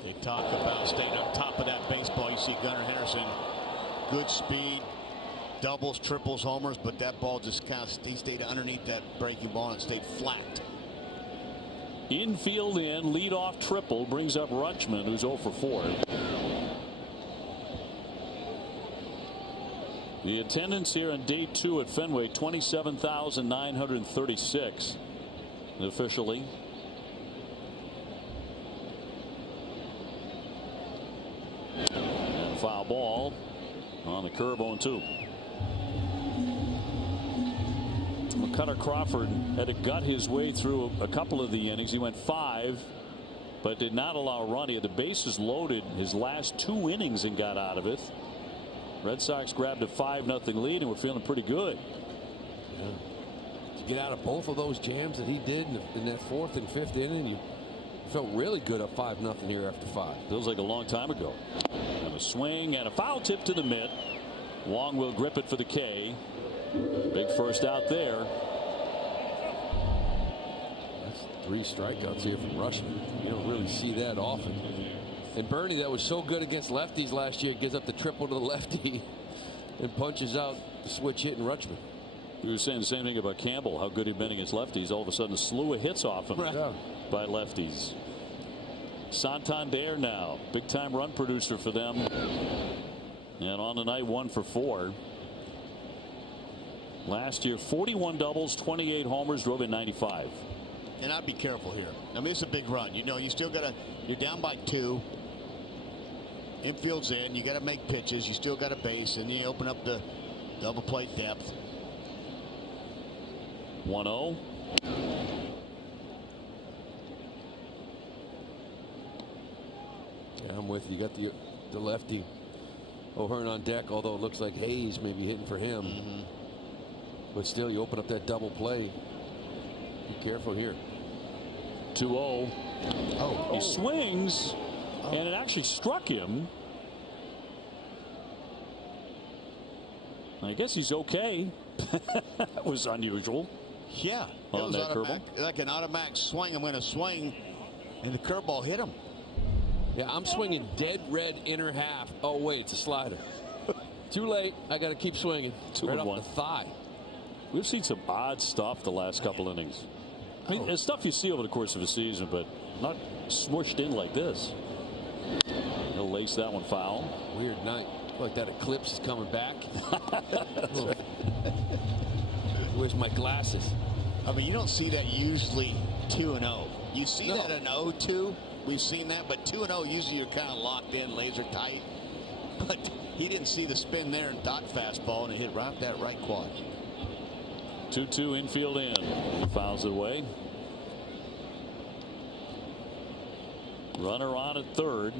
They talk about staying on top of that baseball. You see Gunnar Henderson, good speed, doubles, triples, homers, but that ball just kind of stayed underneath that breaking ball and stayed flat. Infield in, leadoff triple brings up Rutschman, who's 0 for 4. The attendance here on day 2 at Fenway, 27,936 officially. ball on the curve, 0-2. McCutter Crawford had to gut his way through a couple of the innings. He went 5, but did not allow a run. He had the bases loaded his last 2 innings and got out of it. Red Sox grabbed a 5-0 lead and were feeling pretty good. Yeah. To get out of both of those jams that he did in that 4th and 5th inning, you felt really good up 5-0 here after 5. Feels like a long time ago. And a swing and a foul tip to the mitt. Wong will grip it for the K. Big first out there. That's 3 strikeouts here from Rutschman. You don't really see that often. And Bernie, that was so good against lefties last year, gives up the triple to the lefty and punches out the switch hitting Rutschman. We were saying the same thing about Campbell, how good he'd been against lefties. All of a sudden, a slew of hits off him by lefties. Santander now, big time run producer for them. And on the night, 1 for 4. Last year, 41 doubles, 28 homers, drove in 95. And I'd be careful here. I mean, it's a big run. You know, you still got to, you're down by 2. Infield's in. You got to make pitches. You still got a base. And you open up the double plate depth. 1-0. Yeah, I'm with you. You got the lefty O'Hearn on deck, although it looks like Hayes may be hitting for him. But still, you open up that double play. Be careful here. 2-0. He swings, and it actually struck him. I guess he's okay. That was unusual. Yeah, it on was that curveball. like an automatic swing. I'm going to swing, and the curveball hit him. Yeah, I'm swinging dead red inner half. Oh, wait, it's a slider. Too late. I got to keep swinging. 2-1. Right off the thigh. We've seen some odd stuff the last couple innings. I mean, it's stuff you see over the course of a season, but not smushed in like this. He'll lace that one foul. Weird night. Like that eclipse is coming back. Where's my glasses? I mean, you don't see that usually 2-0. You see that an 0-2. We've seen that, but 2-0 usually you're kind of locked in, laser tight. But he didn't see the spin there and dot fastball, and it hit right that right quad. 2-2 infield in. He fouls it away. Runner on at third.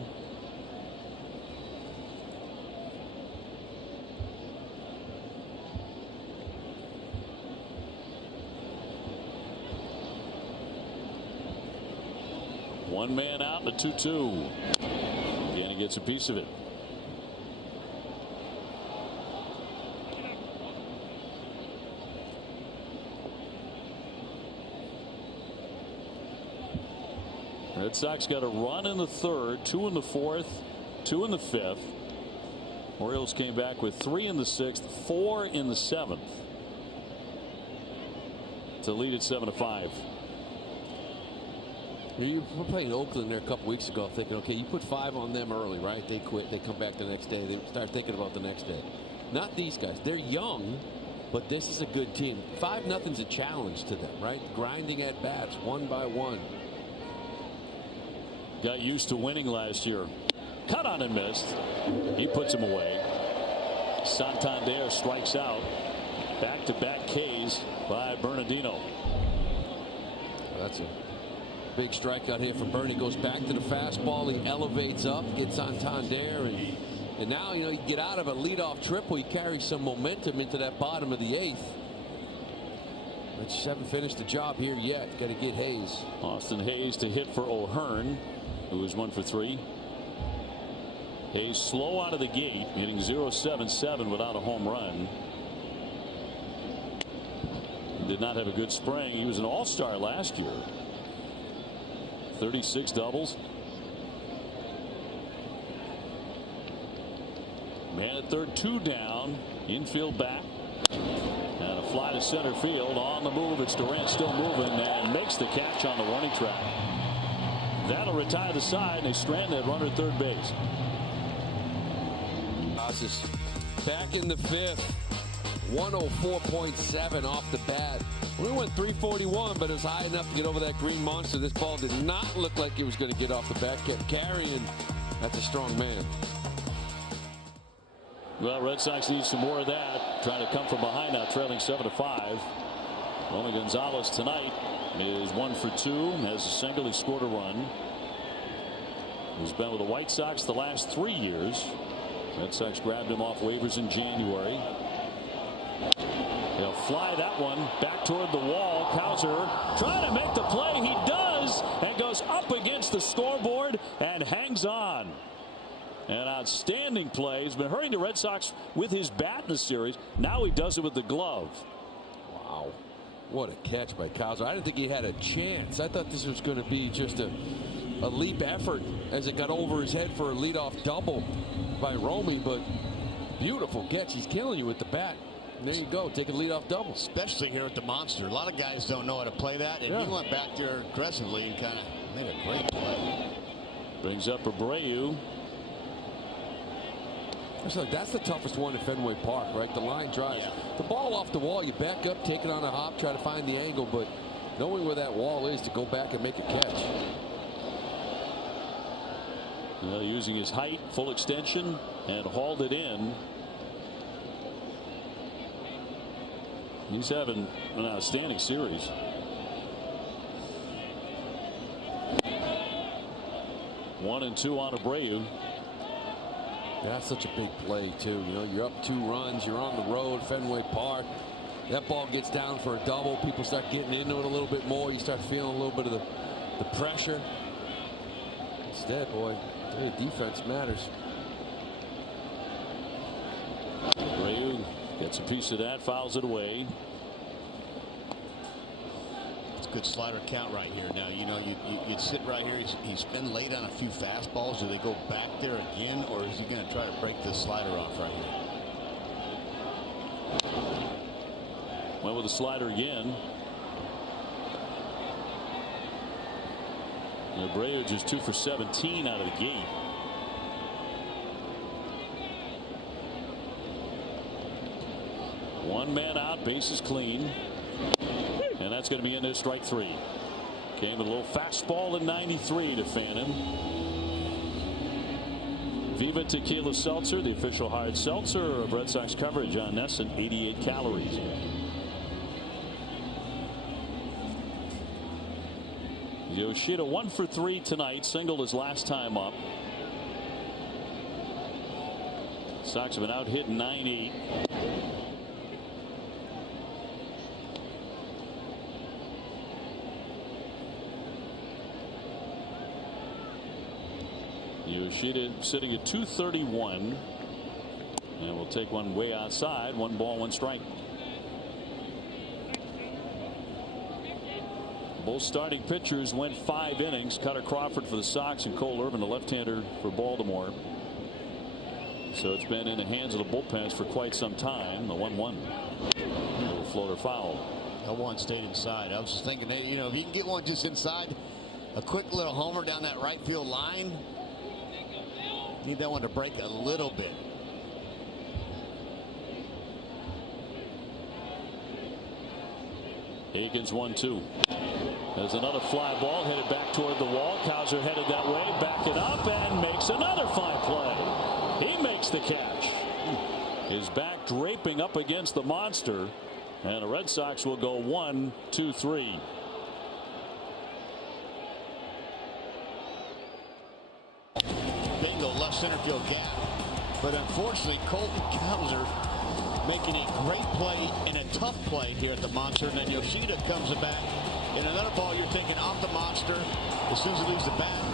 One man out in the 2-2. Again, he gets a piece of it. Red Sox got a run in the 3rd, 2 in the 4th, 2 in the 5th. Orioles came back with 3 in the 6th, 4 in the 7th to lead at 7-5. You were playing Oakland there a couple weeks ago, thinking, okay, you put 5 on them early, right? They quit. They come back the next day. They start thinking about the next day. Not these guys. They're young, but this is a good team. 5-0's a challenge to them, right? Grinding at bats, one by one. Got used to winning last year. Cut on and missed. He puts him away. Santander strikes out. Back-to-back Ks by Bernardino. That's a big strikeout here from Bernie. Goes back to the fastball. He elevates up, gets Santander, and now, you know, you get out of a leadoff triple. You carry some momentum into that bottom of the 8th. But you haven't finished the job here yet. Got to get Hayes. Austin Hayes to hit for O'Hearn, who was 1 for 3. Hayes slow out of the gate, hitting .077 without a home run. Did not have a good spring. He was an all-star last year. 36 doubles. Man at third, 2 down. Infield back. And a fly to center field. On the move, it's Durant still moving and makes the catch on the warning track. That'll retire the side, and they strand that runner at third base. Back in the 5th. 104.7 off the bat. We went 341, but it was high enough to get over that green monster. This ball did not look like it was going to get off the bat. Kept carrying. That's a strong man. Well, Red Sox need some more of that. Trying to come from behind now, trailing 7-5. Only Gonzalez tonight is 1 for 2. Has a single. He scored a run. He's been with the White Sox the last 3 years. Red Sox grabbed him off waivers in January. They'll fly that one back toward the wall. Cowser trying to make the play. He does, and goes up against the scoreboard and hangs on. An outstanding play. He's been hurting the Red Sox with his bat in the series. Now he does it with the glove. Wow. What a catch by Cowser. I didn't think he had a chance. I thought this was going to be just a leap effort as it got over his head for a leadoff double by Romy, but beautiful catch. He's killing you with the bat. And there you go. Take a leadoff double. Especially here at the Monster. A lot of guys don't know how to play that, and he went back there aggressively and kind of made a great play. Brings up Abreu. That's the toughest one at Fenway Park, right? The line drive. Yeah. The ball off the wall, you back up, take it on a hop, try to find the angle, but knowing where that wall is to go back and make a catch. Well, using his height, full extension, and hauled it in. He's having an outstanding series. One and two on Abreu. That's such a big play, too. You know, you're up 2 runs, you're on the road, Fenway Park. That ball gets down for a double. People start getting into it a little bit more. You start feeling a little bit of the pressure. Instead, boy, the defense matters. Abreu gets a piece of that, fouls it away. Good slider count right here. Now, you know, you'd sit right here. He's been late on a few fastballs. Do they go back there again, or is he going to try to break this slider off right here? Went with the slider again. Abreu just 2 for 17 out of the gate. One man out, bases clean. And that's going to be in there, strike 3. Came with a little fastball in 93 to fan him. Viva Tequila Seltzer, the official hard seltzer of Red Sox coverage on NESN, 88 calories. Yoshida 1 for 3 tonight, singled his last time up. Sox have been out hit 9-8. Yoshida sitting at 231, and we'll take one way outside. 1 ball, 1 strike. Both starting pitchers went 5 innings. Cutter Crawford for the Sox and Cole Irvin, the left-hander for Baltimore. So it's been in the hands of the bullpens for quite some time. The 1-1. Little floater foul. That one stayed inside. I was just thinking, you know, if you can get one just inside, a quick little homer down that right field line. Need that one to break a little bit. Higgins 1-2. There's another fly ball headed back toward the wall. Cowser headed that way, backed it up, and makes another fine play. He makes the catch. His back draping up against the monster, and the Red Sox will go 1, 2, 3. Bingo, left center field gap. But unfortunately, Colton Cowser making a great play and a tough play here at the Monster. And then Yoshida comes back in another ball. You're thinking off the Monster as soon as he leaves the bat.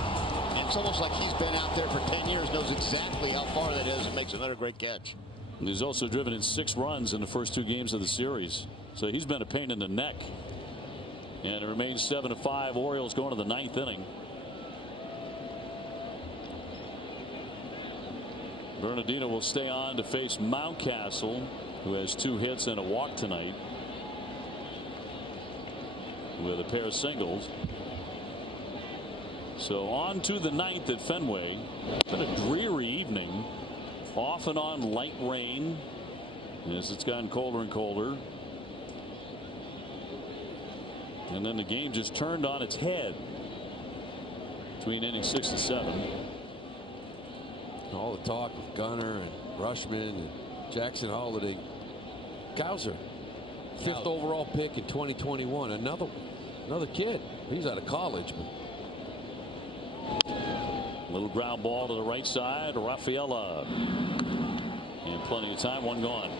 And it's almost like he's been out there for 10 years, knows exactly how far that is, and makes another great catch. And he's also driven in 6 runs in the first 2 games of the series. So he's been a pain in the neck. And it remains 7-5. Orioles going to the 9th inning. Bernardino will stay on to face Mountcastle, who has 2 hits and a walk tonight, with a pair of singles. So on to the 9th at Fenway. It's been a dreary evening, off and on light rain as it's gotten colder and colder. And then the game just turned on its head between innings 6 and 7. All the talk with Gunnar and Rushman and Jackson Holiday. Cowser, 5th overall pick in 2021. Another kid. He's out of college. Little ground ball to the right side. Rafaela. And plenty of time. One gone.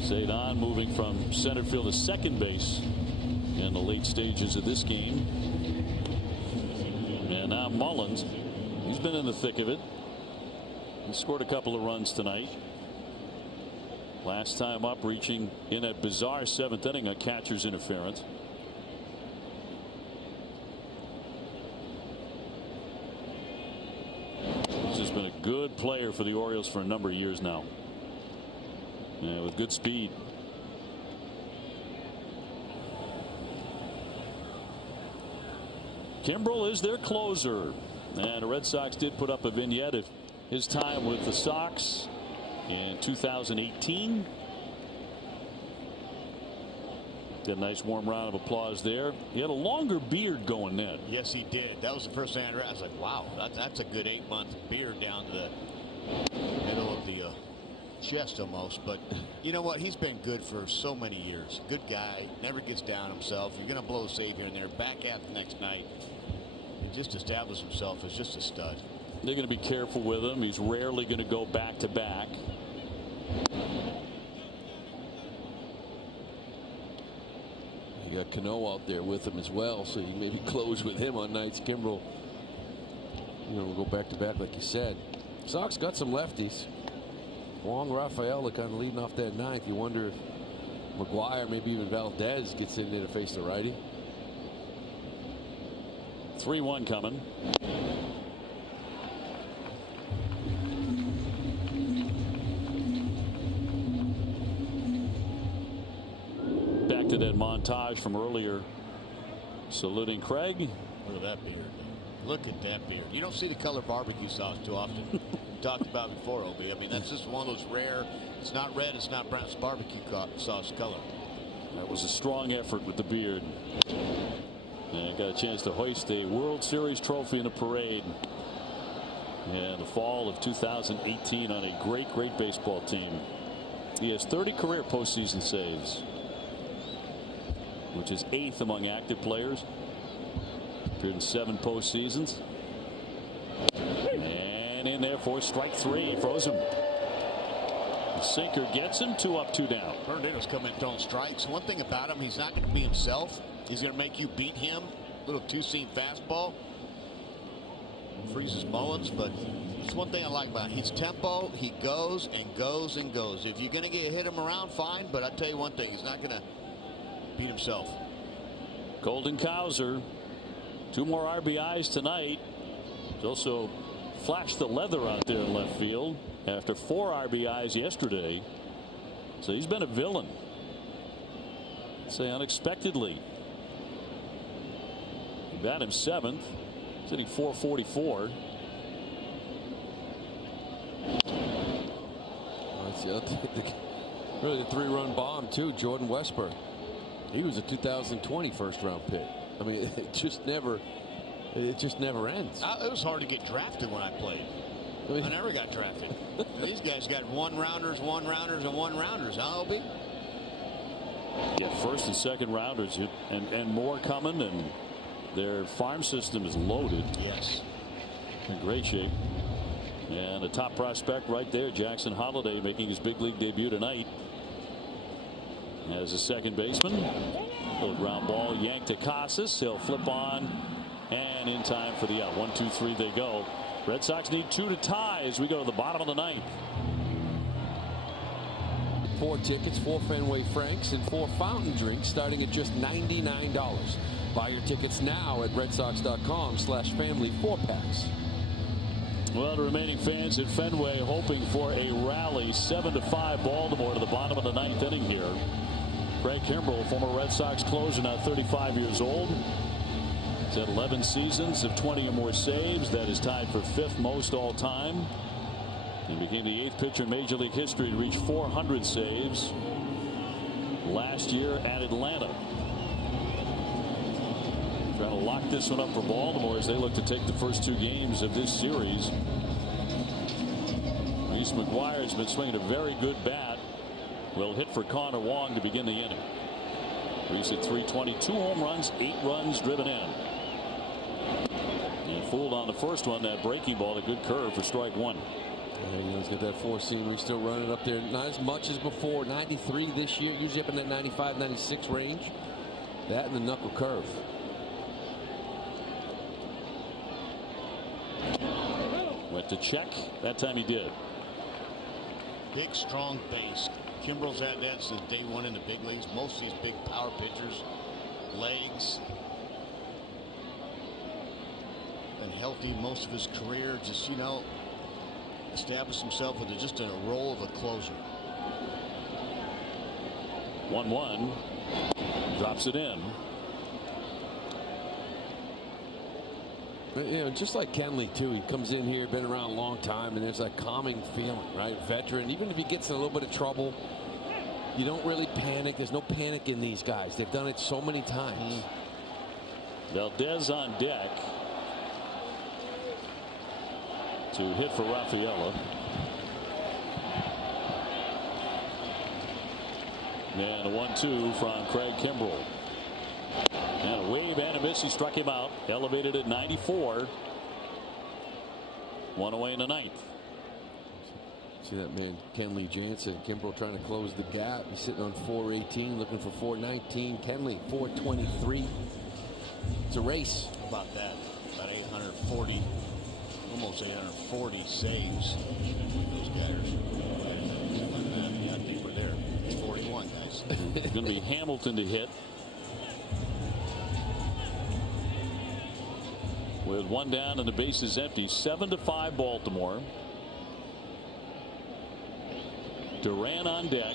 Cedon moving from center field to second base in the late stages of this game. And now Mullins. He's been in the thick of it. He scored a couple of runs tonight. Last time up, reaching in a bizarre 7th inning, a catcher's interference. He's just been a good player for the Orioles for a number of years now. Yeah, with good speed. Kimbrel is their closer. And the Red Sox did put up a vignette of his time with the Sox in 2018. Got a nice warm round of applause there. He had a longer beard going then. Yes, he did. That was the first thing I read. I was like, wow, that's a good 8-month beard down to the middle of the chest almost. But you know what? He's been good for so many years. Good guy. Never gets down himself. You're going to blow a save here and there. Back at the next night. He just established himself as just a stud. They're going to be careful with him. He's rarely going to go back to back. You got Cano out there with him as well, so you maybe close with him on nights. Kimbrel, will go back to back like you said. Sox got some lefties. Wong, Rafaela kind of leading off that 9th. You wonder if McGuire, maybe even Valdez gets in there to face the righty. 3-1 coming. Back to that montage from earlier. Saluting Craig. Look at that beard. Look at that beard. You don't see the color barbecue sauce too often. Talked about before, Obi. I mean, that's just one of those rare. It's not red. It's not brown. It's barbecue sauce color. That was a strong effort with the beard. And got a chance to hoist a World Series trophy in a parade in the fall of 2018 on a great baseball team. He has 30 career postseason saves, which is 8th among active players. Appeared in 7 postseasons. And in there for strike 3. Froze him. The sinker gets him. 2 up, 2 down. Bernardino's coming throwing strikes. One thing about him, he's not going to be himself. He's going to make you beat him. Little 2-seam fastball. Freezes Mullins, but it's one thing I like about him. His tempo, he goes and goes and goes. If you're going to hit him around, fine. But I'll tell you one thing, he's not going to beat himself. Colton Cowser, 2 more RBIs tonight. He's also flashed the leather out there in left field after 4 RBIs yesterday. So he's been a villain. I'd say unexpectedly. He got him 7th. He's hitting .444. Really the 3-run bomb too. Jordan Westburg. He was a 2020 first-round pick. I mean, it just never ends. It was hard to get drafted when I played. I never got drafted. These guys got 1-rounders, 1-rounders, and 1-rounders. Huh, Obi? Yeah, first and second rounders, and more coming, and their farm system is loaded. Yes. In great shape. And a top prospect right there, Jackson Holiday, making his big league debut tonight as a second baseman. Little ground ball yanked to Casas. He'll flip on and in time for the out. 1, 2, 3 they go. Red Sox need 2 to tie as we go to the bottom of the 9th. 4 tickets, 4 Fenway Franks, and 4 fountain drinks starting at just $99. Buy your tickets now at redsox.com/family 4-packs. Well, the remaining fans at Fenway hoping for a rally. 7-5 Baltimore to the bottom of the 9th inning here. Craig Kimbrel, former Red Sox closer, now 35 years old. He's had 11 seasons of 20 or more saves. That is tied for 5th most all time. He became the 8th pitcher in Major League history to reach 400 saves last year at Atlanta. Trying to lock this one up for Baltimore as they look to take the first 2 games of this series Reese McGuire has been swinging a very good bat. Will hit for Connor Wong to begin the inning. Reese at 322 home runs, 8 runs driven in. And fooled on the first one, that breaking ball, a good curve for strike one. And he's got that four-seamer. He's still running up there. Not as much as before. 93 this year. Usually up in that 95, 96 range. That and the knuckle curve. Went to check. That time he did. Big, strong base. Kimbrel's had that since day one in the big leagues. Most of these big power pitchers, legs. Been healthy most of his career. Just, you know, established himself with just a role of a closer. 1-1. Drops it in. But, you know, just like Kenley too, he comes in here, been around a long time, and there's that calming feeling, right? Veteran, even if he gets in a little bit of trouble, you don't really panic. There's no panic in these guys. They've done it so many times. Valdez on deck to hit for Rafaela. And a 1-2 from Craig Kimbrel. And a wave and a miss. He struck him out. Elevated at 94. One away in the ninth. See that man, Kenley Jansen. Kimbrel trying to close the gap. He's sitting on 418, looking for 419. Kenley, 423. It's a race. How about that? About 840, almost 840 saves. Those guys. Yeah, I think we're there. It's 41, guys. It's going to be Hamilton to hit. With one down and the base is empty. 7-5 Baltimore. Duran on deck.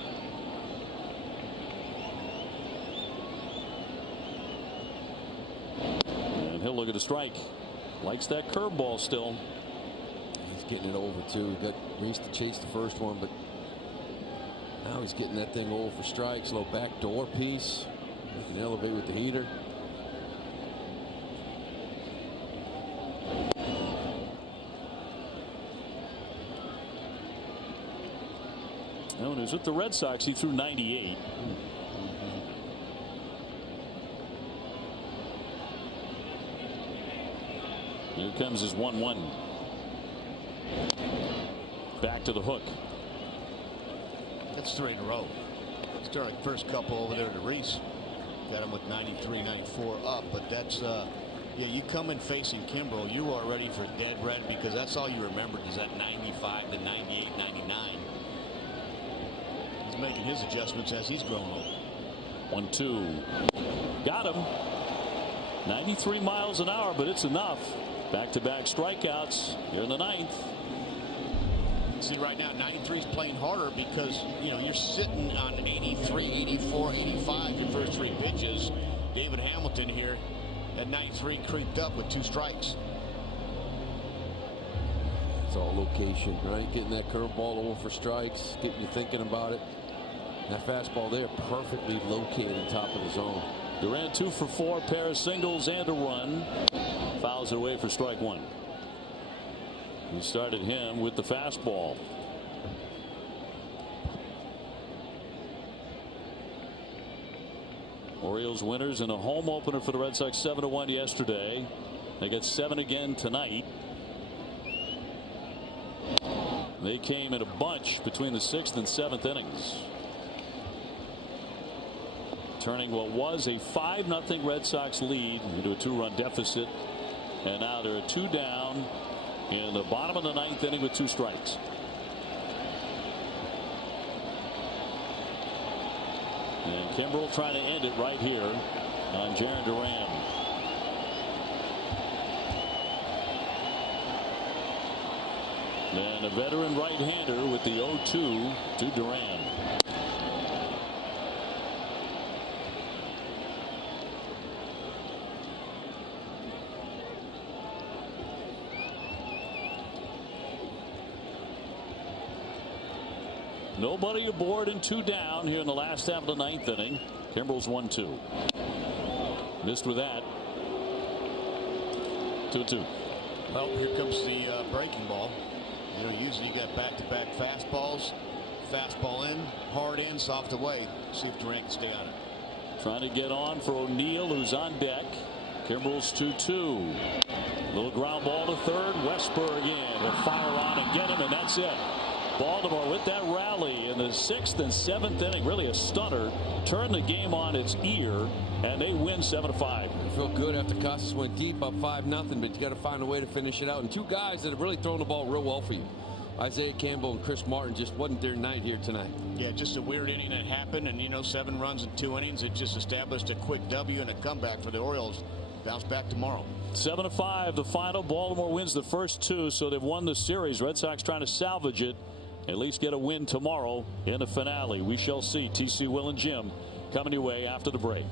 And he'll look at a strike. Likes that curveball still. He's getting it over too. He got Reese to chase the first one, but now he's getting that thing over for strikes. Low back door piece. He can elevate with the heater. When he was with the Red Sox, he threw 98. Here comes his 1-1. Back to the hook. That's 3 in a row. Started first couple over there to Reese. Got him with 93, 94 up. But that's, yeah, you come in facing Kimbrel, you are ready for dead red because that's all you remembered is that 95 to 98, 99. He's making his adjustments as he's grown old. 1-2. Got him. 93 miles an hour, but it's enough. Back-to-back strikeouts here in the ninth. See, right now, 93 is playing harder because, you know, you're sitting on 83, 84, 85 your first 3 pitches. David Hamilton here at 93 creeped up with 2 strikes. It's all location, right? Getting that curveball over for strikes, getting you thinking about it. That fastball there perfectly located on top of the zone. Durant 2 for 4, pair of singles and a run. Fouls it away for strike 1. He started him with the fastball. Orioles winners in a home opener for the Red Sox 7-1 yesterday. They get 7 again tonight. They came in a bunch between the 6th and 7th innings. Turning what was a 5-0 Red Sox lead into a 2-run deficit. And now they're 2 down in the bottom of the 9th inning with 2 strikes. And Kimbrel trying to end it right here on Jarren Duran. And a veteran right-hander with the 0-2 to Duran. Nobody aboard and 2 down here in the last half of the 9th inning. Kimbrel's 1-2. Missed with that. 2-2. Well, here comes the breaking ball. You know, usually you got back-to-back fastballs. Fastball in, hard in, soft away. See if Durant can stay on it. Trying to get on for O'Neill, who's on deck. Kimbrel's 2-2. Little ground ball to third. Westberg in. Will fire on and get him, and that's it. Baltimore with that rally in the 6th and 7th inning. Really a stunner. Turned the game on its ear, and they win 7-5. Feel good after Casas went deep up 5-0, but you got to find a way to finish it out. And two guys that have really thrown the ball real well for you. Isaiah Campbell and Chris Martin just wasn't their night here tonight. Yeah, just a weird inning that happened, and 7 runs in 2 innings. It just established a quick W and a comeback for the Orioles. Bounce back tomorrow. 7-5 the final. Baltimore wins the first 2, so they've won the series. Red Sox trying to salvage it, at least get a win tomorrow in the finale. We shall see. TC, Will, and Jim coming your way after the break.